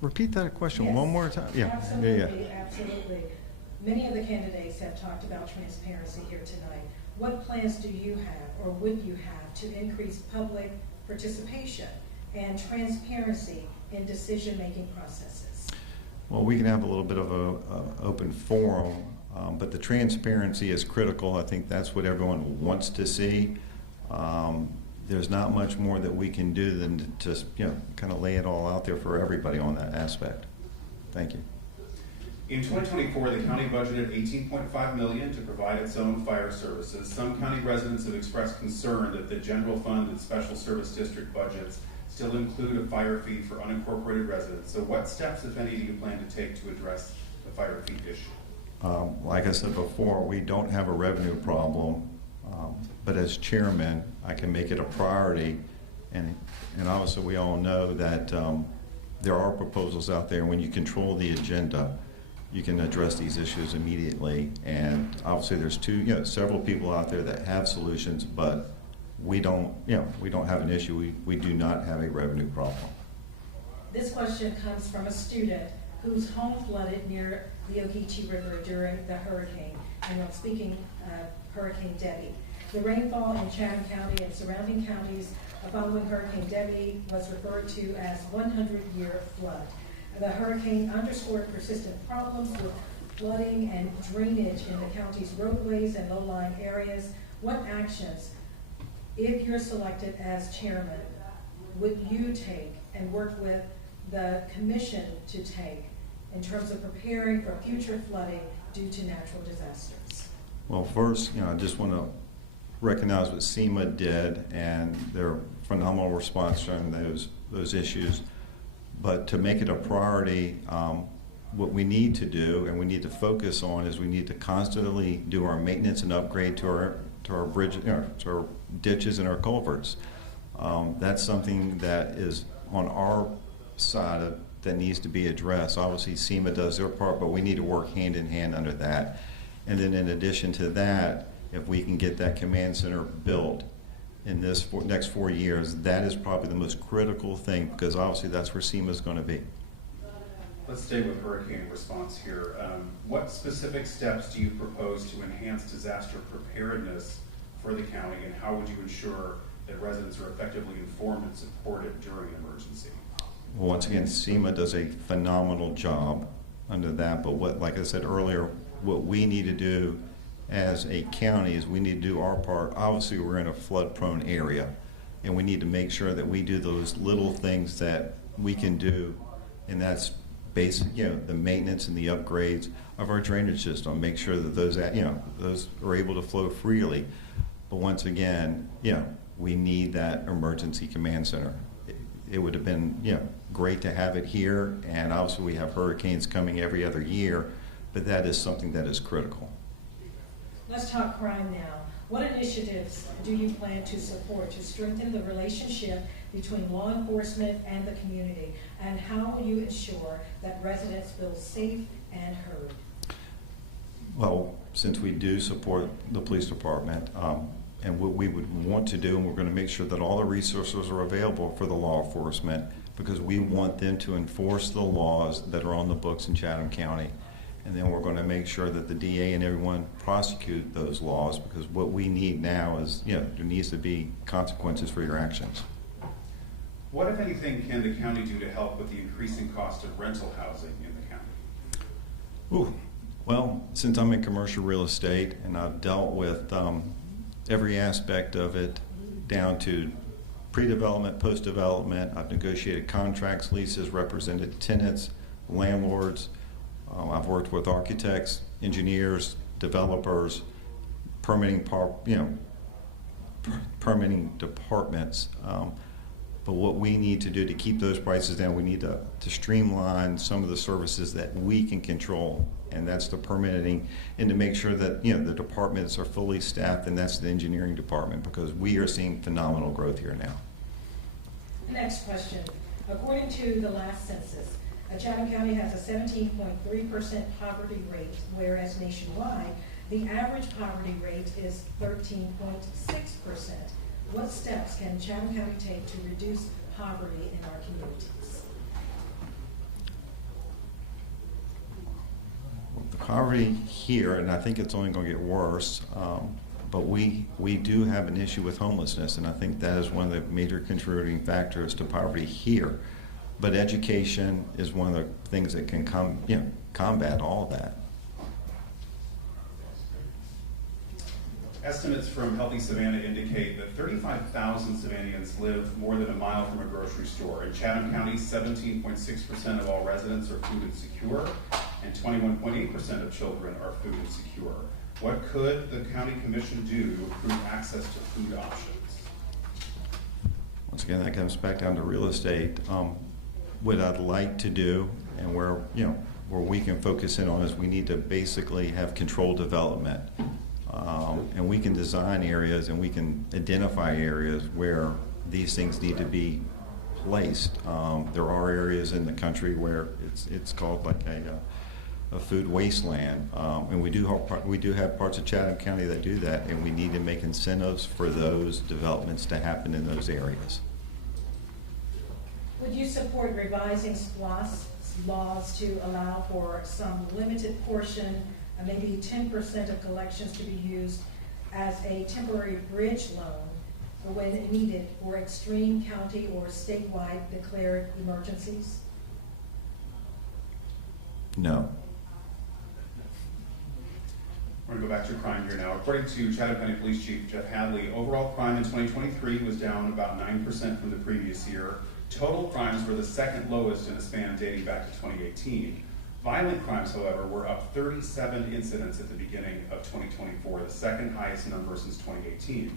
repeat that question Yes. one more time. Yeah. Absolutely, absolutely. Many of the candidates have talked about transparency here tonight. What plans do you have, or would you have, to increase public participation and transparency in decision-making processes? Well, we can have a little bit of a open forum, but the transparency is critical. I think that's what everyone wants to see. There's not much more that we can do than to just, kind of lay it all out there for everybody on that aspect. Thank you. In 2024, the county budgeted $18.5 million to provide its own fire services. Some county residents have expressed concern that the general fund and special service district budgets still include a fire fee for unincorporated residents. So what steps, if any, do you plan to take to address the fire fee issue? Like I said before, we don't have a revenue problem, but as chairman, I can make it a priority. And obviously we all know that there are proposals out there, and when you control the agenda, you can address these issues immediately. And obviously there's several people out there that have solutions, but we don't have an issue. We do not have a revenue problem. This question comes from a student whose home flooded near the Ogeechee River during the hurricane, and I'm speaking Hurricane Debbie. The rainfall in Chatham County and surrounding counties following Hurricane Debbie was referred to as 100-year flood. The hurricane underscored persistent problems with flooding and drainage in the county's roadways and low-lying areas. What actions, if you're selected as chairman, would you take and work with the commission to take in terms of preparing for future flooding due to natural disasters? Well, first, I just want to recognize what SEMA did and their phenomenal response during those issues. But to make it a priority, what we need to do and we need to focus on is we need to constantly do our maintenance and upgrade to our bridge, to our ditches and our culverts. That's something that is on our side that needs to be addressed. Obviously, SEMA does their part, but we need to work hand in hand under that. And then in addition to that, if we can get that command center built in this next 4 years, that is probably the most critical thing, because obviously that's where SEMA is going to be. Let's stay with hurricane response here. What specific steps do you propose to enhance disaster preparedness for the county, and how would you ensure that residents are effectively informed and supported during an emergency? Well, once again, SEMA does a phenomenal job under that, but like I said earlier, what we need to do as a county is we need to do our part. Obviously, we're in a flood-prone area, and we need to make sure that we do those little things that we can do, and that's basic, the maintenance and the upgrades of our drainage system. Make sure that those are able to flow freely. But once again, we need that emergency command center. It would have been, great to have it here, and obviously we have hurricanes coming every other year, but that is something that is critical. Let's talk crime now. What initiatives do you plan to support to strengthen the relationship between law enforcement and the community? And how will you ensure that residents feel safe and heard? Well, since we do support the police department, and what we would want to do, and we're going to make sure that all the resources are available for the law enforcement, because we want them to enforce the laws that are on the books in Chatham County. And then we're going to make sure that the DA and everyone prosecute those laws, because what we need now is, there needs to be consequences for your actions. What, if anything, can the county do to help with the increasing cost of rental housing in the county? Ooh. Well, since I'm in commercial real estate and I've dealt with every aspect of it down to pre-development, post-development, I've negotiated contracts, leases, represented tenants, landlords. I've worked with architects, engineers, developers, permitting permitting departments. But what we need to do to keep those prices down, we need to streamline some of the services that we can control, and that's the permitting, and to make sure that the departments are fully staffed, and that's the engineering department, because we are seeing phenomenal growth here now. Next question. According to the last census, Chatham County has a 17.3% poverty rate, whereas nationwide, the average poverty rate is 13.6%. What steps can Chatham County take to reduce poverty in our communities? The poverty here, and I think it's only going to get worse, but we do have an issue with homelessness, and I think that is one of the major contributing factors to poverty here. But education is one of the things that can combat all of that. Estimates from Healthy Savannah indicate that 35,000 Savannahans live more than a mile from a grocery store. In Chatham County, 17.6% of all residents are food insecure, and 21.8% of children are food insecure. What could the County Commission do to improve access to food options? Once again, that comes back down to real estate. What I'd like to do, and where we can focus in on, is we need to basically have controlled development. And we can design areas and we can identify areas where these things need to be placed. There are areas in the country where it's called like a food wasteland, and we do have parts of Chatham County that do that, and we need to make incentives for those developments to happen in those areas. Would you support revising SPLOST laws to allow for some limited portion, maybe 10% of collections, to be used as a temporary bridge loan when needed for extreme county or statewide declared emergencies? No. We're going to go back to crime here now. According to Chatham County Police Chief Jeff Hadley, overall crime in 2023 was down about 9% from the previous year. Total crimes were the second lowest in a span dating back to 2018. Violent crimes, however, were up 37 incidents at the beginning of 2024, the second highest number since 2018.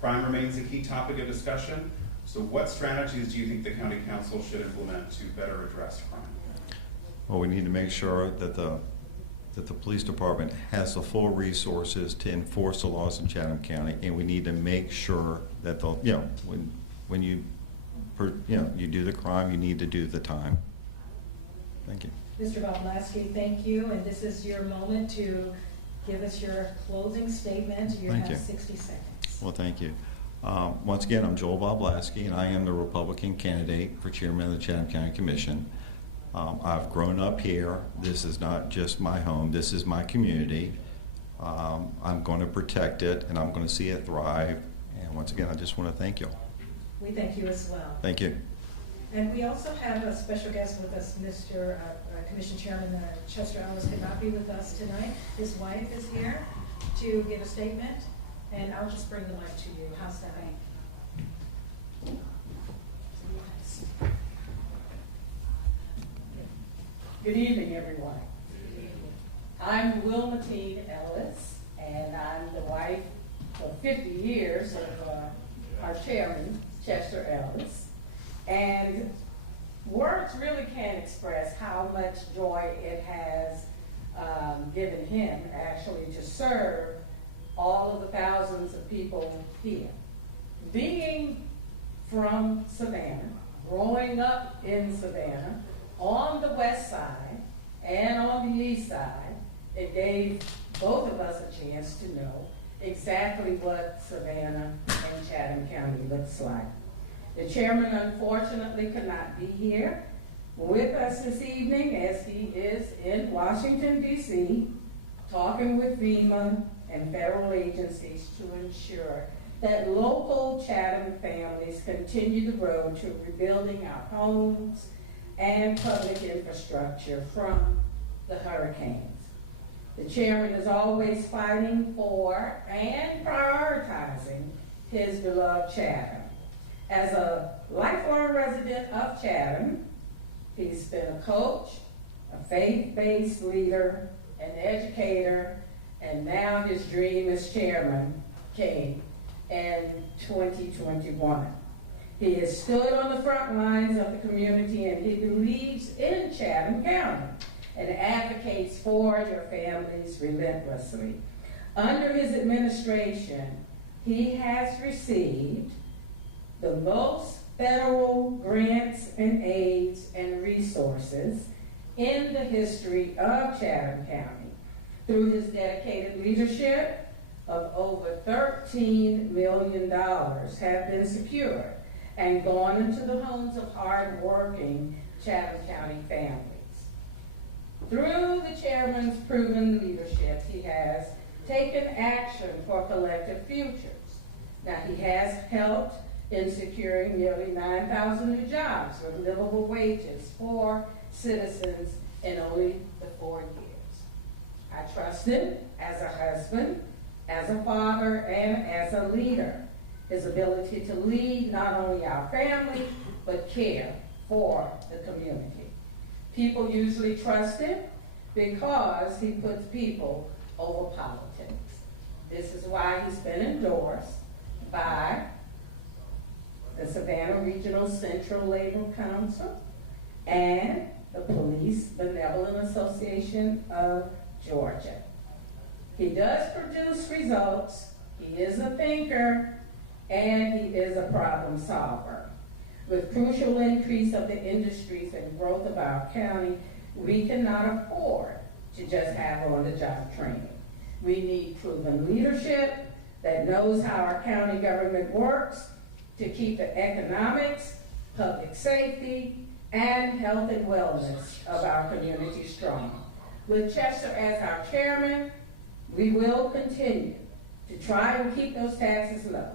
Crime remains a key topic of discussion. So what strategies do you think the County Council should implement to better address crime? Well, we need to make sure that the police department has the full resources to enforce the laws in Chatham County, and we need to make sure that when you do the crime, you need to do the time. Thank you. Mr. Boblaski, thank you, and this is your moment to give us your closing statement. You have 60 seconds. Well, thank you. Once again, I'm Joel Boblaski, and I am the Republican candidate for chairman of the Chatham County Commission. I've grown up here. This is not just my home. This is my community. I'm going to protect it, and I'm going to see it thrive. And once again, I just want to thank you. We thank you as well. Thank you. And we also have a special guest with us, Mr. Commission Chairman Chester Ellis could not be with us tonight. His wife is here to give a statement, and I'll just bring the mic to you. How's that? Good evening, everyone. I'm Wilmatine Ellis, and I'm the wife for 50 years of our chairman, Chester Ellis. And words really can't express how much joy it has given him actually to serve all of the thousands of people here. Being from Savannah, growing up in Savannah, on the west side and on the east side, it gave both of us a chance to know exactly what Savannah and Chatham County looks like. The chairman unfortunately could not be here with us this evening, as he is in Washington, D.C., talking with FEMA and federal agencies to ensure that local Chatham families continue the road to rebuilding our homes and public infrastructure from the hurricanes. The chairman is always fighting for and prioritizing his beloved Chatham. As a lifelong resident of Chatham, he's been a coach, a faith-based leader, an educator, and now his dream as chairman came in 2021. He has stood on the front lines of the community, and he believes in Chatham County and advocates for your families relentlessly. Under his administration, he has received the most federal grants and aids and resources in the history of Chatham County. Through his dedicated leadership, of over $13 million have been secured and gone into the homes of hard-working Chatham County families. Through the chairman's proven leadership, he has taken action for collective futures. Now, he has helped in securing nearly 9,000 new jobs with livable wages for citizens in only the 4 years. I trust him as a husband, as a father, and as a leader. His ability to lead not only our family, but care for the community. People usually trust him because he puts people over politics. This is why he's been endorsed by the Savannah Regional Central Labor Council and the Police Benevolent Association of Georgia. He does produce results, he is a thinker, and he is a problem solver. With crucial increase of the industries and growth of our county, we cannot afford to just have on-the-job training. We need proven leadership that knows how our county government works to keep the economics, public safety, and health and wellness of our community strong. With Chester as our chairman, we will continue to try and keep those taxes low.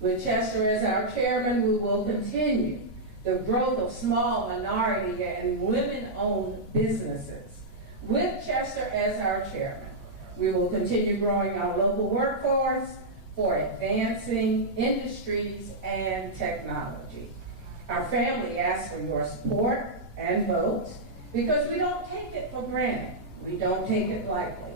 With Chester as our chairman, we will continue the growth of small, minority, and women-owned businesses. With Chester as our chairman, we will continue growing our local workforce for advancing industries and technology. Our family asks for your support and votes because we don't take it for granted. We don't take it lightly,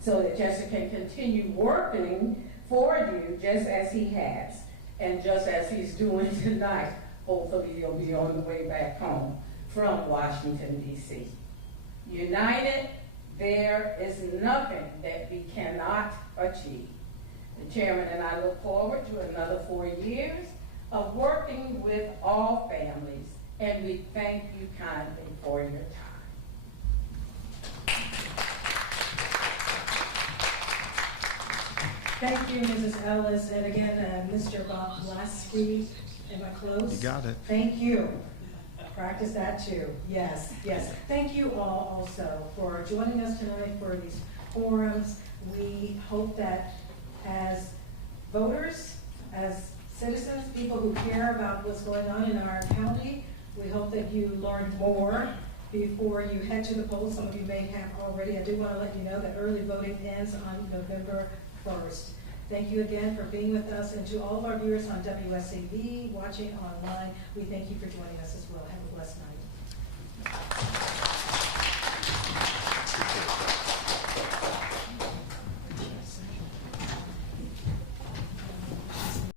so that Chester can continue working for you just as he has, and just as he's doing tonight. Hopefully he'll be on the way back home from Washington, D.C. United, there is nothing that we cannot achieve. The chairman and I look forward to another 4 years of working with all families, and we thank you kindly for your time. Thank you, Mrs. Ellis, and again, Mr. Bob Lasky. Am I close? You got it. Thank you. Practice that too. Yes, yes. Thank you all also for joining us tonight for these forums. We hope that as voters, as citizens, people who care about what's going on in our county, we hope that you learn more before you head to the polls. Some of you may have already. I do want to let you know that early voting ends on November 1st. Thank you again for being with us, and to all of our viewers on WSAV watching online, we thank you for joining us as well. Have a blessed night.